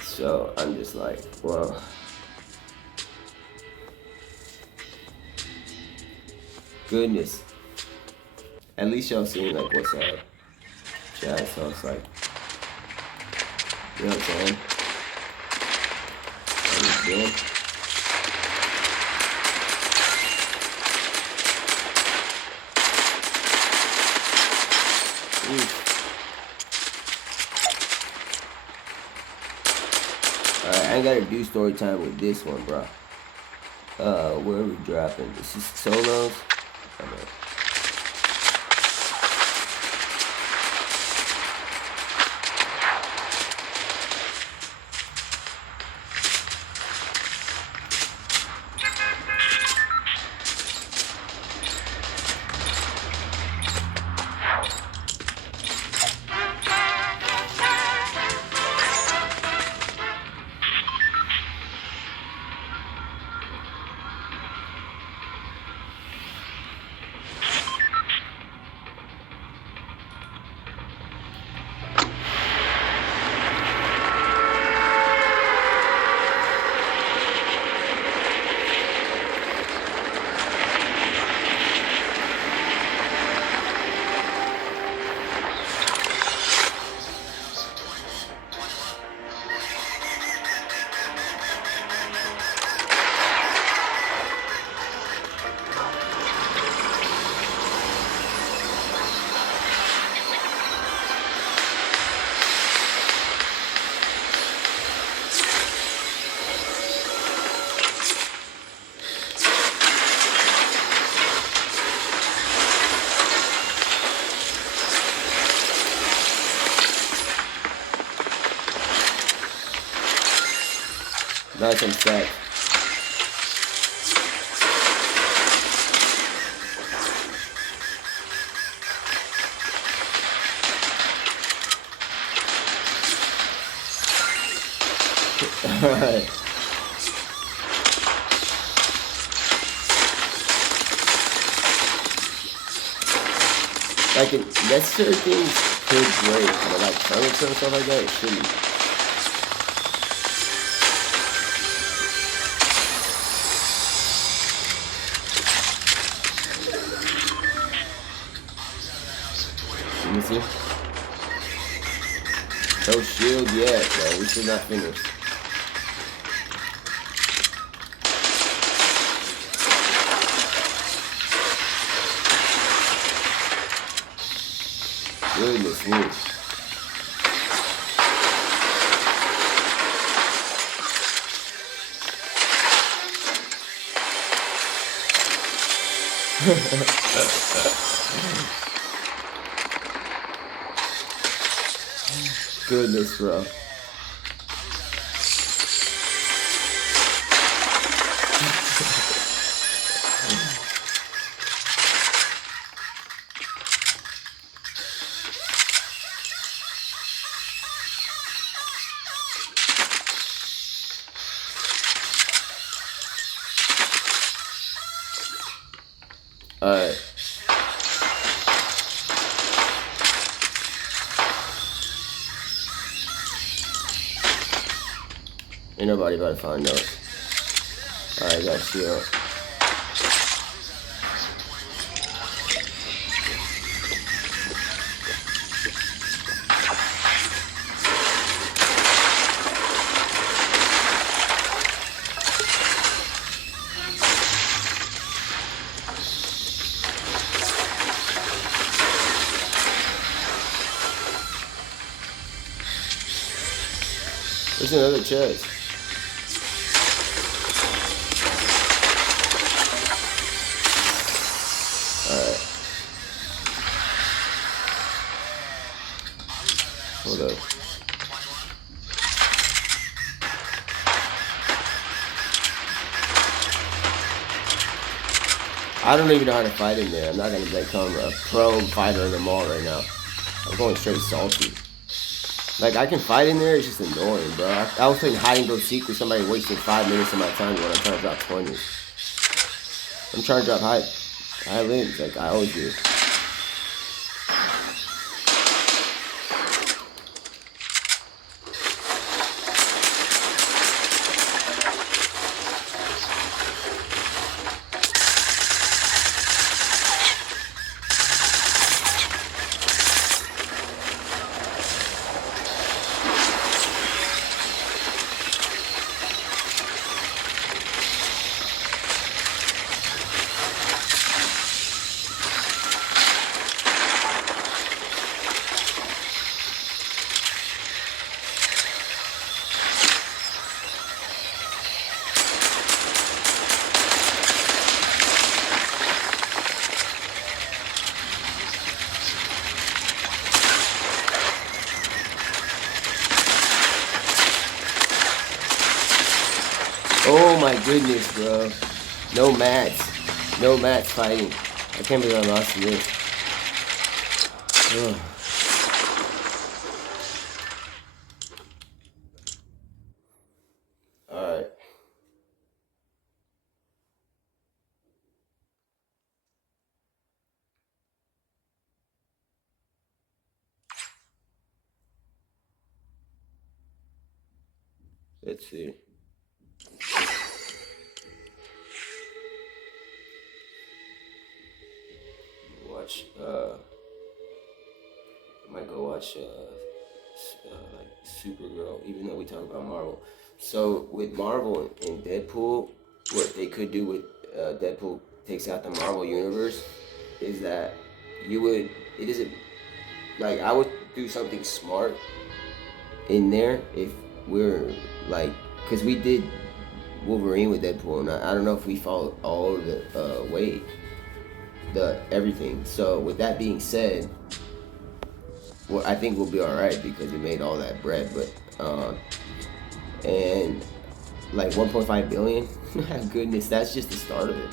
So I'm just like, well, goodness. At least y'all seen like what's up. Chat, so it's like, you know what I'm saying? Good. Alright, I ain't gotta do story time with this one, bro. Where are we dropping? This is solos. Okay. Nice and set. Alright. Like, necessary things could break, but like furniture and stuff like that, it shouldn't. Let me see. No shield yet, bro. We should not finish. Goodness me. Goodness, bro. Alright. Ain't nobody about to find out. Alright, got shield. There's another chest. Alright. Hold up. I don't even know how to fight in there. I'm not gonna become a pro fighter in the mall right now. I'm going straight salty. Like, I can fight in there, it's just annoying, bro. I was playing hide and go seek with somebody wasting 5 minutes of my time when I'm trying to drop 20. I'm trying to drop high limbs like I always do. Oh my goodness, bro. No mats. No mats fighting. I can't believe I lost to this. Ugh. Alright. Let's see. Watch, I might go watch, like Supergirl, even though we talk about Marvel. So with Marvel and Deadpool, what they could do with Deadpool takes out the Marvel universe is that it isn't, like, I would do something smart in there if we're, like, because we did Wolverine with Deadpool, and I don't know if we followed all of the way, everything. So with that being said, well, I think we'll be all right because we made all that bread. But and like 1.5 billion. Goodness, that's just the start of it.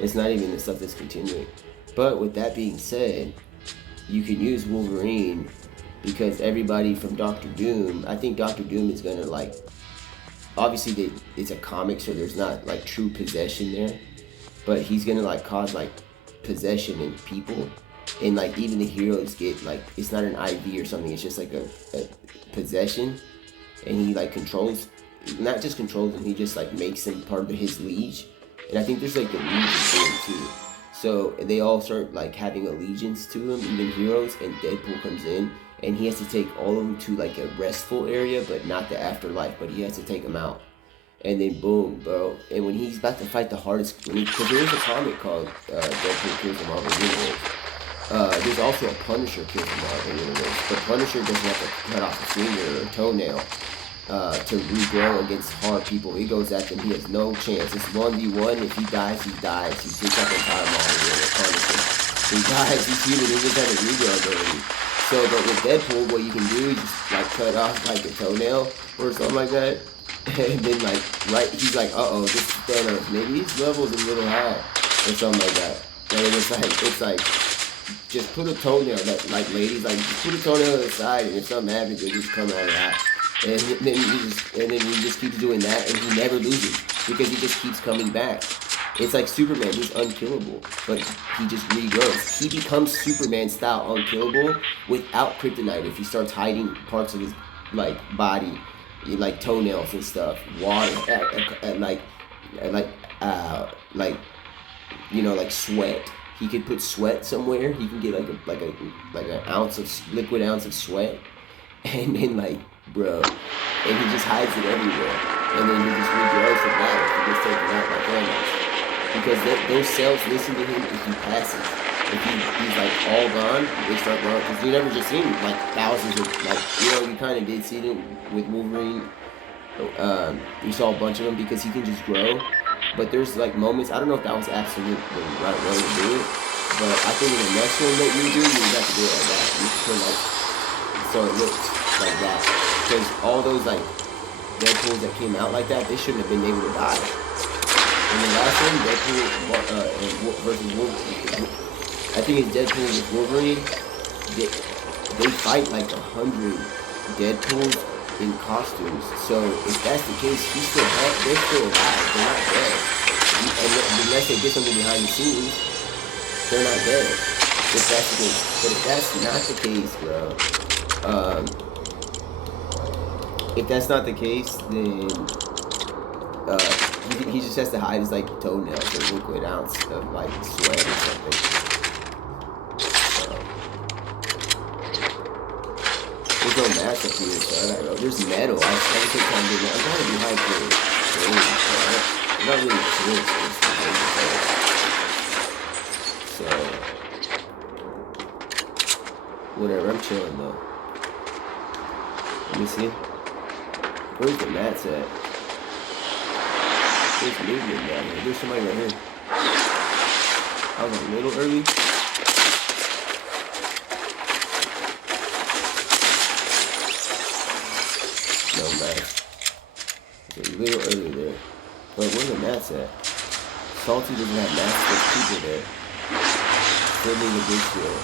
It's not even the stuff that's continuing. But with that being said, you can use Wolverine because everybody from Doctor Doom, I think Doctor Doom is gonna like, obviously it's a comic, so there's not like true possession there, but he's gonna like cause like possession in people, and like even the heroes get like, it's not an IV or something, it's just like a possession, and he like controls, not just controls them, he just like makes them part of his liege, and I think there's like the legion thing too. So they all start like having allegiance to him, even heroes, and Deadpool comes in, and he has to take all of them to like a restful area, but not the afterlife, but he has to take them out. And then boom, bro. And when he's about to fight the hardest, because there's a comic called Deadpool Kills the Marvel Universe. There's also a Punisher Kills the Marvel Universe. But Punisher doesn't have to cut off a finger or a toenail to regrow against hard people. He goes at them, he has no chance. It's 1v1. If he dies, he dies. He takes out the entire Marvel Universe. Punisher. He dies, he's human, he just has a regrow ability. So, but with Deadpool, what you can do is just like cut off like a toenail or something like that. And then like, right, he's like, uh-oh, this is Thanos. Maybe his level's a little high or something like that. And then it's like, just put a toenail, that like ladies, like just put a toenail to the side, and if something happens, it'll just come out of that. And then he just keeps doing that, and he never loses because he just keeps coming back. It's like Superman, he's unkillable, but he just regrows. He becomes Superman style unkillable without kryptonite if he starts hiding parts of his like body, like toenails and stuff, water, like you know, like sweat. He could put sweat somewhere. He can get like an ounce of liquid ounce of sweat, and then like, bro, and he just hides it everywhere, and then he just regrows from that if he gets taken out by Thanos. Because those cells listen to him if he passes. If he's like all gone, they start growing. Because you never just seen like thousands of, like, you know, you kind of did see them with Wolverine. You saw a bunch of them because he can just grow. But there's like moments, I don't know if that was absolutely the right way to do it. But I think in the next one that you do, you have to do it like that. You can put like, so it looks like that. Because all those like Deadpools that came out like that, they shouldn't have been able to die. And the last one, Deadpool versus Wolverine, I think it's Deadpool with Wolverine. They fight like 100 Deadpools in costumes. So if that's the case, they're still alive. They're not dead. And unless they get something behind the scenes, they're not dead. If that's the case. But if that's not the case, bro, if that's not the case, then he just has to hide his like toenails or liquid ounce of like sweat or something. So there's no match up here, so I don't know. There's metal. I would take time to do that. I'm trying to be high for I'm not really curious. So whatever, I'm chilling though. Let me see. Where's the mats at? There's movement down here. There's somebody right here. I was a little early. No mats. It's a little early there. But where the mats at? Salty doesn't have mats. There's people there. Still need a big shield.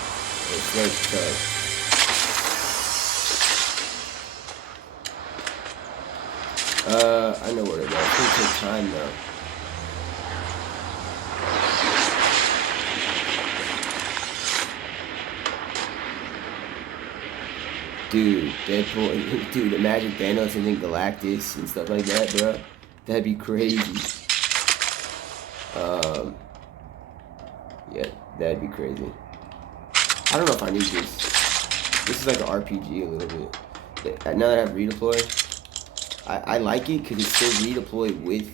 It's like tough. I know where to go. It's gonna take time though. Dude, Deadpool, dude, imagine Thanos and then Galactus and stuff like that, bro. That'd be crazy. Yeah, that'd be crazy. I don't know if I need this. This is like an RPG a little bit. Now that I have redeploy, I like it because it's still redeploy with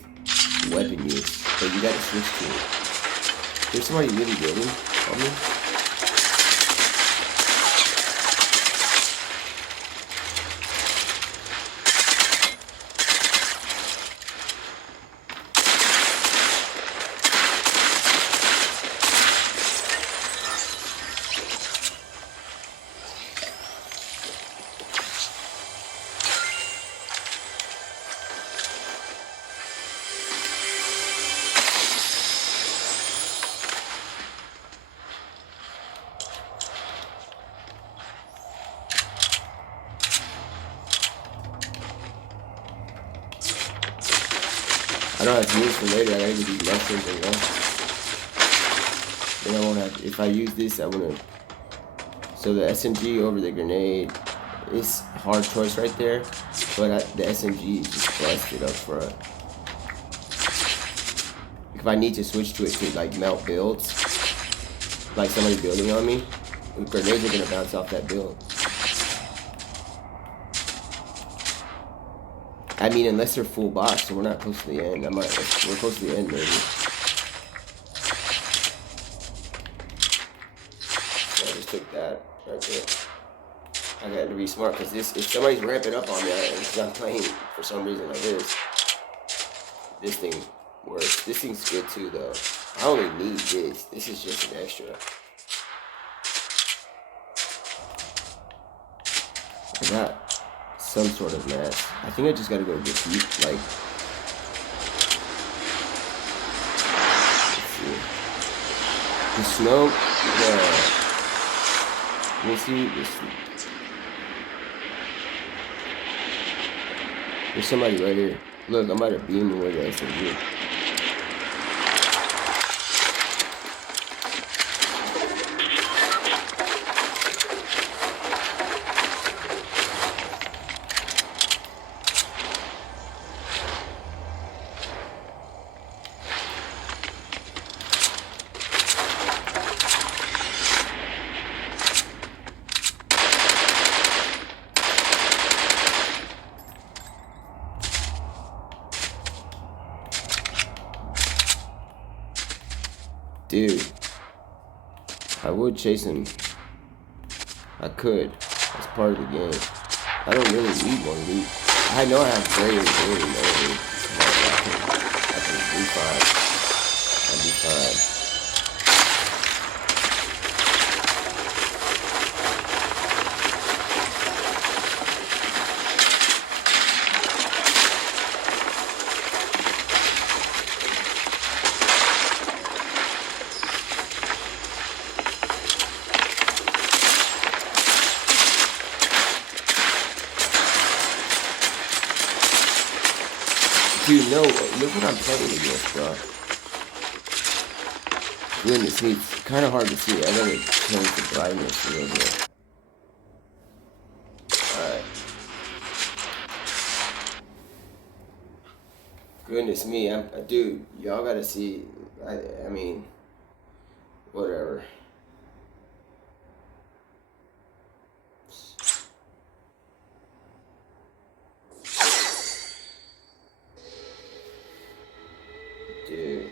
weapon use, but you gotta switch to it. There's somebody really building on me. I don't have meals for later. I gotta get these mushrooms and go. Then I won't have. If I use this, I wanna. So the SMG over the grenade, it's hard choice right there. But the SMG is just busted up front. If I need to switch to it to like melt builds, like somebody building on me, the grenades are gonna bounce off that build. I mean, unless they're full box, so we're not close to the end. We're close to the end, maybe. So I just took that right there. I got to be smart, because if somebody's ramping up on me, because I'm playing for some reason like this thing works. This thing's good too, though. I only need this. This is just an extra. I got some sort of mask. I think I just gotta go defeat, like, let's see. The snow, let me see this. There's somebody right here. Look, I'm about to beam away the SMG. Dude, I would chase him. I could. That's part of the game. I don't really need one loot. I know I have very no loot. I can do fine. I'll be fine. Dude, no, look what I'm playing against, bro. Goodness me, it's kind of hard to see. I gotta change the brightness a little bit. Alright. Goodness me, dude, y'all gotta see. I mean, whatever. Dude.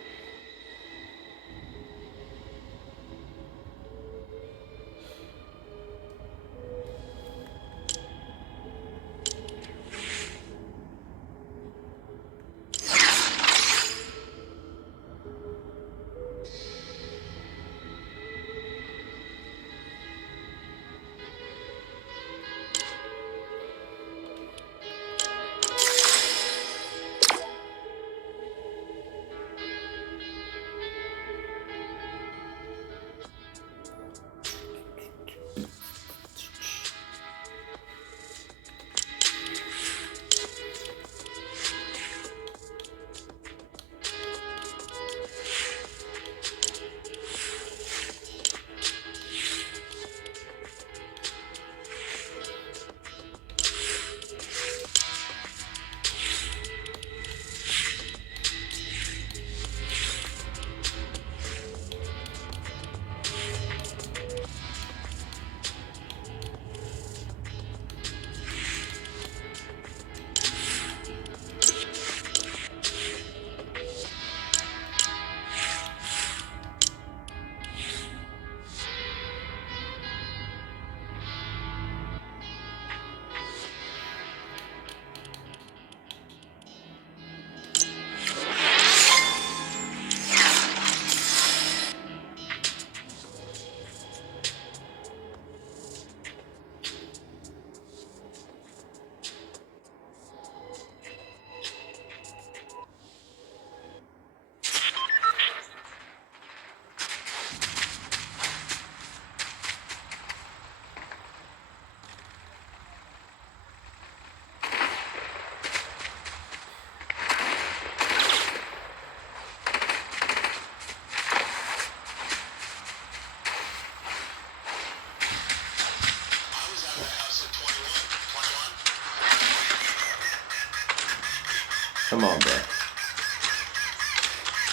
Come on, bro.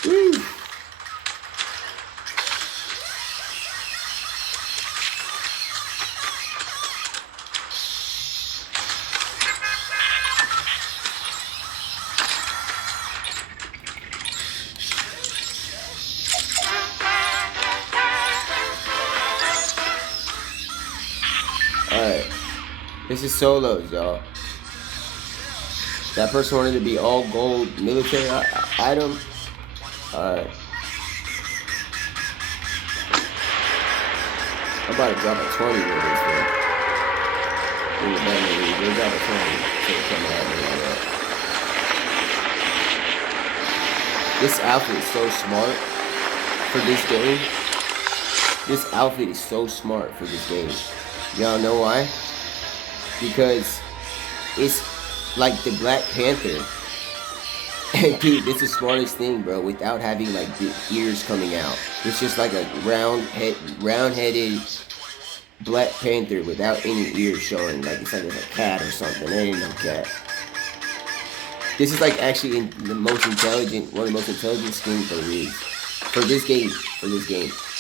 Woo. Alright. This is solos, y'all. That person wanted to be all gold military item. Alright. I'm about to drop a 20 with this, though. In the back of the league, we'll drop a 20 to come out and all that. This outfit is so smart for this game. This outfit is so smart for this game. Y'all know why? Because it's like the Black Panther. And dude, this is the smartest thing, bro, without having like the ears coming out. It's just like a round-headed Black Panther without any ears showing. Like it's like a cat or something. There ain't no cat. This is like actually one of the most intelligent skins for this game.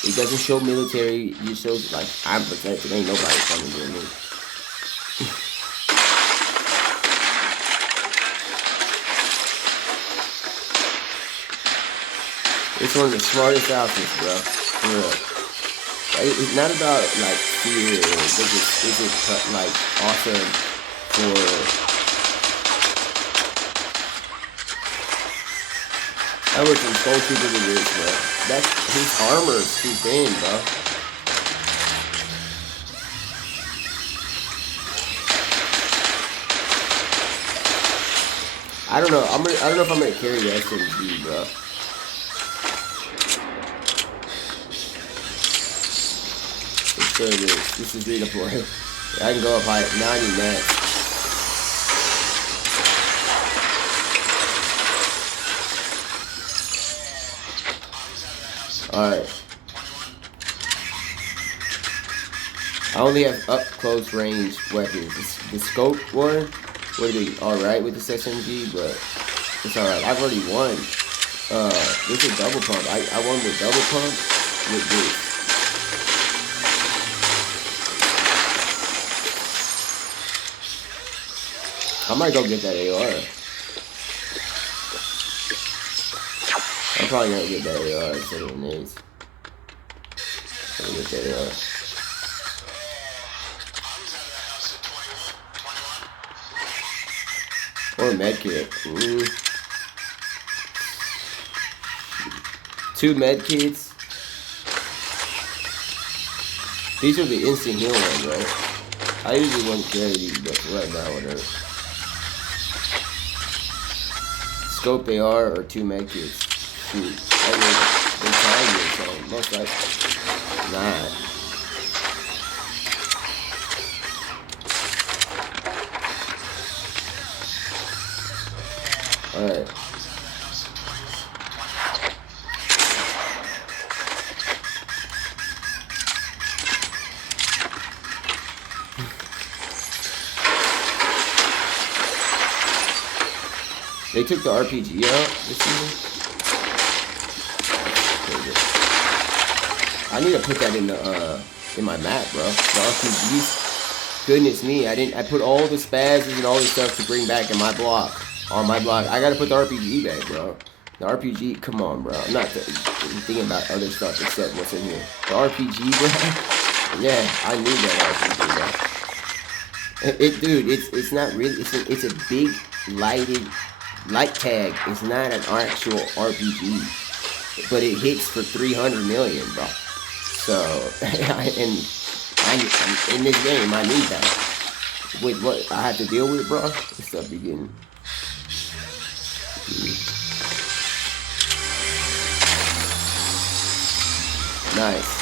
It doesn't show military. It just shows like I'm protected. Ain't nobody coming near me. It's one of the smartest outfits, bro. For real. It's not about like fear. It's just like awesome for. I was some Soul Trooper with this, bro. His armor is too thin, bro. I don't know. I don't know if I'm gonna carry the SMG, bro. This is redeploy. I can go up high at 90 max. Alright. I only have up close range weapons. The scope one would be alright with this SMG, but it's alright. I've already won. This is double pump. I won with double pump with this. I might go get that AR. I'm probably gonna get that AR instead of nades. I'm gonna get that AR. Or medkit. Ooh. 2 medkits. These are the instant heal ones, right? I usually wouldn't carry these, but right now, whatever. Scope they are, or 2 medkits. Shoot. I mean, they're trying to, so most likely not. Alright. They took the RPG out this season. I need to put that in my map, bro. The RPGs. Goodness me, I put all the spazzes and all this stuff to bring back in my block. On my block. I gotta put the RPG back, bro. The RPG, come on, bro. I'm not thinking about other stuff except what's in here. The RPG, bro. Yeah, I need that RPG, bro. Dude, it's not really. It's a big light tag. It's not an actual RPG, but it hits for 300 million, bro. So, in this game, I need that. With what I have to deal with, bro, this stuff be getting. Nice.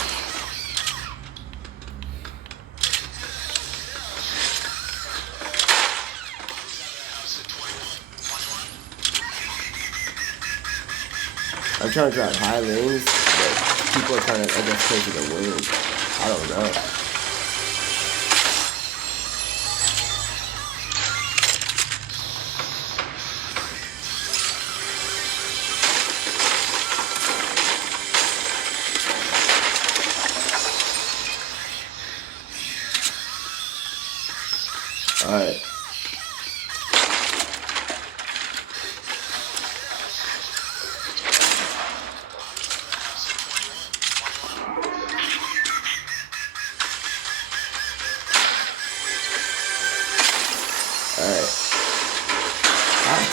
I'm trying to drive high lanes, but people are trying to, I guess, take it to win. I don't know.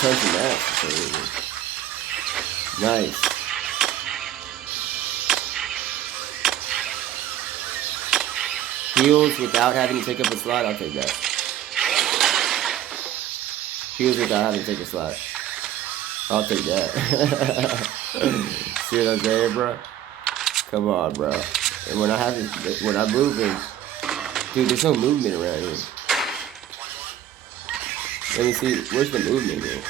tons of mats for some reason. Nice. Heals without having to take up a slot, I'll take that. Heals without having to take a slot. I'll take that. See what I'm saying, bro? Come on, bro. And when I'm moving, dude, there's no movement around here. Let me see, where's the movement here?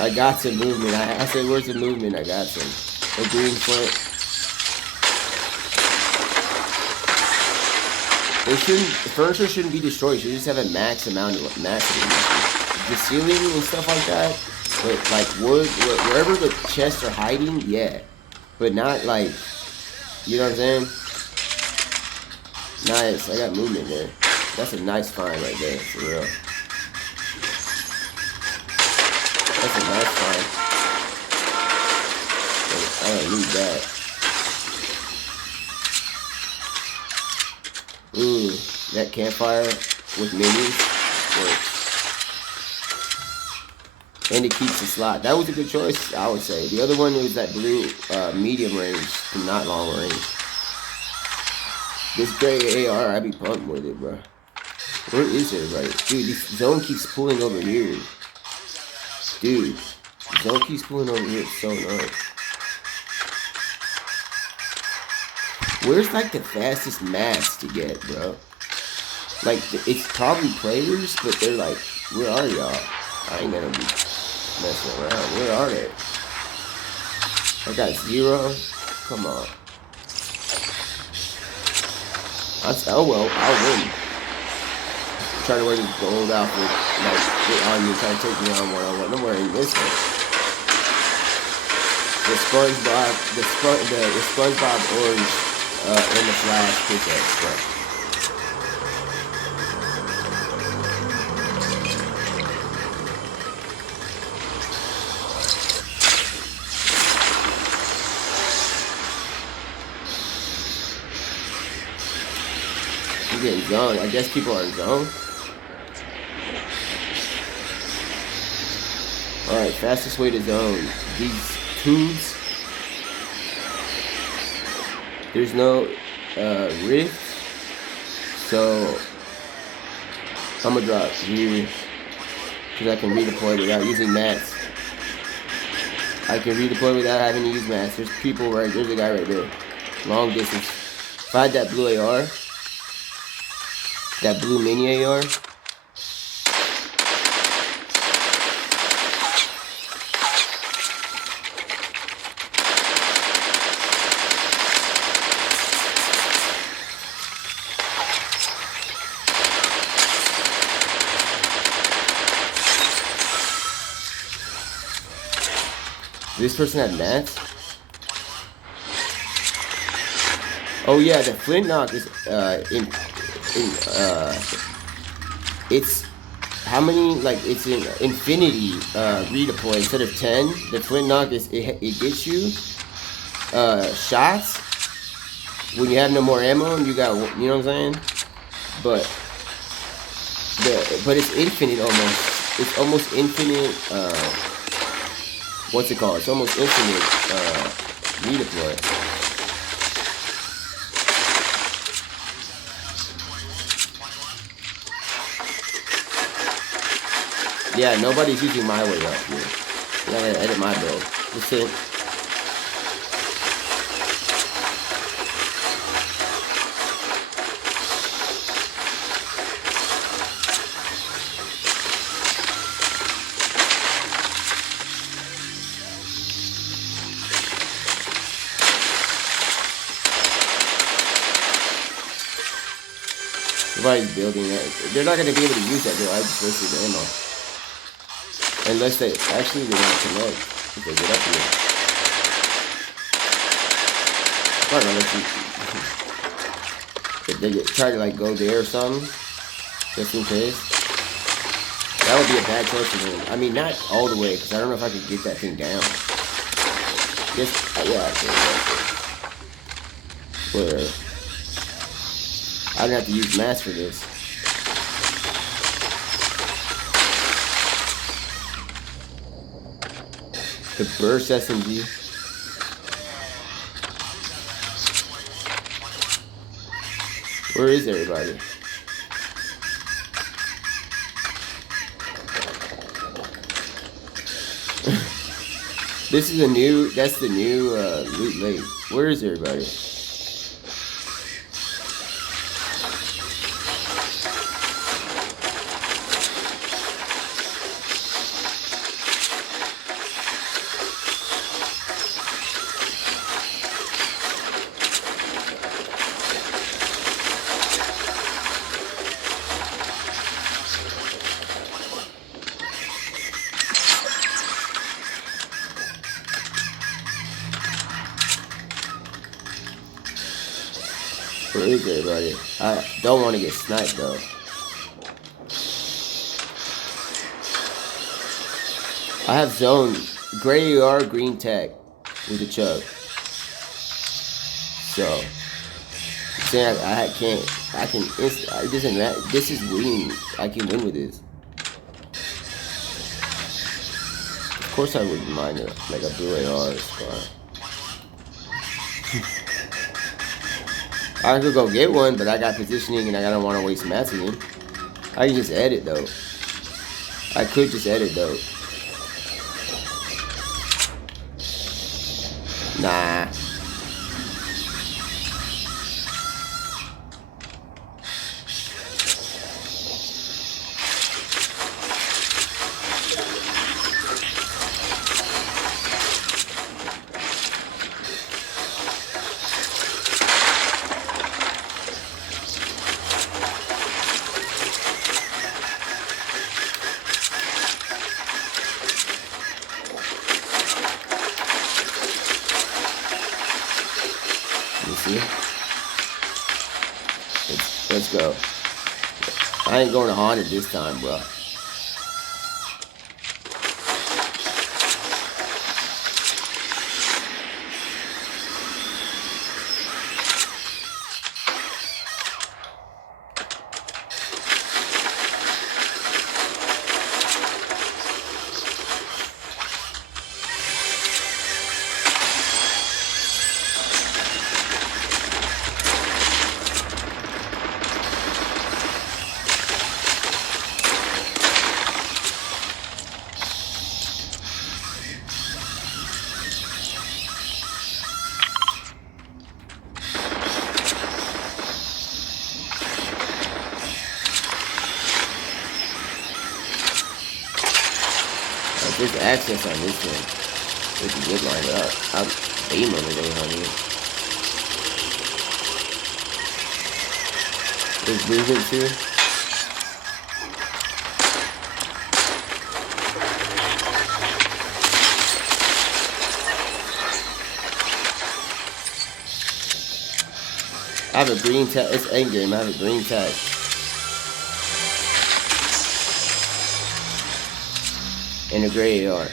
I got some movement. I said, where's the movement? I got some. A green flint. The furniture shouldn't be destroyed. You should just have a max amount of the ceiling and stuff like that. But like wood, wherever the chests are hiding, yeah. But not like, you know what I'm saying? Nice. I got movement there. That's a nice find right there, for real. That's a nice find. I don't need that. That campfire with minis works. And it keeps the slot. That was a good choice, I would say. The other one was that blue medium range, not long range. This gray AR, I'd be pumped with it, bro. Where is everybody? Dude, this zone keeps pulling over here. Dude, the zone keeps pulling over here. It's so nice. Where's like the fastest mats to get, bro? Like, it's probably players, but they're like, where are y'all? I ain't gonna be messing around. Where are they? I got 0. Come on. Oh well, I'll win. I'm trying to wear this gold outfit, like, on you, trying to take me on one-on-one. I'm wearing this one. The SpongeBob orange and the Flash pickaxe, bro. You getting zoned. I guess people are in zone. Alright, fastest way to zone. These tubes. There's no rift. So I'm gonna drop here. Because I can redeploy without using mats. I can redeploy without having to use mats. There's people right there's a guy right there. Long distance. If I had that blue AR. That blue mini AR. Does this person have mats? Oh yeah, the flintlock is it's how many, like, it's in infinity redeploy instead of 10. The flintlock is it gets you shots when you have no more ammo and you got, you know what I'm saying? But it's infinite almost. It's almost infinite. What's it called? It's almost infinite redeploy. Yeah, nobody's using my way up here. I gotta edit my build. That's it. Nobody's building that. They're not gonna be able to use that build. I just wasted the ammo. Unless they actually they want to connect if they get up here. I don't know if they try to like go there or something, just in case. That would be a bad choice for me. I mean, not all the way, because I don't know if I could get that thing down. Yes, yeah, I can. Where? I'm gonna have to use mass for this. The burst SMG. Where is everybody? This is a new, that's the new loot lake. Where is everybody? Where is everybody? I don't want to get sniped though. I have zone gray AR, green tag with a chug. So saying I can't. I can. It doesn't matter. This is winning. I can win with this. Of course, I wouldn't mind it. Like a blue AR is fine. I could go get one, but I got positioning and I don't want to waste mats again. I can just edit though. I could just edit though. Nah. Let's go. I ain't going to haunted this time, bro. There's access on this one. We can get lined up. I'll aim everything, honey. There's movement too. I have a green tag. It's endgame. I have a green tag. And a gray AR.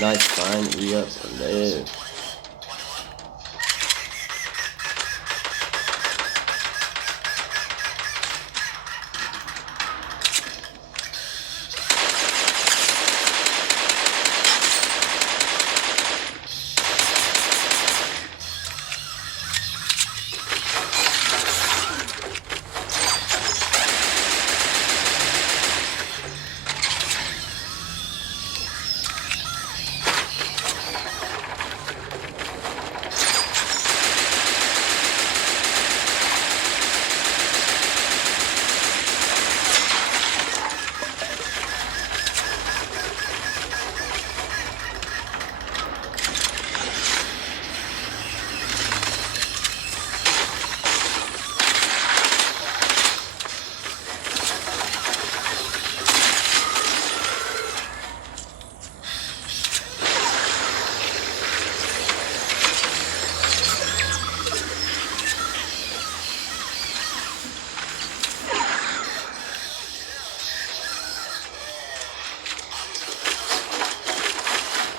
Nice, fine, re-up from there.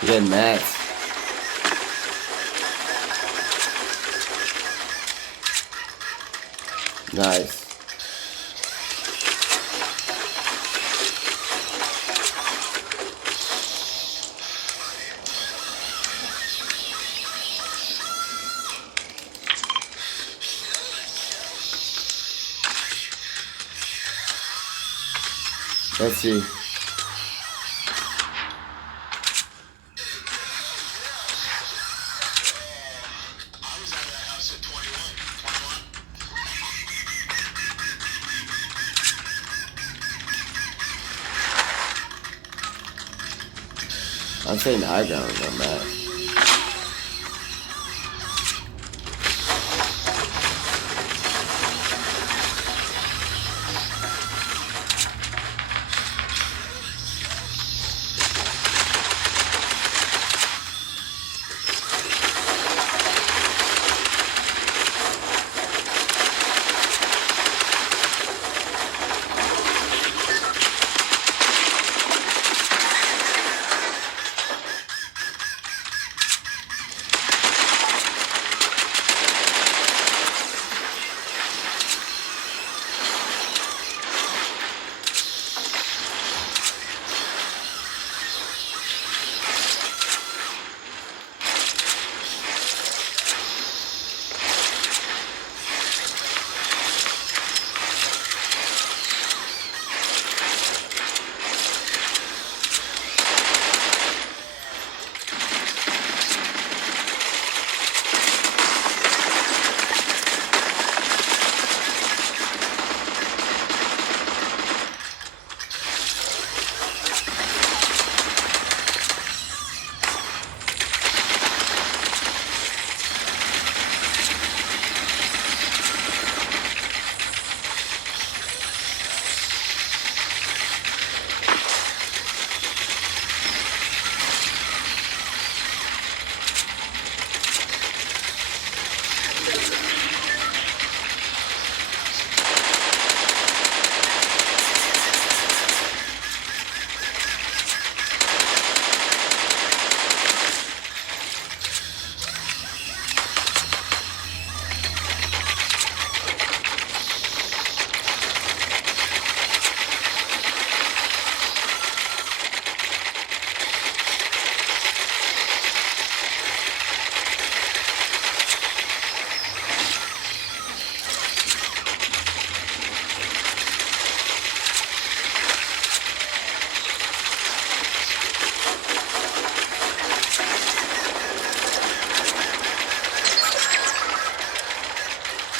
Yeah, mats. Nice. Let's see. I'm saying high ground on that.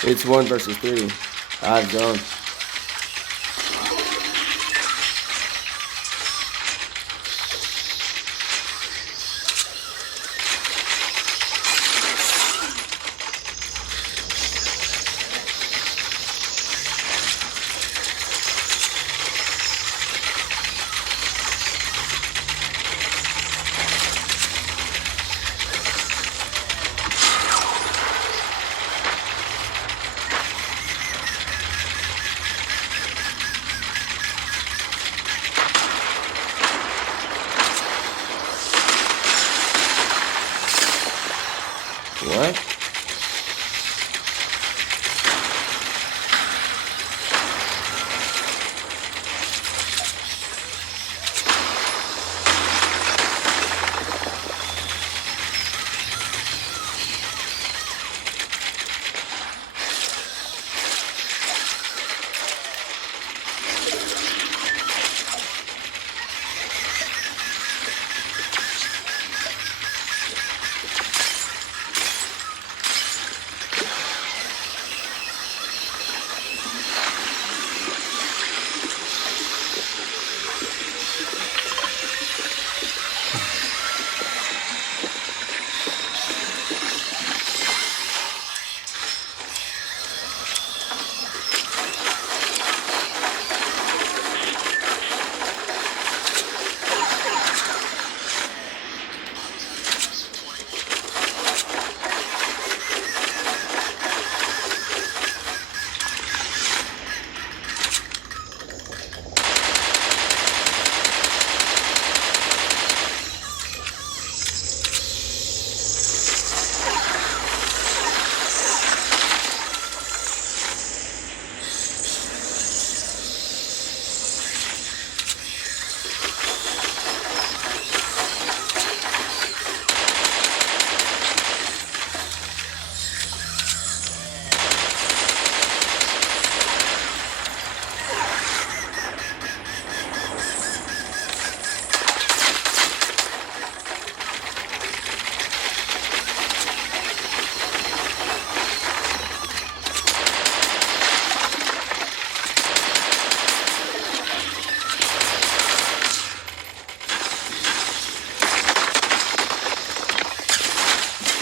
It's 1 versus 3. I've gone. What?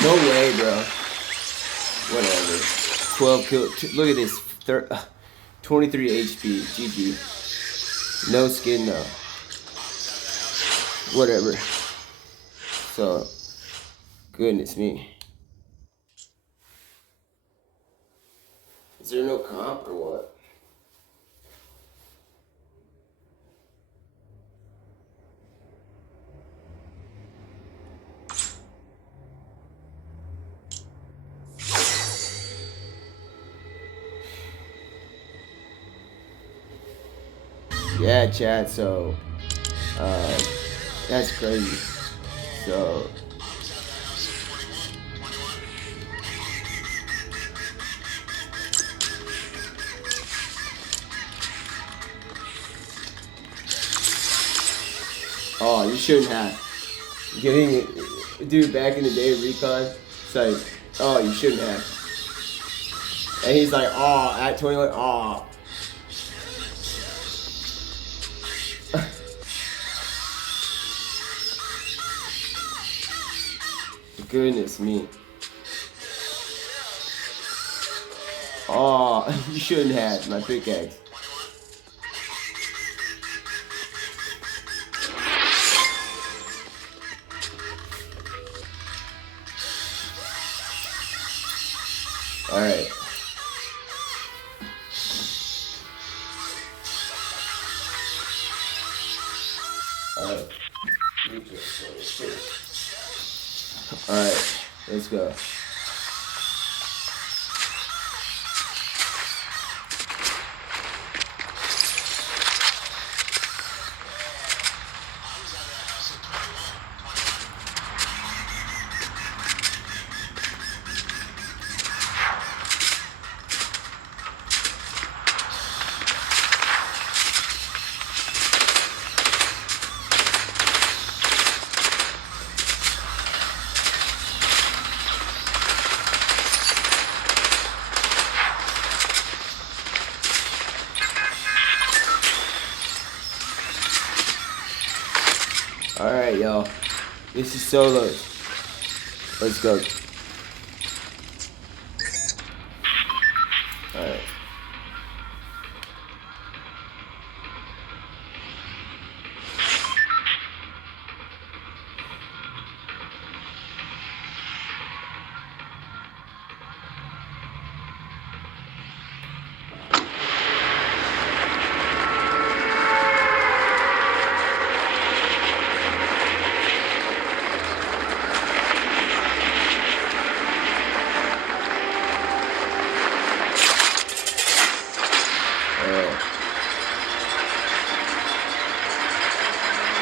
No way, bro. Whatever. 12 kill. Look at this. 23 HP. GG. No skin though. Whatever. So, goodness me. Is there no comp or what? Yeah, chat, so that's crazy. So oh, you shouldn't have. Getting it, dude, back in the day, Recon, it's like, oh, you shouldn't have. And he's like, oh, at 21, oh. Goodness me. Oh, you shouldn't have my pickaxe. Alright. Alright. Alright, let's go. Alright, y'all. This is solos. Let's go. Alright.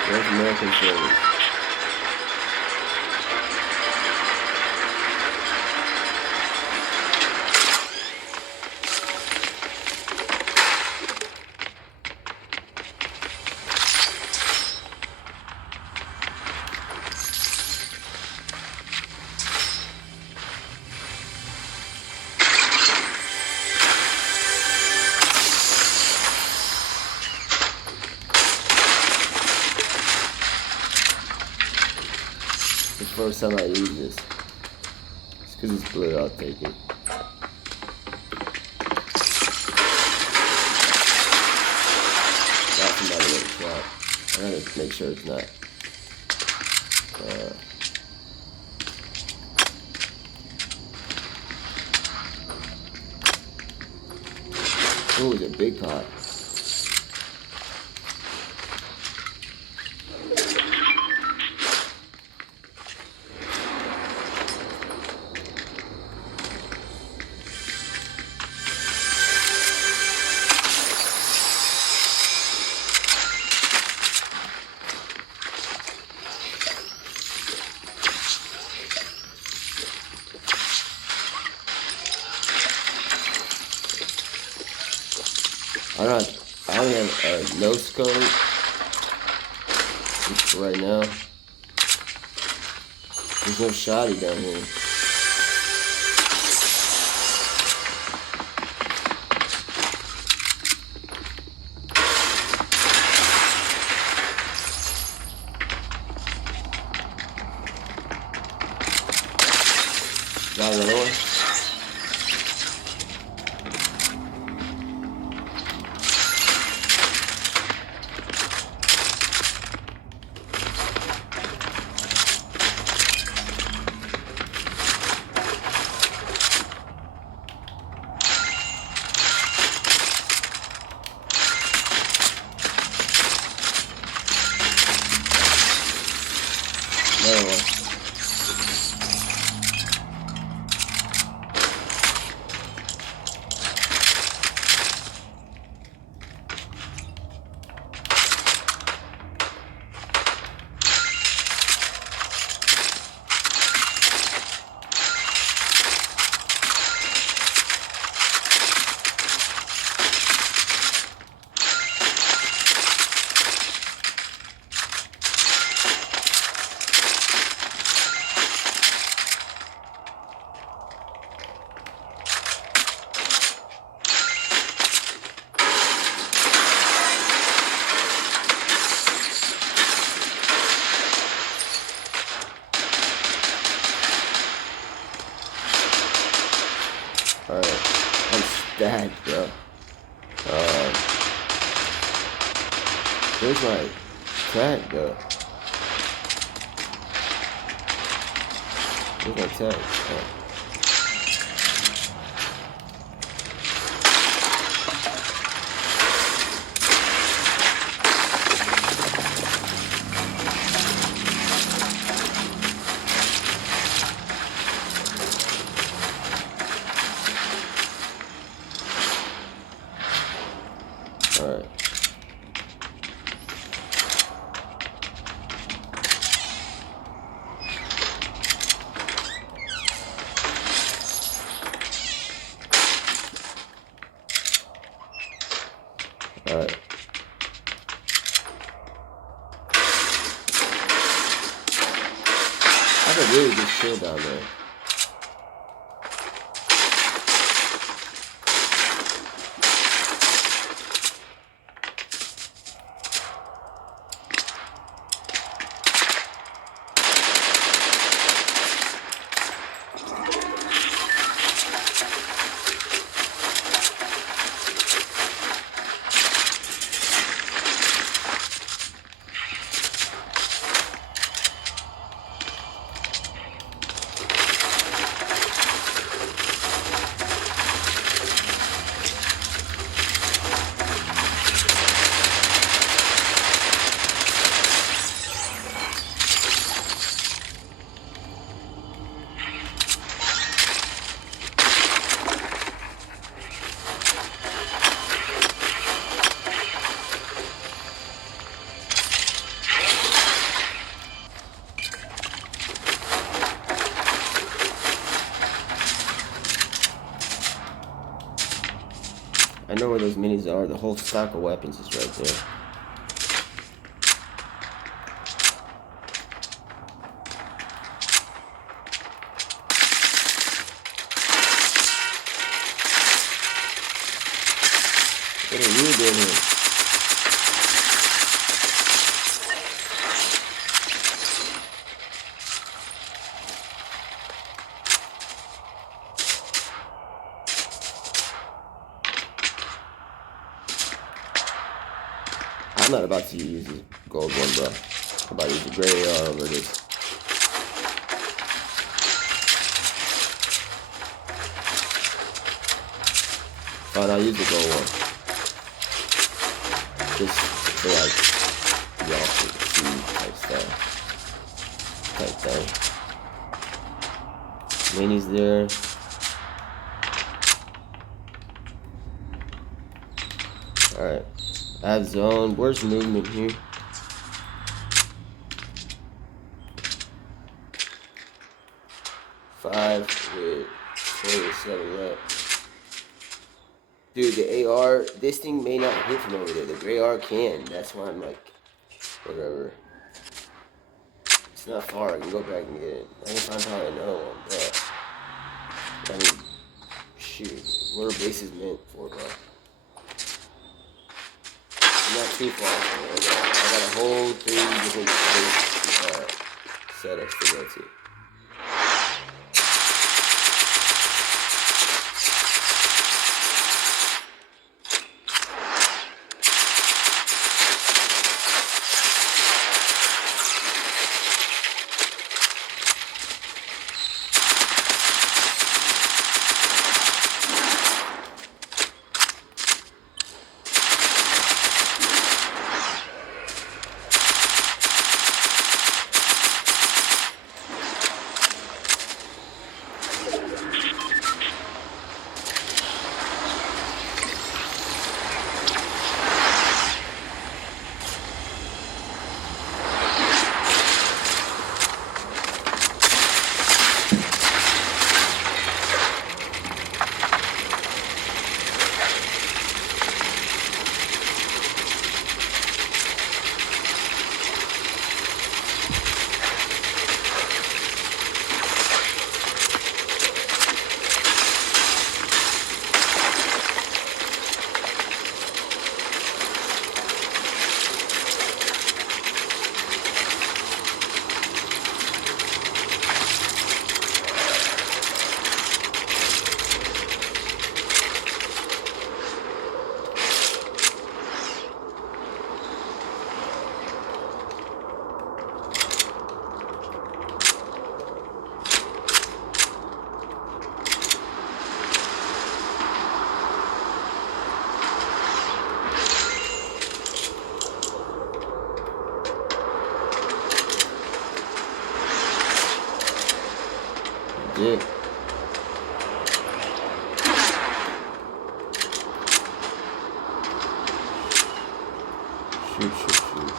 North American servers. The first time I use this. It's because it's blue, I'll take it. Got somebody with a shot. I gotta make sure it's not. Oh, it's a big pot. I only have a no scope right now. There's no shotty down here. Got another one? Another one. Alright, I'm stacked, bro. Where's my tag, though? Where's my tag? Oh. Alright. Alright. I could really just chill down there. I know where those minis are. The whole stock of weapons is right there. What are you doing here? I'm not about to use the gold one, bro. I'm about to use the gray AR over this. Fine, I'll use the gold one. Just for like, y'all can see type stuff. Type thing. Minis there. Alright. Add zone. Where's movement here? Five with 27 left. Dude, the AR, this thing may not hit from over there. The gray AR can. That's why I'm like, whatever. It's not far. I can go back and get it. I can find probably another one, but I mean, shoot, what are bases meant for, bro? Not too far from it. I got a whole 3 different base setups to go to. dick. Shoot, shoot, shoot.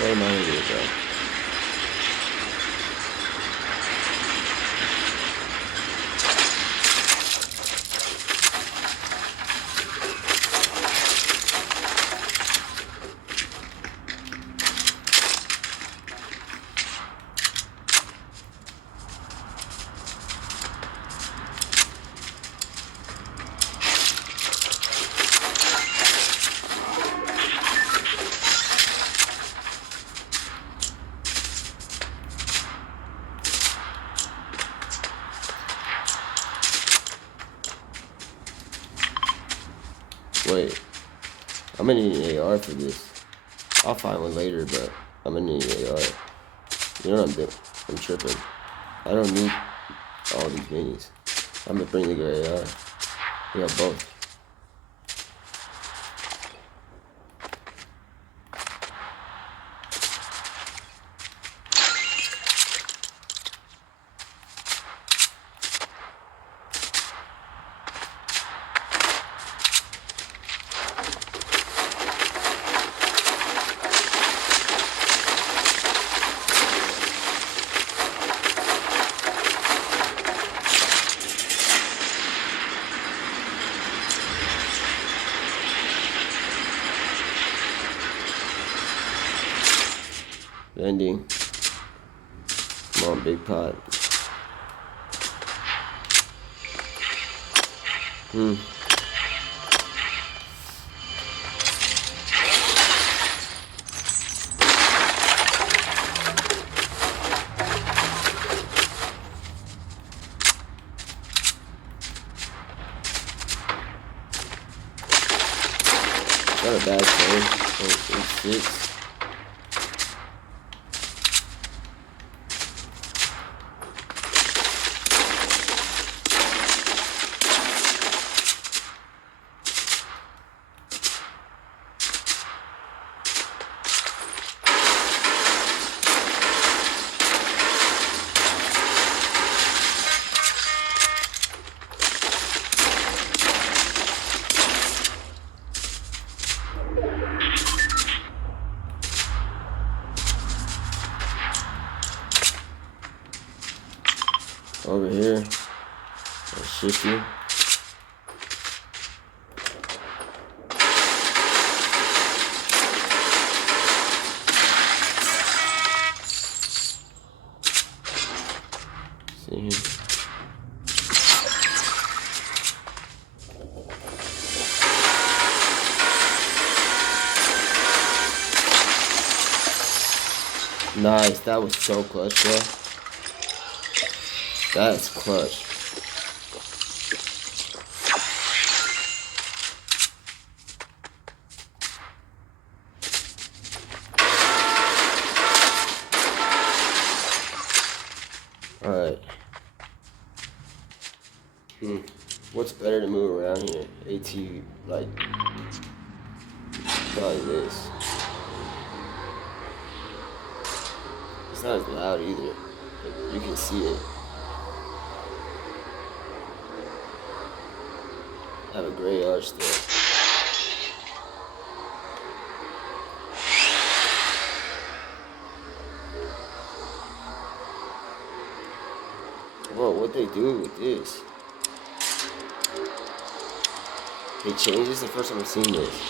Where am I here, bro? Wait, I'm gonna need an AR for this. I'll find one later, but I'm gonna need an AR. You know what I'm doing? I'm tripping. I don't need all these minis. I'm gonna bring the gray AR. We got both. Vending. Come on, big pot. Not a bad thing. 0.86. Over here, I'll shift you. See here. Nice, that was so clutch, bro. That's clutch. Alright. What's better to move around here? AT, like, probably this. It's not as loud either. But you can see it. I have a gray R still. Whoa, what they do with this? They changed this the first time I've seen this.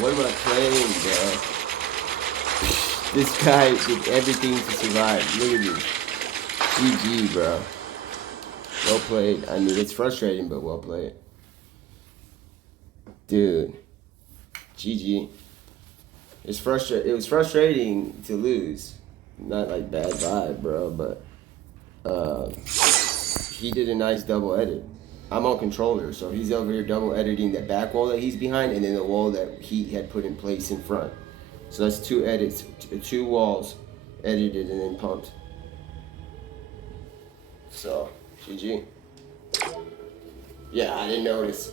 What am I playing, bro? This guy did everything to survive. Look at this. GG, bro. Well played. I mean, it's frustrating, but well played. Dude. GG. It was frustrating to lose. Not like bad vibe, bro, but he did a nice double edit. I'm on controller, so he's over here double editing that back wall that he's behind and then the wall that he had put in place in front. So that's 2 edits, 2 walls edited and then pumped. So, GG. Yeah, I didn't notice.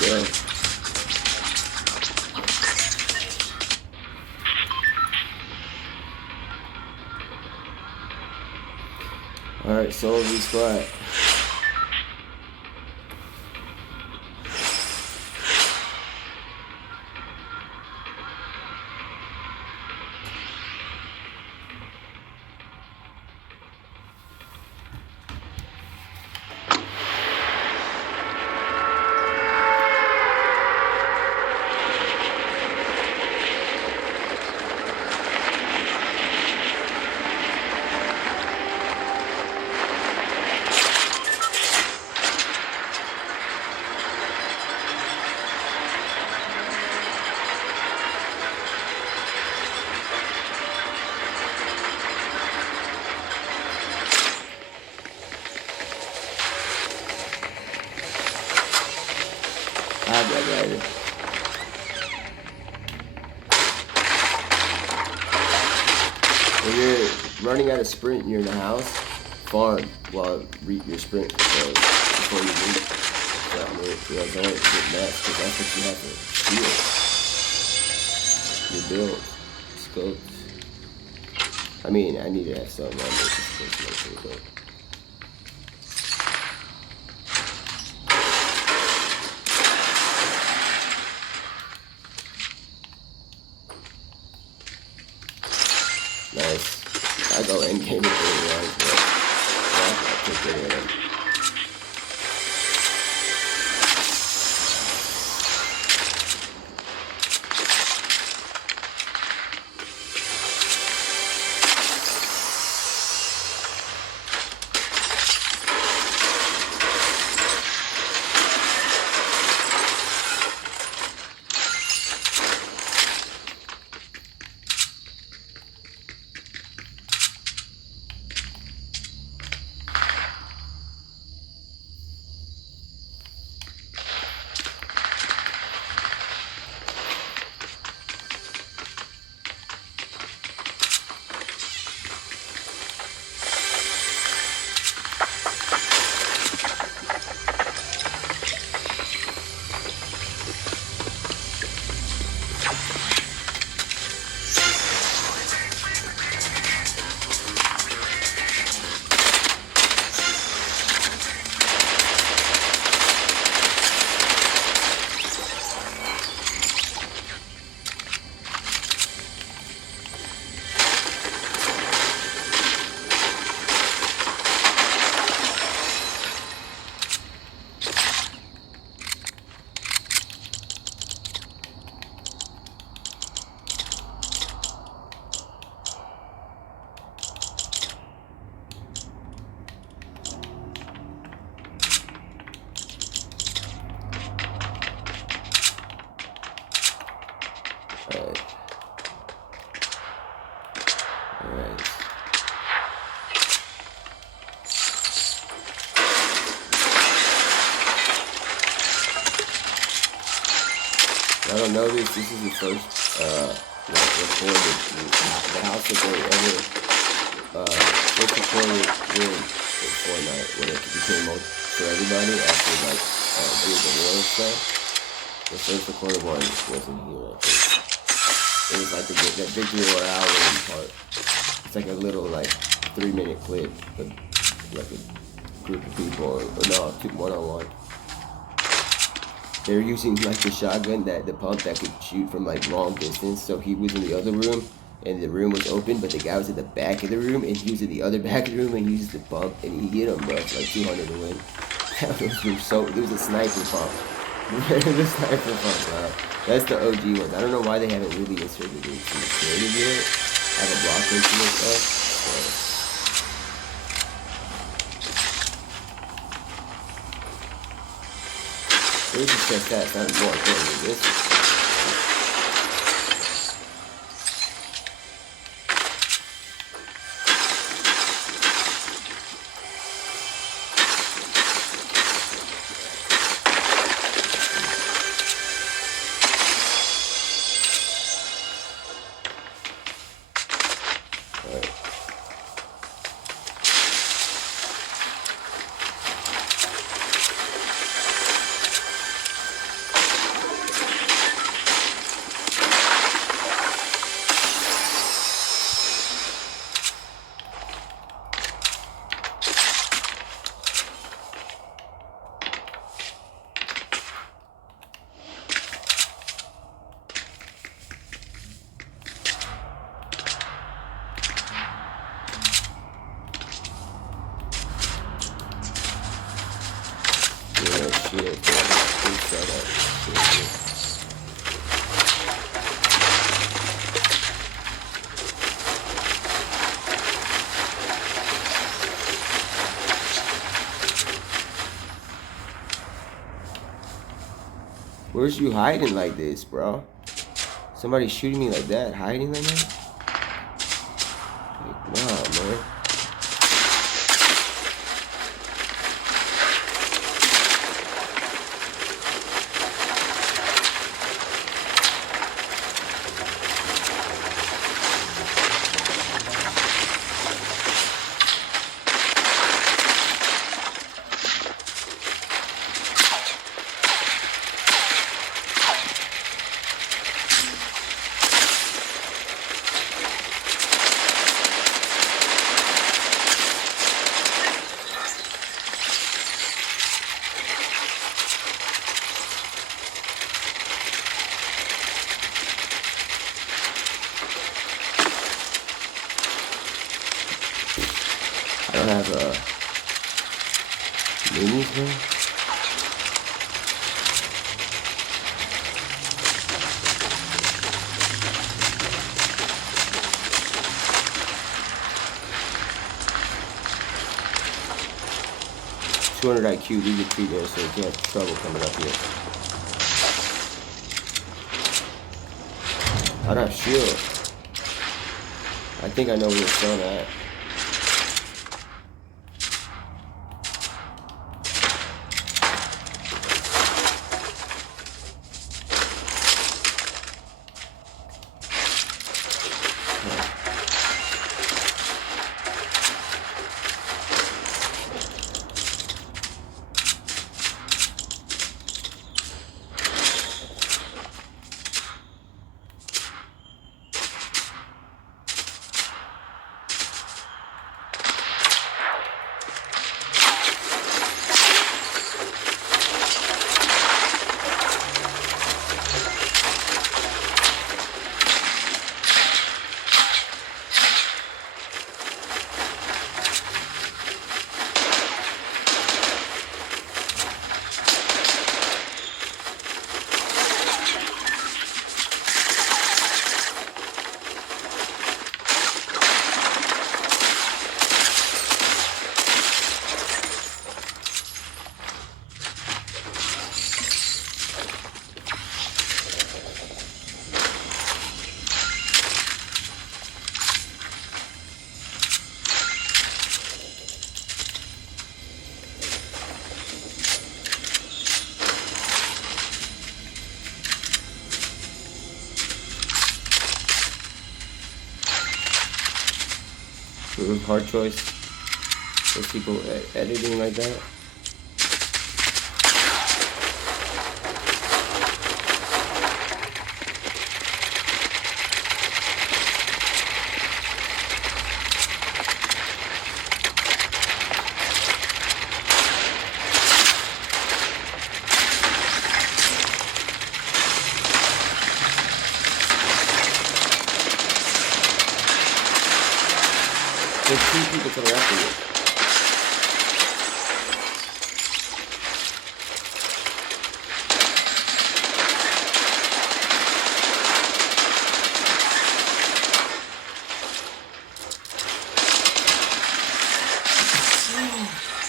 Yeah. Alright, solo V-Squad. When you're running out of sprint and you're in the house, farm while your sprint goes before you leave. So, I mean, you know, don't get messed because that's what you have to feel. Your build, scopes. I mean, I need to have some on this to make sure, but I don't know this. This is the first like recorded the house that they ever first recorded in Fortnite when it became for everybody after like doing the war and stuff. The first recorded one wasn't here. I think it was like that victory royale part. It's like a little like 3-minute clip of like a group of people or no, 1-on-1. They were using like the shotgun the pump that could shoot from like long distance. So he was in the other room and the room was open, but the guy was at the back of the room and he was in the other back of the room and he used the pump and he hit him, bro. It's like 200 to win. It was a sniper pump. The sniper pump, bro. That's the OG ones. I don't know why they haven't really inserted it into the creative yet. I have a block into this stuff. So. There's just that. It's not more important than this. Alright. Where's you hiding like this, bro? Somebody shooting me like that, hiding like that? Like, nah, man. I don't have minis, man. $200 IQ, leave your tree there so you can't have trouble coming up here. I don't have shield. I think I know where it's going at. was hard choice. Those people editing like that. There's 2 people to the left of you.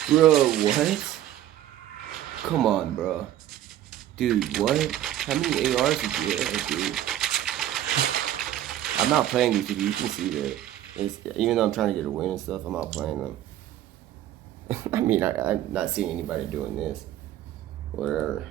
Bro, what? Come on, bro. Dude, what? How many ARs did you have, dude? I'm not playing these people. You can see that. Even though I'm trying to get a win and stuff, I'm not playing them. I mean, I'm not seeing anybody doing this. Whatever.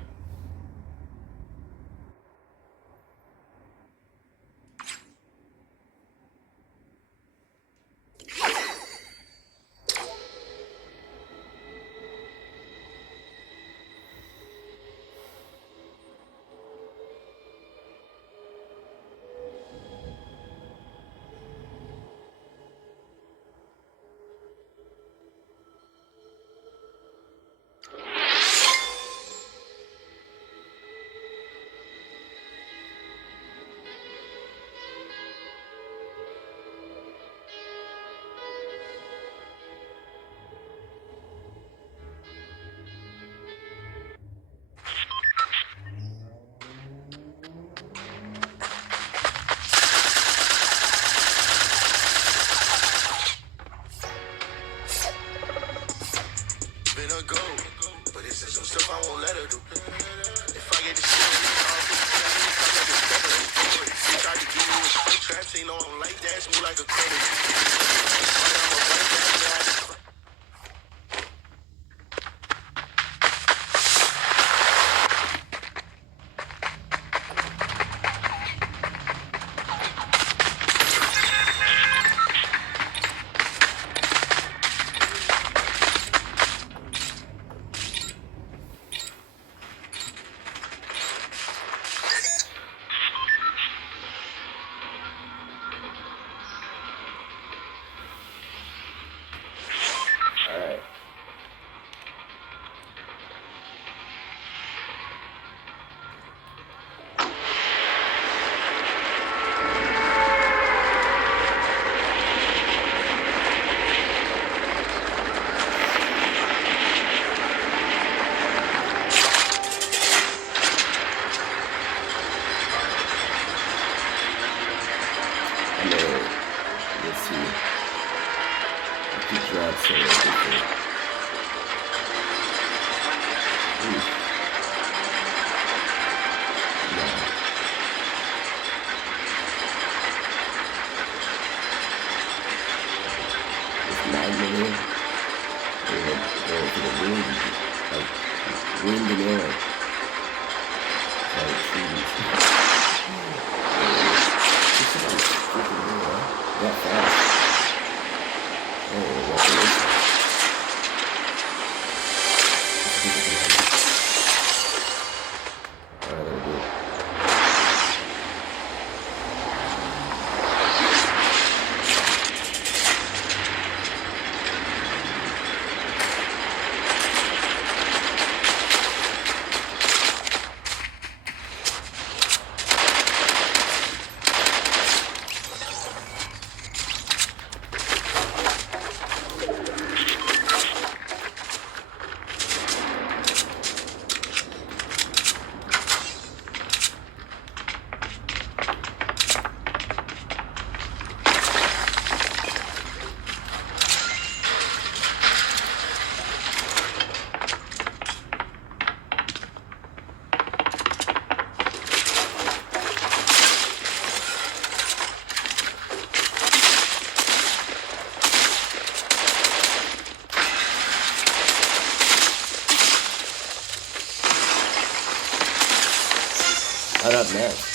What up next?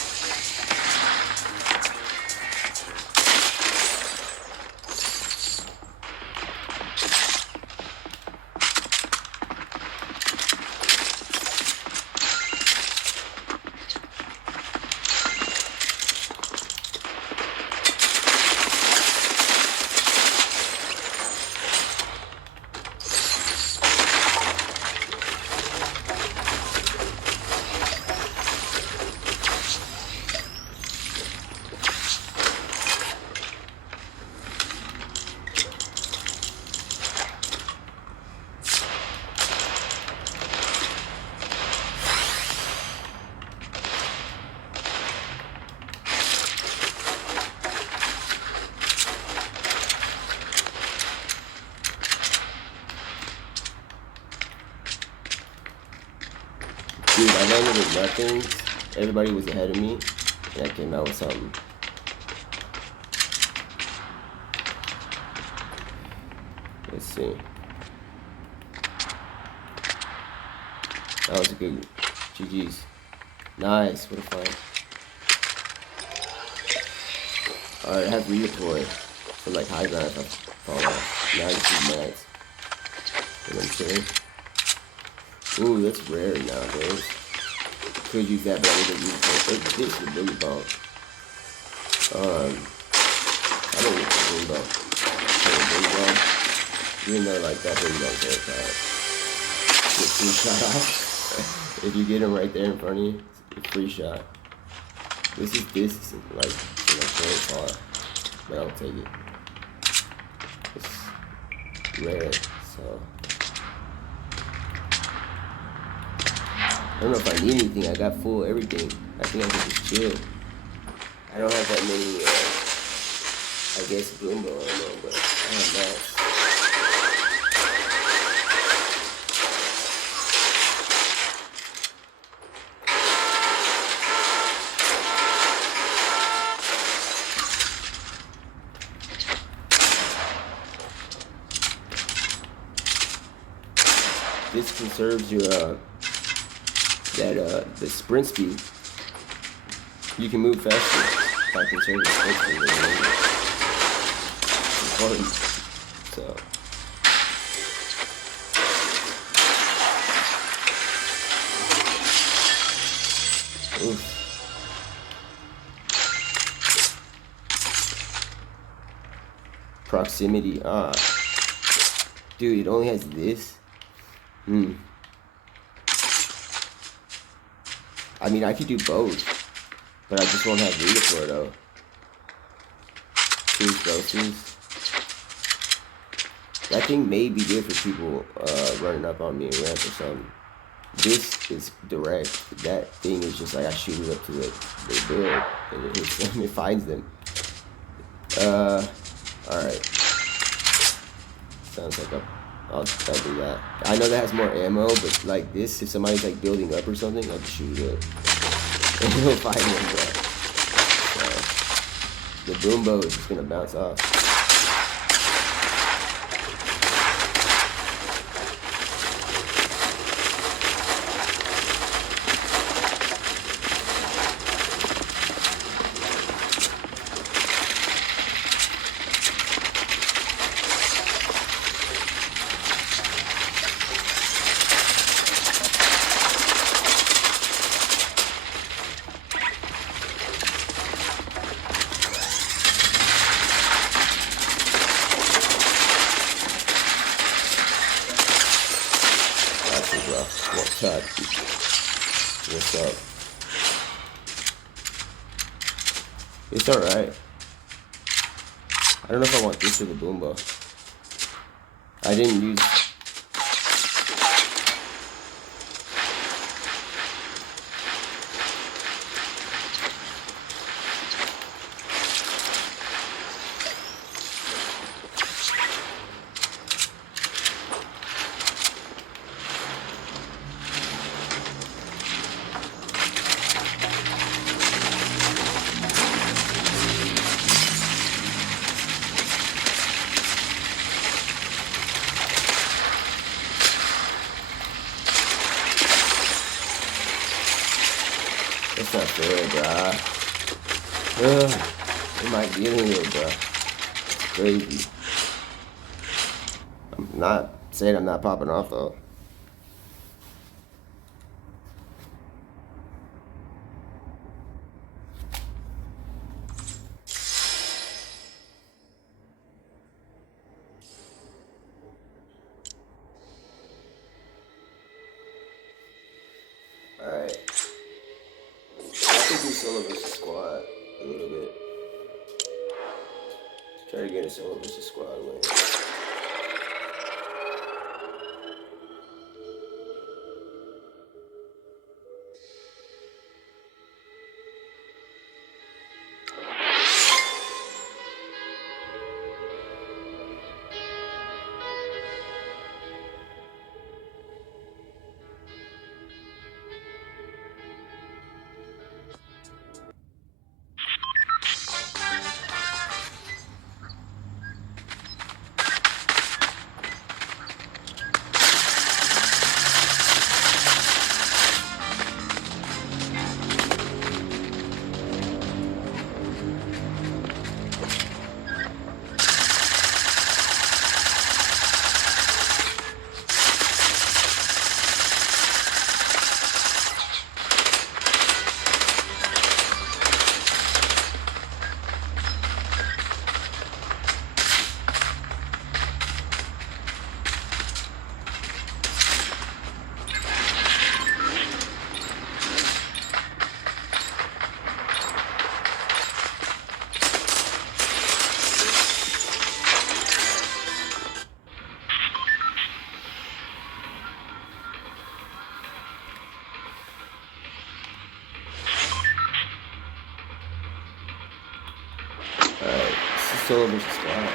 Dude, I landed with nothing. Everybody was ahead of me, and I came out with something. Let's see. That was a good GG's. Nice, what a fight. Alright, I have redeploy for like high ground if I fall off. 92 minutes. And I'm chilling. Ooh, that's rare nowadays. Could use that, but I need to use it. This is really bomb. I don't use the booty bomb. Even though like that booty bomb's very fast. Get free shot off. If you get him right there in front of you, it's a free shot. This is like very far, but I'll take it. It's rare, so I don't know if I need anything. I got full everything. I think I can just chill. I don't have that many. I guess boombo. I don't know, but I have that. This conserves your the sprint speed. You can move faster by conserving sprint speed. It's important. So oof. Proximity. Dude, it only has this. I mean, I could do both, but I just won't have redeploy though. Choose doses. That thing may be good for people running up on me and ramp or something. This is direct. That thing is just like I shoot it up to the build and it hits them. It finds them. Alright. Sounds like I'll do that. I know that has more ammo, but like this, if somebody's like building up or something, I just shoot it up. And it'll find them, bro. So, the boom bow is just gonna bounce off. What's up? What's up? It's alright. I don't know if I want this or the boom bow. I didn't use. That's not fair, bro. What am I dealing with, bro? It's crazy. I'm not saying I'm not popping off, though. Alright. I could do solo versus squad a little bit. Try to get a solo versus squad win. solo versus squad.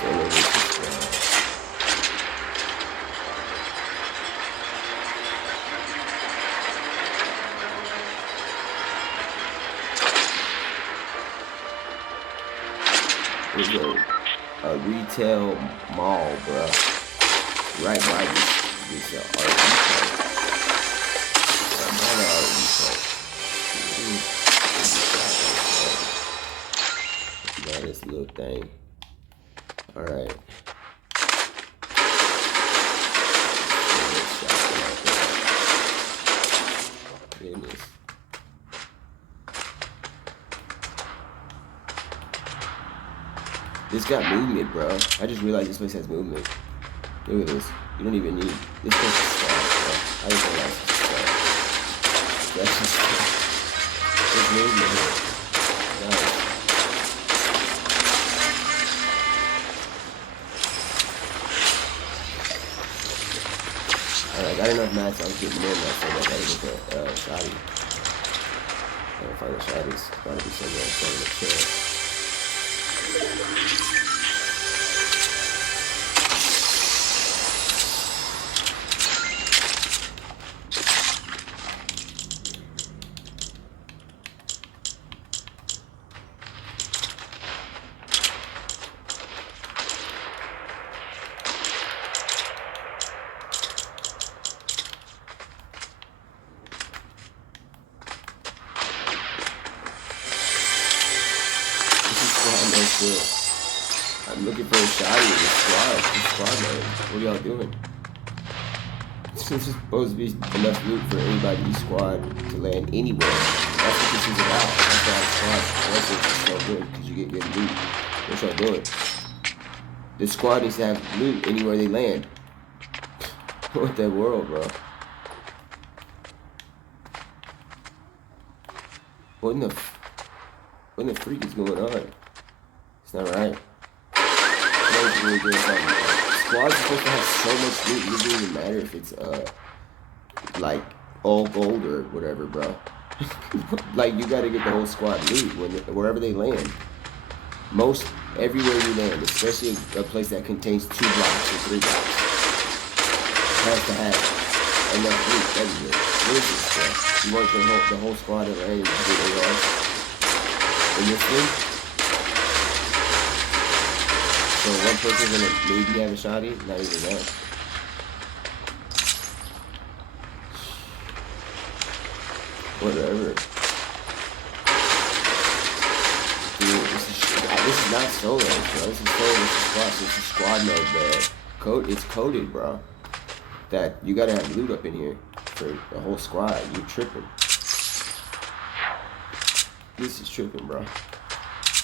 Solo versus squad. There's a retail mall, bro. Right by this art retail. Right by the art retail. That is a little thing. Alright. Goodness. This got movement, bro. I just realized this place has movement. Look at this. You don't even need this place is stuff, bro. I just realized this is stuff. That's just there's movement here. Nice. Alright, got enough mats. I was getting more mats, so I gotta get the shotty. Gotta find the shotties. Gotta be somewhere in front of the chair. I'm looking for a shotty in the squad mode. What are y'all doing? This is supposed to be enough loot for anybody in squad to land anywhere. That's what this is about. That's why squad is so good, because you get good loot. What y'all doing? The squad needs to have loot anywhere they land. What that world, bro? What in the freak is going on? It's not right. Really doing something. Squad's supposed to have so much loot, it doesn't even matter if it's like all gold or whatever, bro. Like you gotta get the whole squad loot wherever they land. Most everywhere you land, especially a place that contains 2 blocks or 3 blocks, has to have enough loot everywhere. What is this stuff? You want the whole squad to land and get ARs in this thing? So one person's gonna maybe have a shotty, not even that. Whatever. Dude, this is not solo, bro. This is solo, this is squad. This is squad mode, bro. It's coded, bro. That you gotta have loot up in here for the whole squad. You're tripping. This is tripping, bro.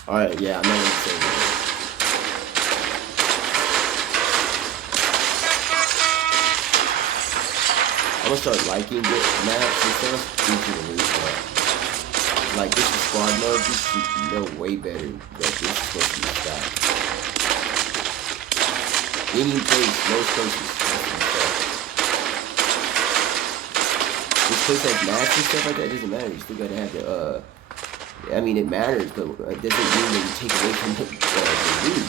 Alright, yeah, I'm not gonna say that. I'm gonna start liking it maps and stuff due to the loot, bro. Like, this is squad mode, you should know way better that this is supposed to be stopped. Any place, most places. This place has maps and stuff like that, doesn't matter. You still gotta have the, I mean, it matters, but it doesn't mean that you take away from the loot.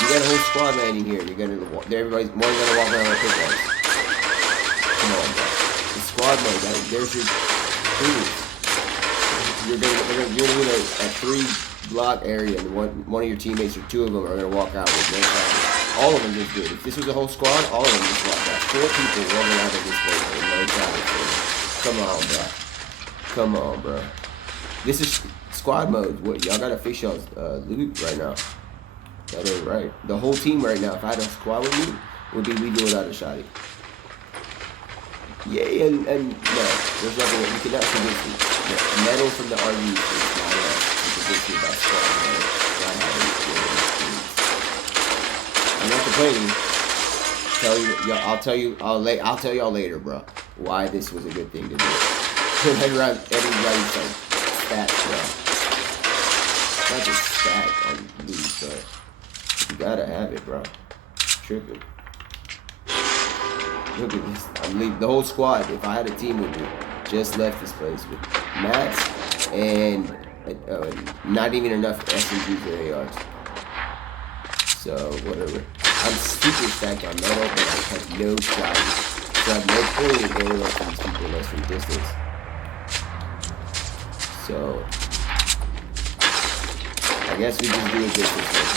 You got a whole squad landing here, everybody's more gonna walk around with pickaxe. Come on, bro. The squad mode, there's your food. You're gonna be in a 3-block area, and one of your teammates or 2 of them are gonna walk out with no shotty. All of them just did. If this was a whole squad, all of them just walked out. 4 people walking out of this place with no shotty. Come on, bro. Come on, bro. This is squad mode. What, y'all gotta fix y'all's loot right now. That ain't right. The whole team right now, if I had a squad with me, would be we do without a shotty. Yeah, and no, there's nothing you cannot convince me. The metal from the RU is not enough to convince me about squad mode. Not having it. I'm not complaining. I'll tell y'all later, bro, why this was a good thing to do. Everybody's like stats, bro. It's not just stat on loot, but you gotta have it, bro. Tripping. Look at this. I'm leaving the whole squad. If I had a team with me, just left this place with mats and not even enough SMGs or ARs. So whatever. I'm super stacked on metal, but I have no shot. So I have no point in going up to these people unless from distance. So I guess we just do a distance like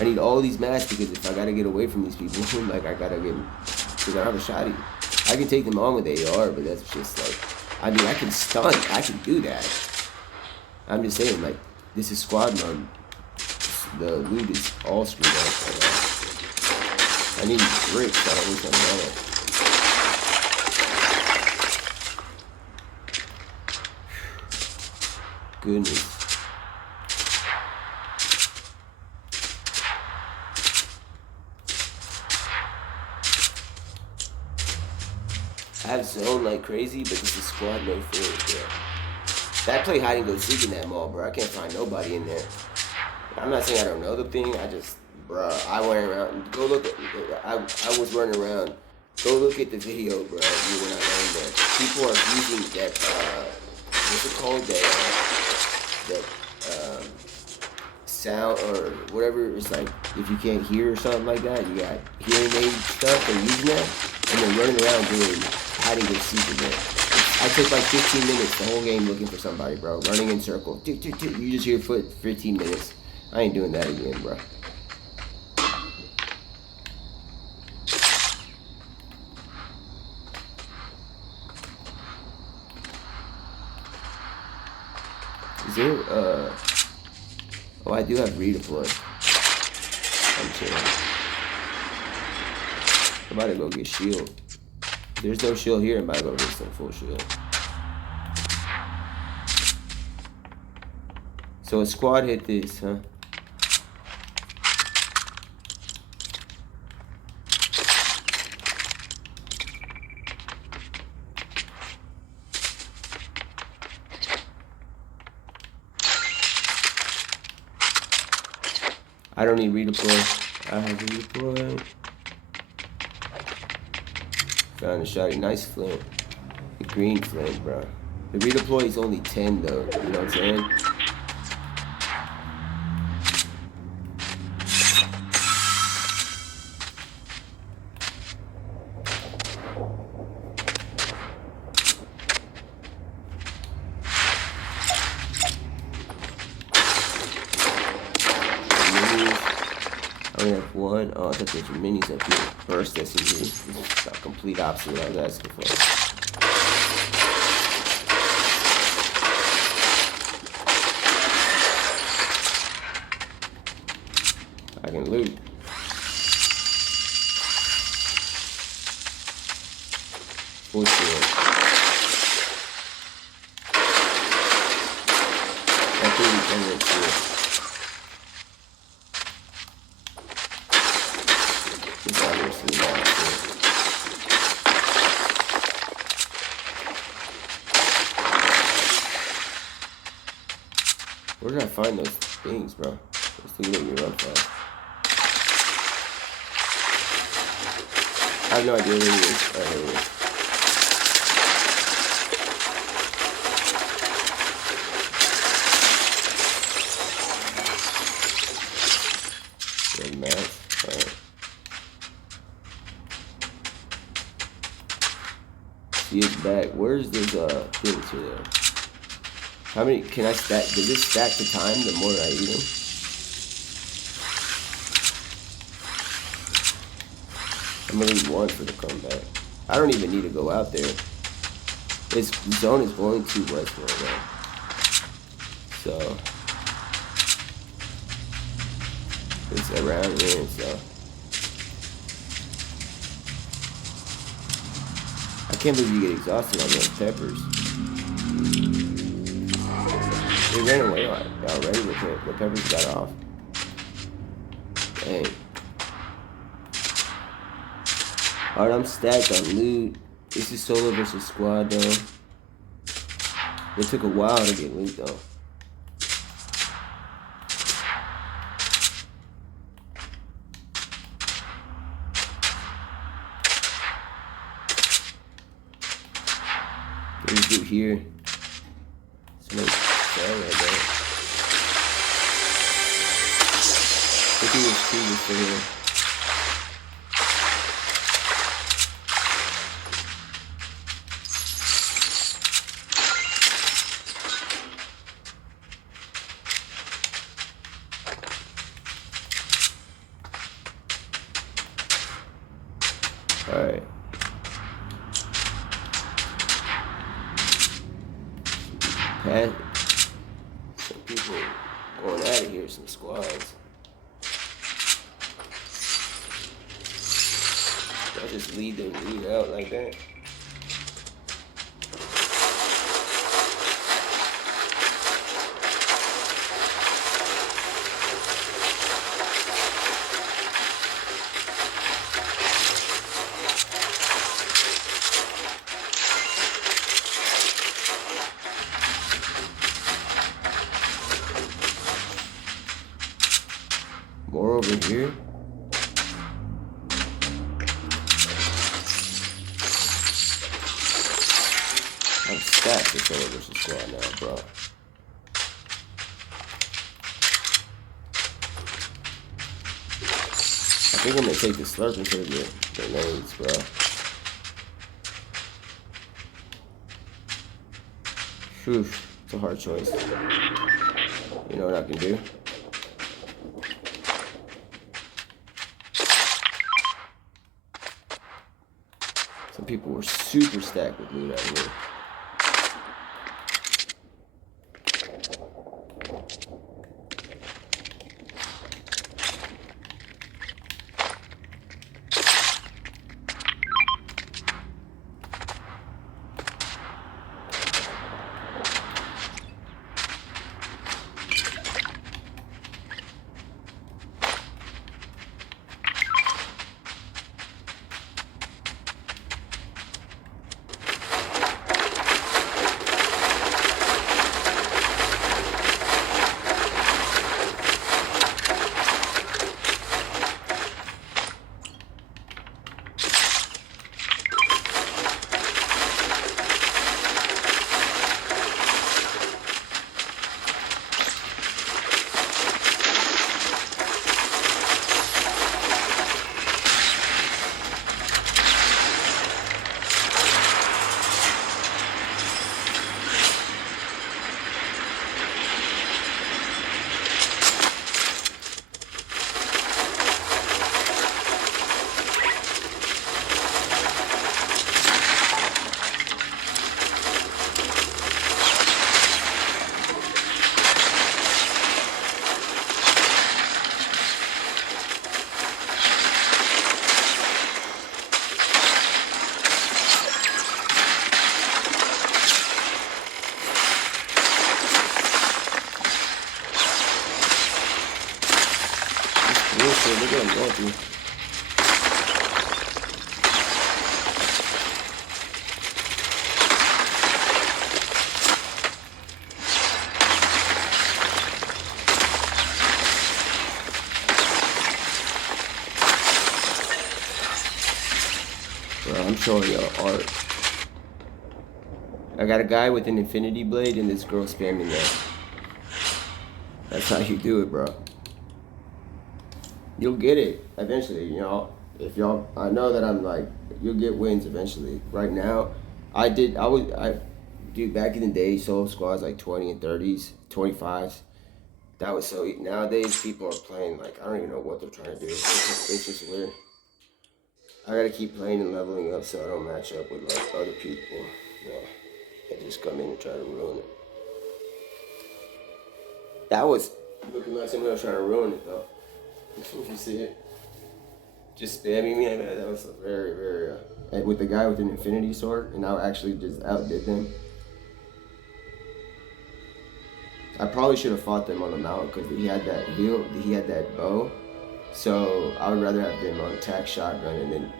I need all these mats because if I gotta get away from these people, like I gotta get, because I don't have a shotty. I can take them on with AR, but that's just like, I mean, I can stun, I can do that. I'm just saying, like, this is squad mode. The loot is all screwed up. I need bricks, so I don't lose my metal. Goodness. I have zoned like crazy, but this is squad mode for it, bro. That play hide and go seek in that mall, bro. I can't find nobody in there. I'm not saying I don't know the thing. I just, bro, I went around. Go look at. I was running around. Go look at the video, bro. When I ran there, people are using that. What's it called? That sound or whatever. It's like if you can't hear or something like that, you got hearing aid stuff. They're using that, and they're running around doing hiding and seek again. I took like 15 minutes the whole game looking for somebody, bro. Running in circle. You just hear foot 15 minutes. I ain't doing that again, bro. Is there, oh, I do have redeploy. I'm chilling. I'm about to go get shield. If there's no shield here, I'm about to go get some full shield. So a squad hit this, huh? I don't need redeploy. I have redeploy. Found a shotty. Nice flint. The green flint, bro. The redeploy is only 10 though. You know what I'm saying? I only have one. Oh, I thought there were minis up here. Burst SMG. This is the complete opposite of what I was asking for. I can loot. Full shield. I think we can get shield. Where did I find those things, bro? Those things make me run fast. I have no idea where it is. Alright, here it is. Red mask. Alright. See it's back. Where's this things here? How many can I stack? Does this stack the time the more I eat them? I'm gonna need one for the comeback. I don't even need to go out there. This zone is going too west right now. So it's around here, so I can't believe you get exhausted on those peppers. They ran away already with it. The peppers got off. Dang. Alright, I'm stacked on loot. This is solo versus squad though. It took a while to get loot though. There's dude here. There's no cell right there. I think he was two just for here. Alright. Some people going out of here, some squads. I just lead them lead out like that. More over here. I'm stacked to solo versus squad now, bro. I think I'm gonna take the slurp instead of the grenades, bro. Phew, it's a hard choice. You know what I can do? Some people were super stacked with loot out here. Look at him going through. Bro, I'm showing y'all art. I got a guy with an infinity blade and this girl spamming that. That's how you do it, bro. You'll get it eventually, you know. If y'all, I know that I'm like, you'll get wins eventually. Right now, dude, back in the day, solo squads like 20 and 30s, 25s. That was so, nowadays people are playing like, I don't even know what they're trying to do. It's just weird. I gotta keep playing and leveling up so I don't match up with like other people. You know, that just come in and try to ruin it. That was looking like somebody was trying to ruin it though. If you see it, just spamming me, that was very, very. And with the guy with an infinity sword, and I actually just outdid them. I probably should have fought them on the mountain because he had that he had that bow. So I would rather have them on attack shotgun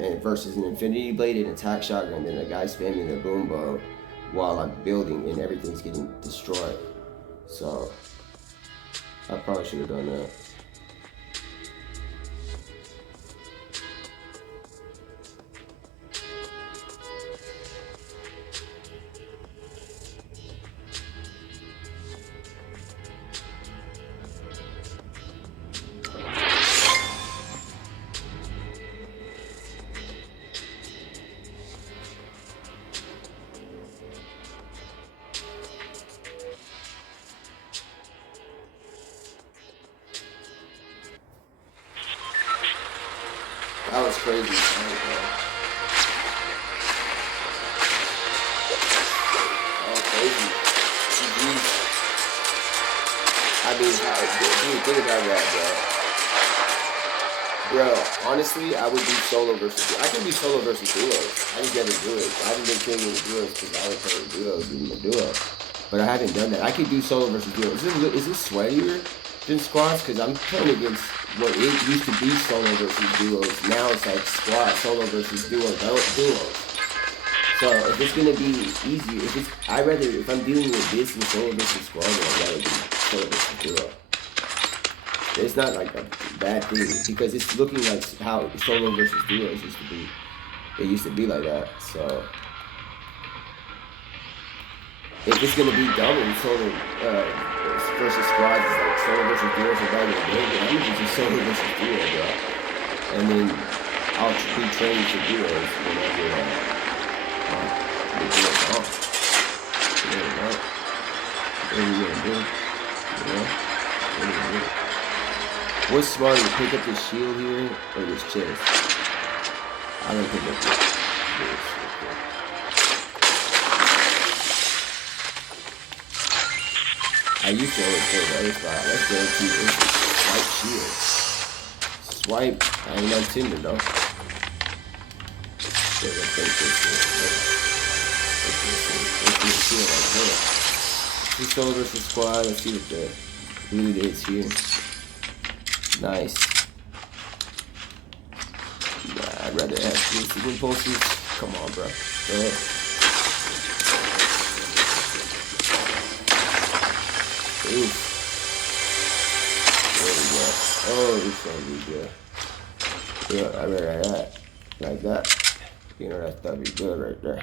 and versus an infinity blade and attack shotgun than a guy spamming the boom bow while I'm building and everything's getting destroyed. So I probably should have done that. crazy. Oh, crazy. GG. I mean, dude, think about that, bro. Bro, honestly, I would do solo versus duos. I can do solo versus duos. I just never do it. I haven't been killing any duos because I would play duos in the duo. But I haven't done that. I could do solo versus duos. Is this sweatier than squads? Because I'm playing against what it used to be solo versus duos. Now it's like squad, solo versus duos. So if it's gonna be easier, if I'm dealing with this in solo versus squad, then I'd rather do solo versus duo. It's not like a bad thing because it's looking like how solo versus duos used to be. It used to be like that. So if it's gonna be double solo versus squads, it's like solo versus duos are back in the day, but I'm gonna do solo versus duo, bro. And then I'll be training for duos whenever the duos off. You know what? What are you gonna do? You know? What are you gonna do? What's smarter, to pick up this shield here or this chest? I'm gonna pick up this. I used to always play the other spot. Let's go to this swipe shield. Swipe. I ain't on Tinder though. Let's solo versus squad. Let's see what the loot is here. Nice. Nah, I'd rather have this impulses. Come on, bro. Go ahead. Oof. There we go. Oh, this gonna be good. Yeah, I read that. Like that. You know, that'd be good right there.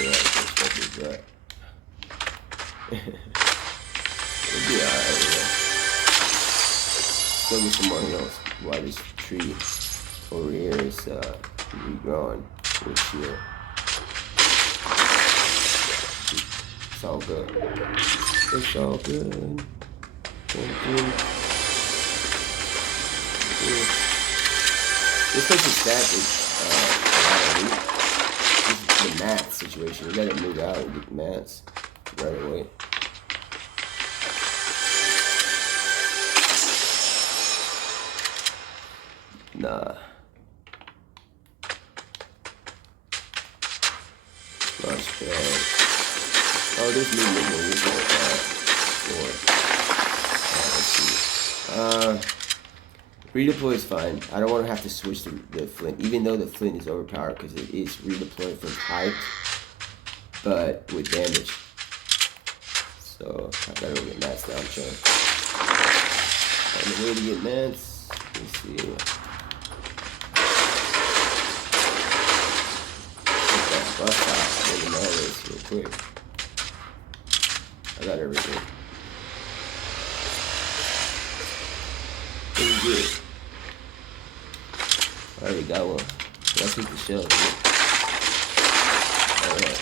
Yeah, that's gonna be good. It'll be alright, yeah. Go get some more heals while this tree over here is regrowing with shield. It's all good. It's all good. This place is stacked with a lot of loot. This is the mats situation. We gotta move out and get the mats right away. Nah. Launch pad. Oh, there's movement here. We'll go with that. Let's see. Redeploy is fine. I don't want to have to switch the flint, even though the flint is overpowered because it is redeployed from height, but with damage. So I gotta go get mats down, Chuck. On the way to get mats. Let's see. Bust out, maybe my this real quick. I got everything. Pretty good. I already got one. Let's hit the shells. Alright.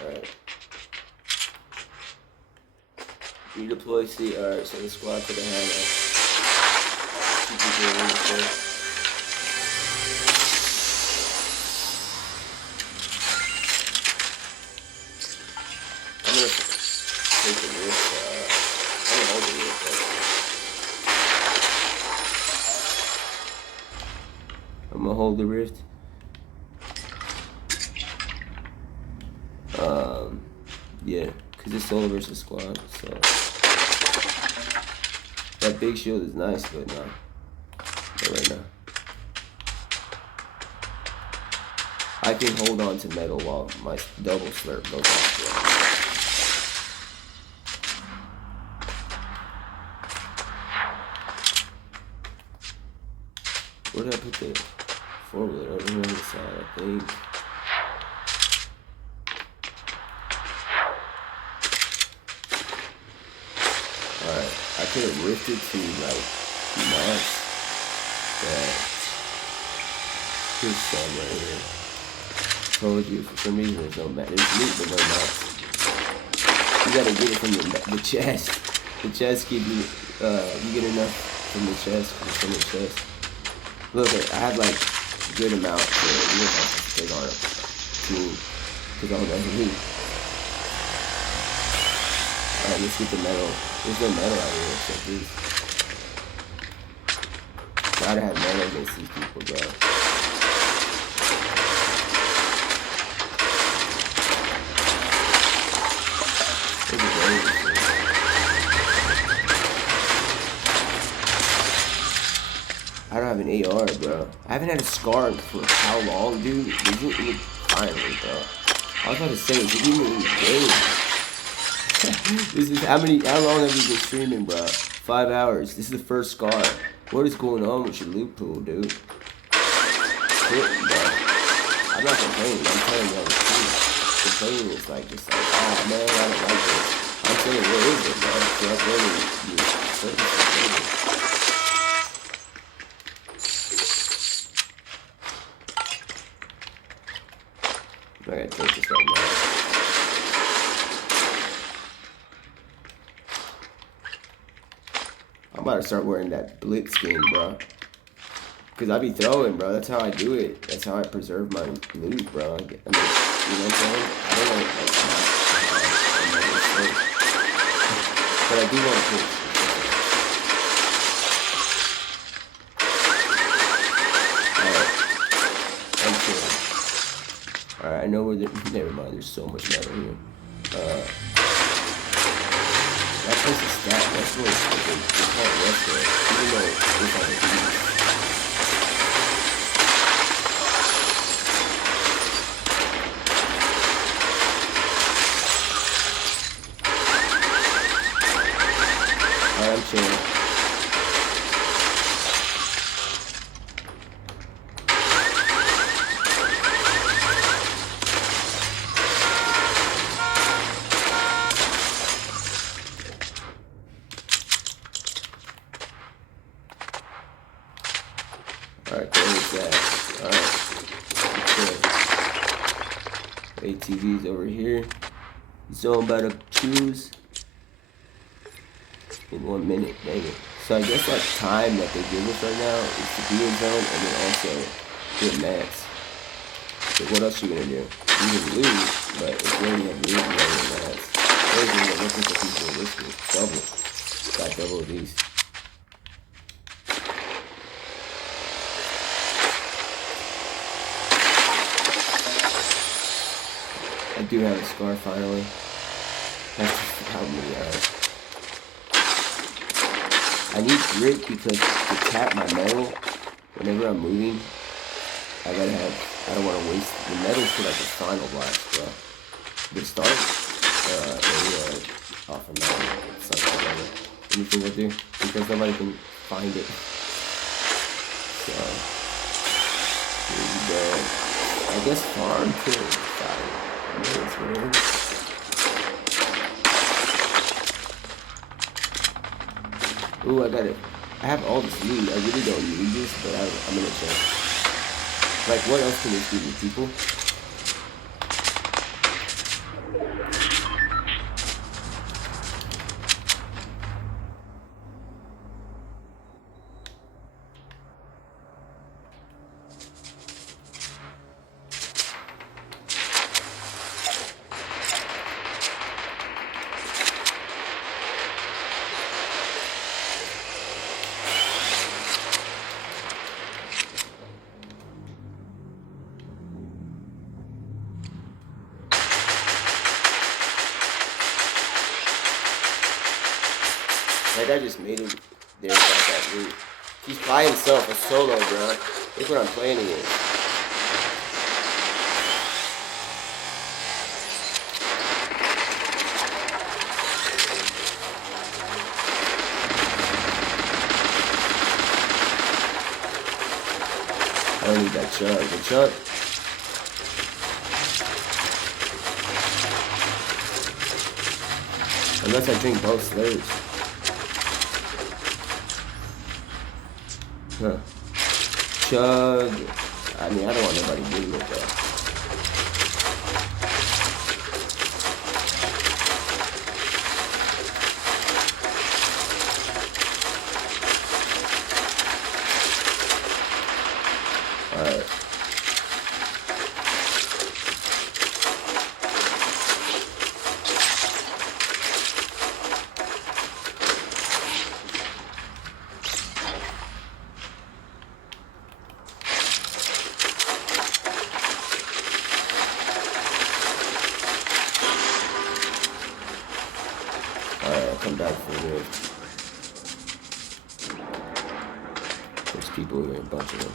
Alright. Redeploy, see, alright, so the squad could have had I'm gonna take the risk, I'm gonna hold the risk. I'm gonna hold the rift. Yeah, cause it's solo versus squad, so that big shield is nice, but no. Right now, I can hold on to metal while my double slurp goes off. Where did I put the four-wheeler? Over here on the side, I think. Alright, I could have rifted to like max. Here's some right here. Told you, for some reason there's no mats. There's loot but no mats. You gotta get it from the chest. The chest give you, you get enough from the chest, from the chest. Look, I have like a good amount to, you don't have to take on a team, because all that heat. Alright, let's get the metal. There's no metal out here except this. Gotta have metal against these people, bro. This is dangerous. I don't have an AR, bro. I haven't had a scar for how long, dude? Isn't it finally, bro? I was about to say, is it even in the game? This is how long have you been streaming, bro? 5 hours. This is the first scar. What is going on with your loot pool, dude? Shit, bro. I'm not complaining. I'm telling y'all the truth. Complaining is like, just like, oh man, I don't like this. I'm saying, what is it, bro? You're uploading your service. I gotta take this right now. I'm about to start wearing that blitz skin, bro. Cause I be throwing, bro. That's how I do it. That's how I preserve my loot, bro. I mean, you know what I'm saying? I don't want to like but I do want to push. Alright. I'm chill. Alright, I know where the never mind, there's so much metal here. That place is stacked. That's what it's called rest there. Even though it's on the beach. Alright, I'm chilling. Alright, there's that. Alright. Okay. ATV's over here. So I'm about to choose in 1 minute, dang it. So I guess that time that they give us right now is to be in zone and then also get mats. So what else you gonna do? You can lose, but if you already have loot, you already have mats. Crazy, you're looking for people in this group. Double. Got double of these. I do have a scar finally. That's just how many hours. I need grit because to tap my metal whenever I'm moving, I don't want to waste the metal for like the final blast, bro. The start, area off of metal, something like that. Anything I do, because nobody can find it. So, here you go. I guess farm to fire. Ooh, I got it. I have all this loot. I really don't need this, but I'm gonna check. Like, what else can this give me, people? Like, I just made him there about that loot. He's by himself, a solo, bro. Look what I'm playing against. I don't need that chug. The chug. Unless I drink both slurs. Huh. Chug. I mean, I don't want nobody getting it though. for real. There's people here, a bunch of them.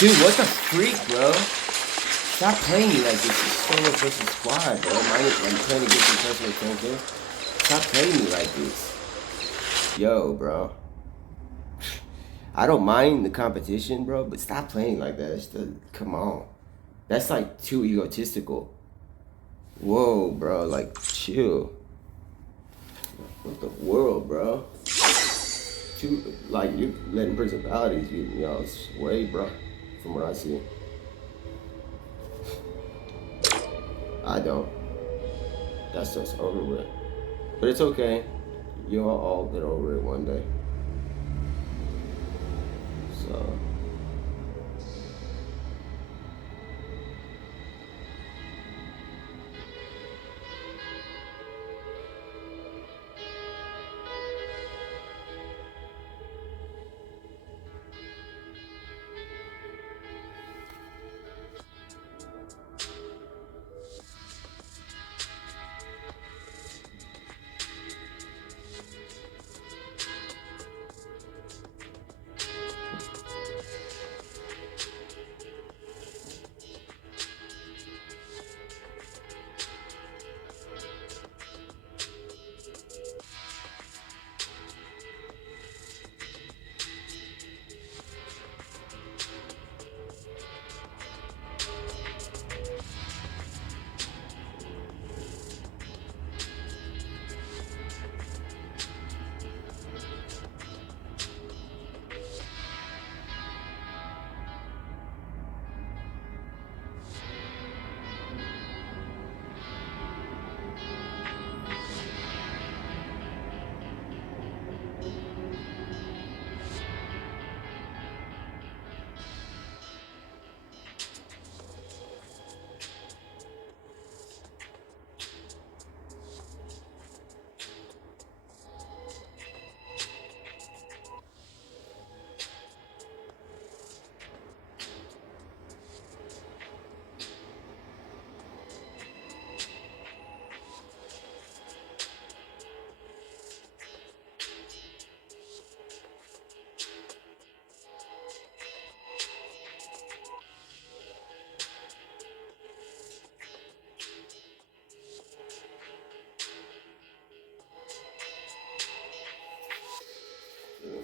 Dude, what the freak, bro? Stop playing me like this. It's solo versus squad, bro. I'm trying to get some personal attention. Stop playing me like this. Yo, bro. I don't mind the competition, bro, but stop playing like that. Come on. That's like too egotistical. Whoa, bro. Like, chill. What the world, bro? Like, you're letting principalities get y'all sway, bro. From what I see. I don't. That's just over with. But it's okay. You'll all get over it one day. So.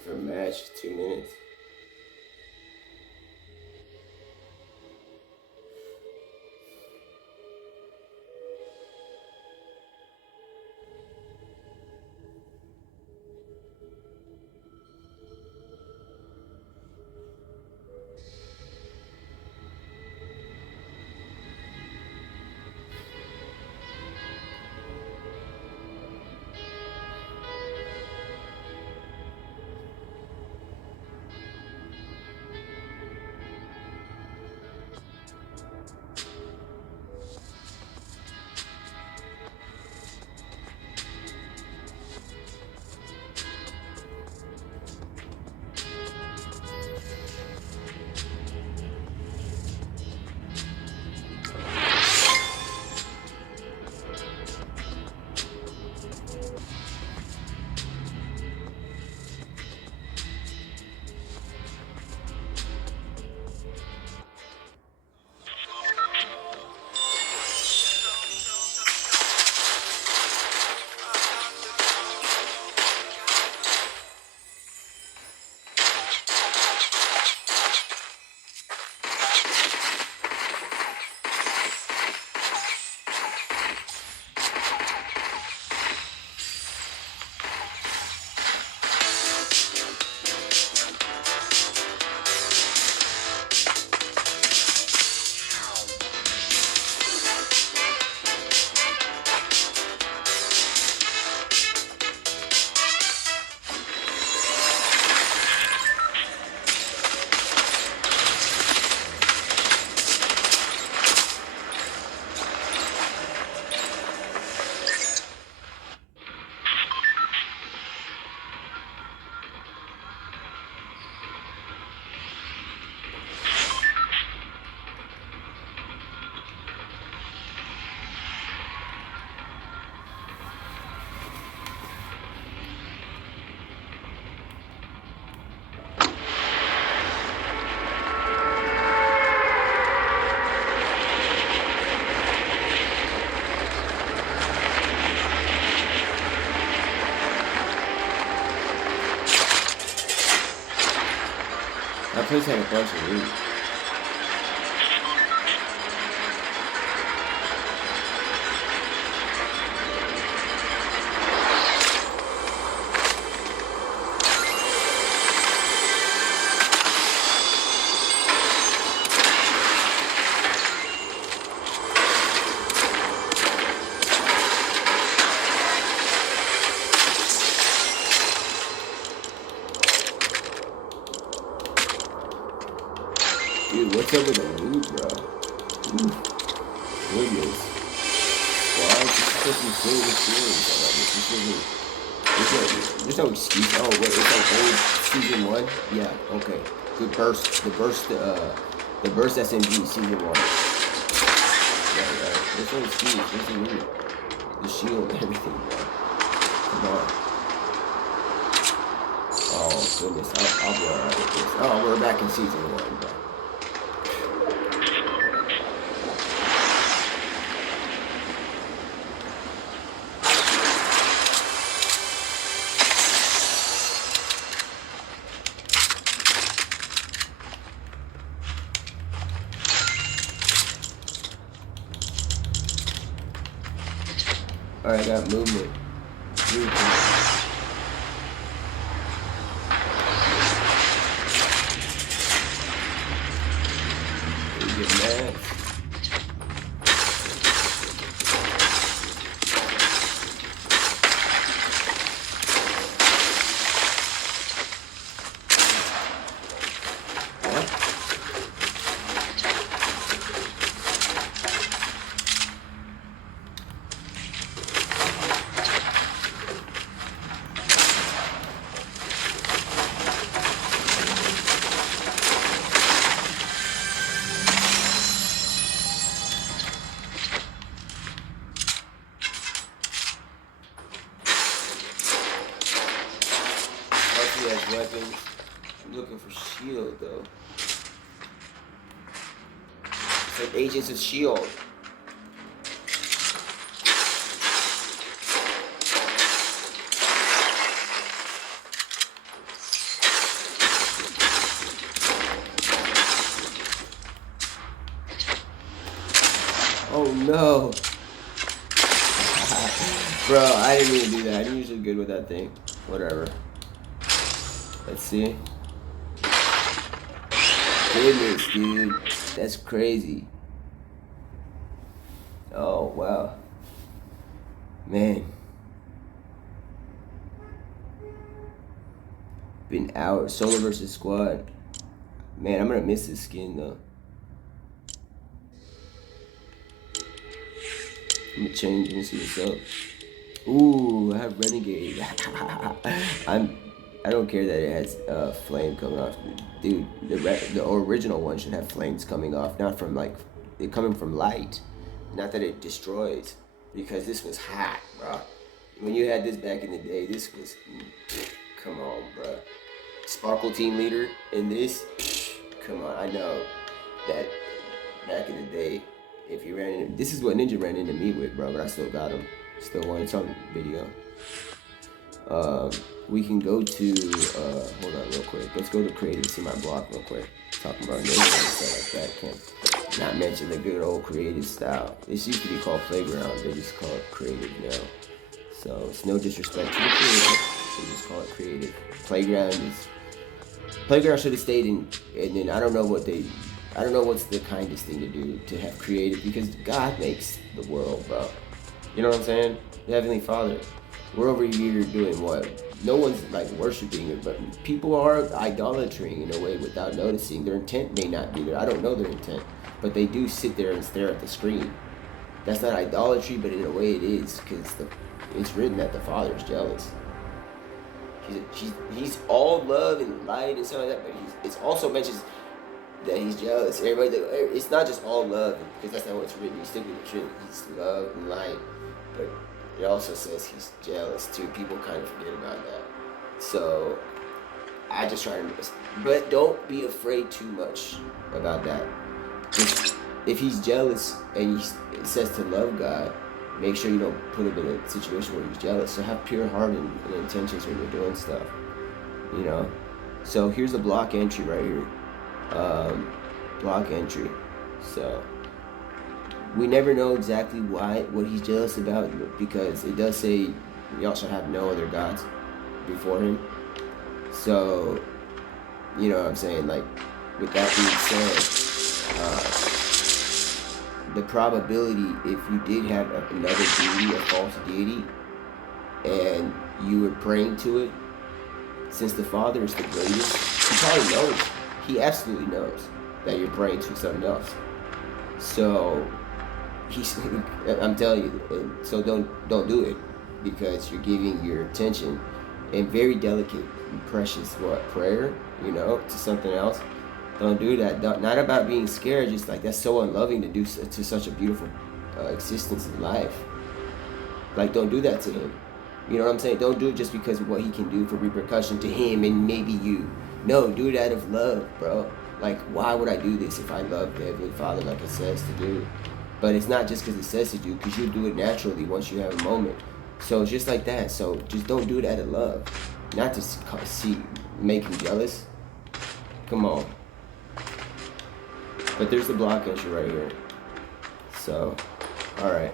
For a match, 2 minutes. That place had a bunch of loot. Dude, what's up with the loot, bro? Ooh, goodness. Why is this supposed to be filled with feelings? There's no excuse. Oh, wait, it's like old season 1? Yeah, okay. The burst SMG season 1. Yeah. There's no excuse. There's no loot. The shield, everything, bro. Come on. Oh, goodness. I'll be alright with this. Oh, we're back in season 1, bro. Alright, I got movement. Get mad. Weapons. I'm looking for shield though. It's like Agents of Shield. Oh no. Bro, I didn't even do that. I'm usually good with that thing. Whatever. Let's see. Goodness, dude. That's crazy. Oh, wow. Man. Been hours. Solo versus squad. Man, I'm gonna miss this skin, though. I'm gonna change and see what's up. Ooh, I have Renegade. I don't care that it has flame coming off, dude. The original one should have flames coming off, not from like it coming from light, not that it destroys. Because this was hot, bro. When you had this back in the day, this was come on, bro. Sparkle team leader in this, come on. I know that back in the day, if you ran into this is what Ninja ran into me with, bro. But I still got him. Still won. It's on video. We can go to, hold on real quick. Let's go to creative, see my block real quick. Talking about names and stuff like that. Can't not mention the good old creative style. This used to be called Playground. They just call it creative now. So it's no disrespect to the creative. They just call it creative. Playground should have stayed in, and then I don't know what's the kindest thing to do to have creative, because God makes the world, bro. You know what I'm saying? The Heavenly Father. We're over here doing what? No one's like worshiping it, but people are idolatering in a way without noticing. Their intent may not be there. I don't know their intent, but they do sit there and stare at the screen. That's not idolatry, but in a way it is, because it's written that the Father is jealous. He's all love and light and stuff like that, but it also mentions that he's jealous. It's not just all love, because that's not what it's written. You stick with the truth. He's love and light, but it also says he's jealous too. People kind of forget about that. So I just try to, but don't be afraid too much about that. If he's jealous and it says to love God, make sure you don't put him in a situation where he's jealous. So have pure heart and intentions when you're doing stuff, you know. So here's a block entry right here. Block entry. So we never know exactly what he's jealous about, because it does say y'all shall have no other gods before him. So, you know what I'm saying? Like, with that being said, the probability, if you did have another deity, a false deity, and you were praying to it, since the Father is the greatest, he probably knows. He absolutely knows that you're praying to something else. So I'm telling you, so don't do it, because you're giving your attention and very delicate and precious prayer, to something else. Don't do that. Not about being scared, just like that's so unloving to do to such a beautiful existence in life. Like, don't do that to him. You know what I'm saying? Don't do it just because of what he can do for repercussion to him and maybe you. No, do it out of love, bro. Like, why would I do this if I love the Heavenly Father like it says to do? But it's not just because it says to do, because you'll do it naturally once you have a moment. So it's just like that. So just don't do it out of love. Not to make him jealous. Come on. But there's the block entry right here. So, alright.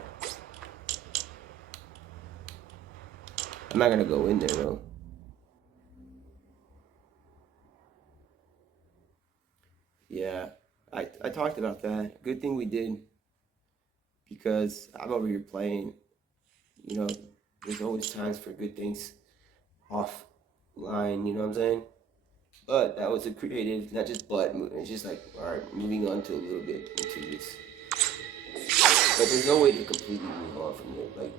I'm not gonna go in there though. Yeah, I talked about that. Good thing we did, because I'm over here playing. There's always times for good things offline, you know what I'm saying? But that was a creative, not just it's just like, alright, moving on to a little bit into this. But there's no way to completely move on from the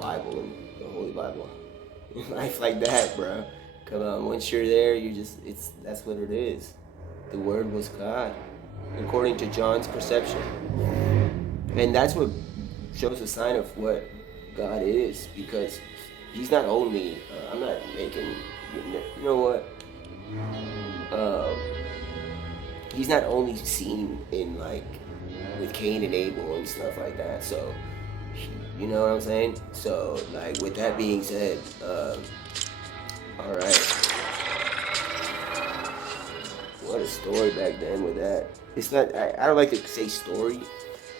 Bible and the Holy Bible. Life like that, bro. Come on, once you're there, that's what it is. The Word was God, according to John's perception. And that's what shows a sign of what God is, because he's not only, I'm not making, you know what? He's not only seen in with Cain and Abel and stuff like that. So, you know what I'm saying? So, with that being said, alright. What a story back then with that. It's not, I don't like to say story,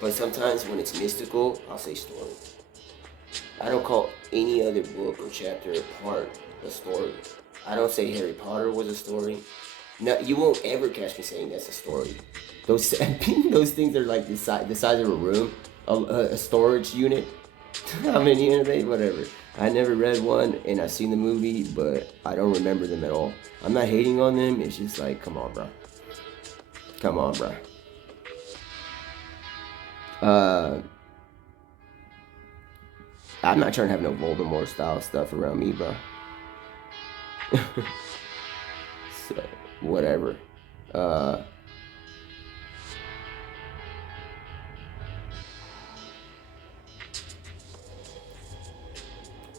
but sometimes when it's mystical, I'll say story. I don't call any other book or chapter or part a story. I don't say Harry Potter was a story. No, you won't ever catch me saying that's a story. Those things are like the size of a room, a storage unit. How many are they? Whatever. I never read one, and I've seen the movie, but I don't remember them at all. I'm not hating on them. It's just like, come on, bro. Come on, bro. I'm not trying to have no Voldemort style stuff around me, bro. So, whatever.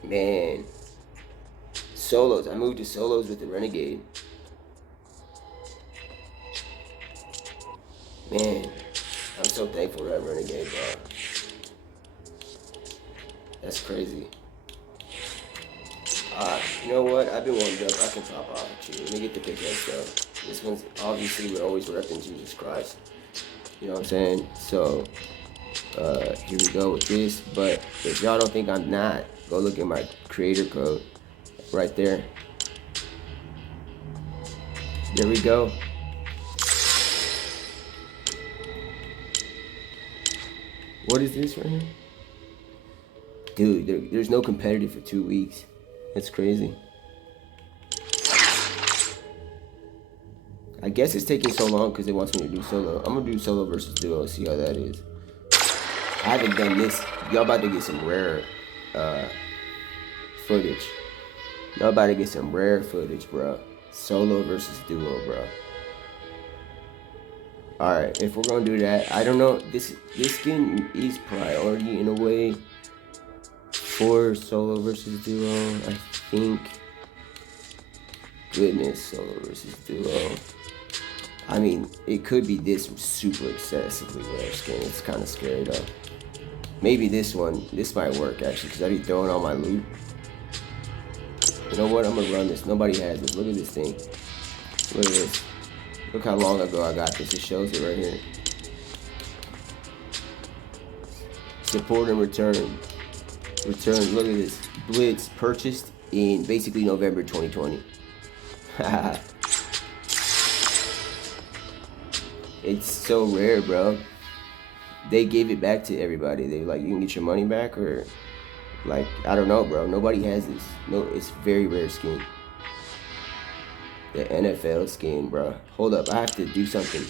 Man. Solos. I moved to solos with the Renegade. Man. I'm so thankful to have Renegade, bro. That's crazy. You know what? I've been warmed up. I can top off with you. Let me get the pickaxe though. This one's obviously we're always repping Jesus Christ. You know what I'm saying? So, here we go with this. But if y'all don't think I'm not, go look at my creator code right there. There we go. What is this right here? Dude, there's no competitive for 2 weeks. That's crazy. I guess it's taking so long because it wants me to do solo. I'm gonna do solo versus duo, see how that is. I haven't done this. Y'all about to get some rare footage. Y'all about to get some rare footage, bro. Solo versus duo, bro. Alright, if we're gonna do that, I don't know. This skin is priority in a way for solo versus duo, I think. Goodness, solo versus duo. I mean, it could be this super excessively rare skin. It's kind of scary though. Maybe this might work actually, because I be throwing all my loot. You know what? I'm gonna run this. Nobody has this. Look at this thing. Look at this. Look how long ago I got this. It shows it right here. Support and return. Return. Look at this. Blitz purchased in basically November 2020. It's so rare, bro. They gave it back to everybody. They like, you can get your money back, or like, I don't know, bro. Nobody has this. No, it's very rare skin. The NFL skin, bro. Hold up, I have to do something.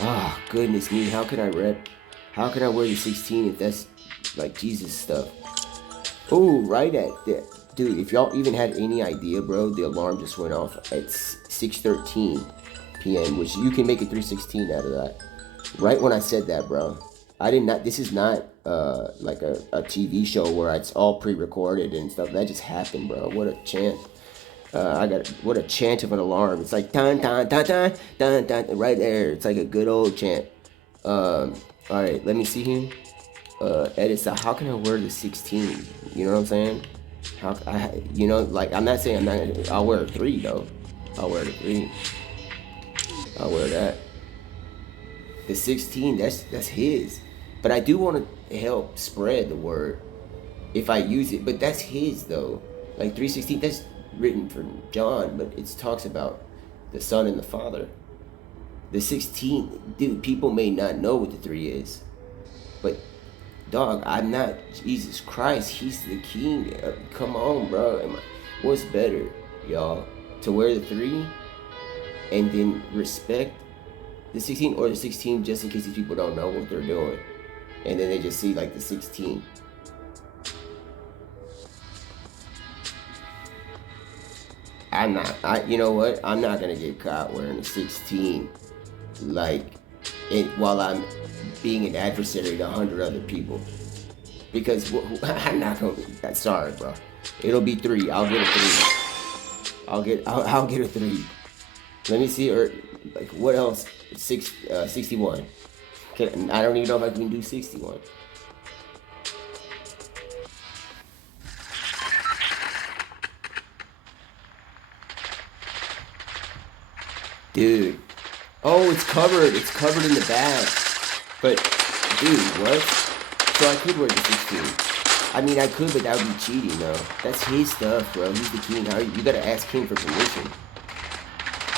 Ah, oh, goodness me. How can I rep? How can I wear the 16 if that's like Jesus stuff? Oh, right at that. Dude, if y'all even had any idea, bro, the alarm just went off at 6:13 p.m., which you can make it 3:16 out of that. Right when I said that, bro. I did not, this is not like a TV show where it's all pre-recorded and stuff. That just happened, bro. What a chant. What a chant of an alarm. It's like, dun, dun, dun, dun, dun, dun, right there. It's like a good old chant. All right, let me see here. Edit, so how can I wear the 16? You know what I'm saying? Like, I'm not saying I'm not, I'll wear a 3 though. I'll wear the 3. I'll wear that. The 16, that's his. But I do want to help spread the word if I use it. But that's his though. Like 3:16, that's written for John, but it talks about the Son and the Father. The 16, dude, people may not know what the 3 is. But dog, I'm not Jesus Christ. He's the King. Come on, bro. What's better, y'all? To wear the 3 and then respect the 16, or the 16 just in case these people don't know what they're doing, and then they just see like the 16. You know what? I'm not gonna get caught wearing the 16, like, while I'm being an adversary to 100 other people, because I'm not gonna. Sorry, bro. It'll be 3. I'll get a 3. I'll get a 3. Let me see, or like what else? 61. I don't even know if I can do 61. Dude. Oh, it's covered. It's covered in the back. But, dude, what? So I could wear the 16. I mean, I could, but that would be cheating, though. That's his stuff, bro. He's the king. You gotta ask him for permission.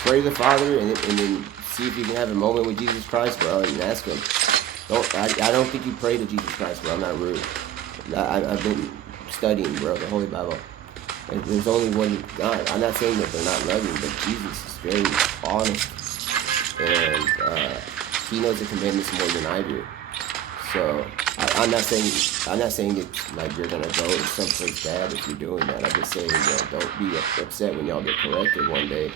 Pray to the Father, and then see if you can have a moment with Jesus Christ, bro, and ask him. I don't think you pray to Jesus Christ, bro. I'm not rude. I've been studying, bro, the Holy Bible. And there's only one God. I'm not saying that they're not loving, but Jesus is very honest, and he knows the commandments more than I do. So I'm not saying that like you're gonna go someplace bad if you're doing that. I'm just saying that don't be upset when y'all get corrected one day.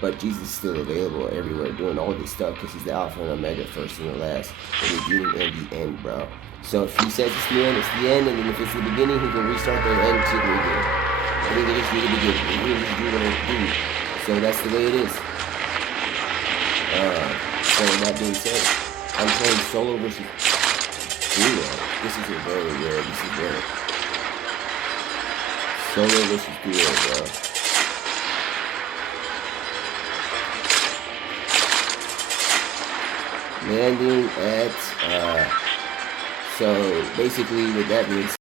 But Jesus is still available everywhere, doing all this stuff, because he's the Alpha and Omega, first and the last, the beginning and the end, bro. So if he says it's the end, it's the end, and then if it's the beginning, he can restart the end to the beginning. And he can just do the beginning. He can just do what it do. So that's the way it is. So that being said, I'm playing solo versus duo. This is a very rare. This is rare. Solo versus duo, bro. Landing at, so basically what that means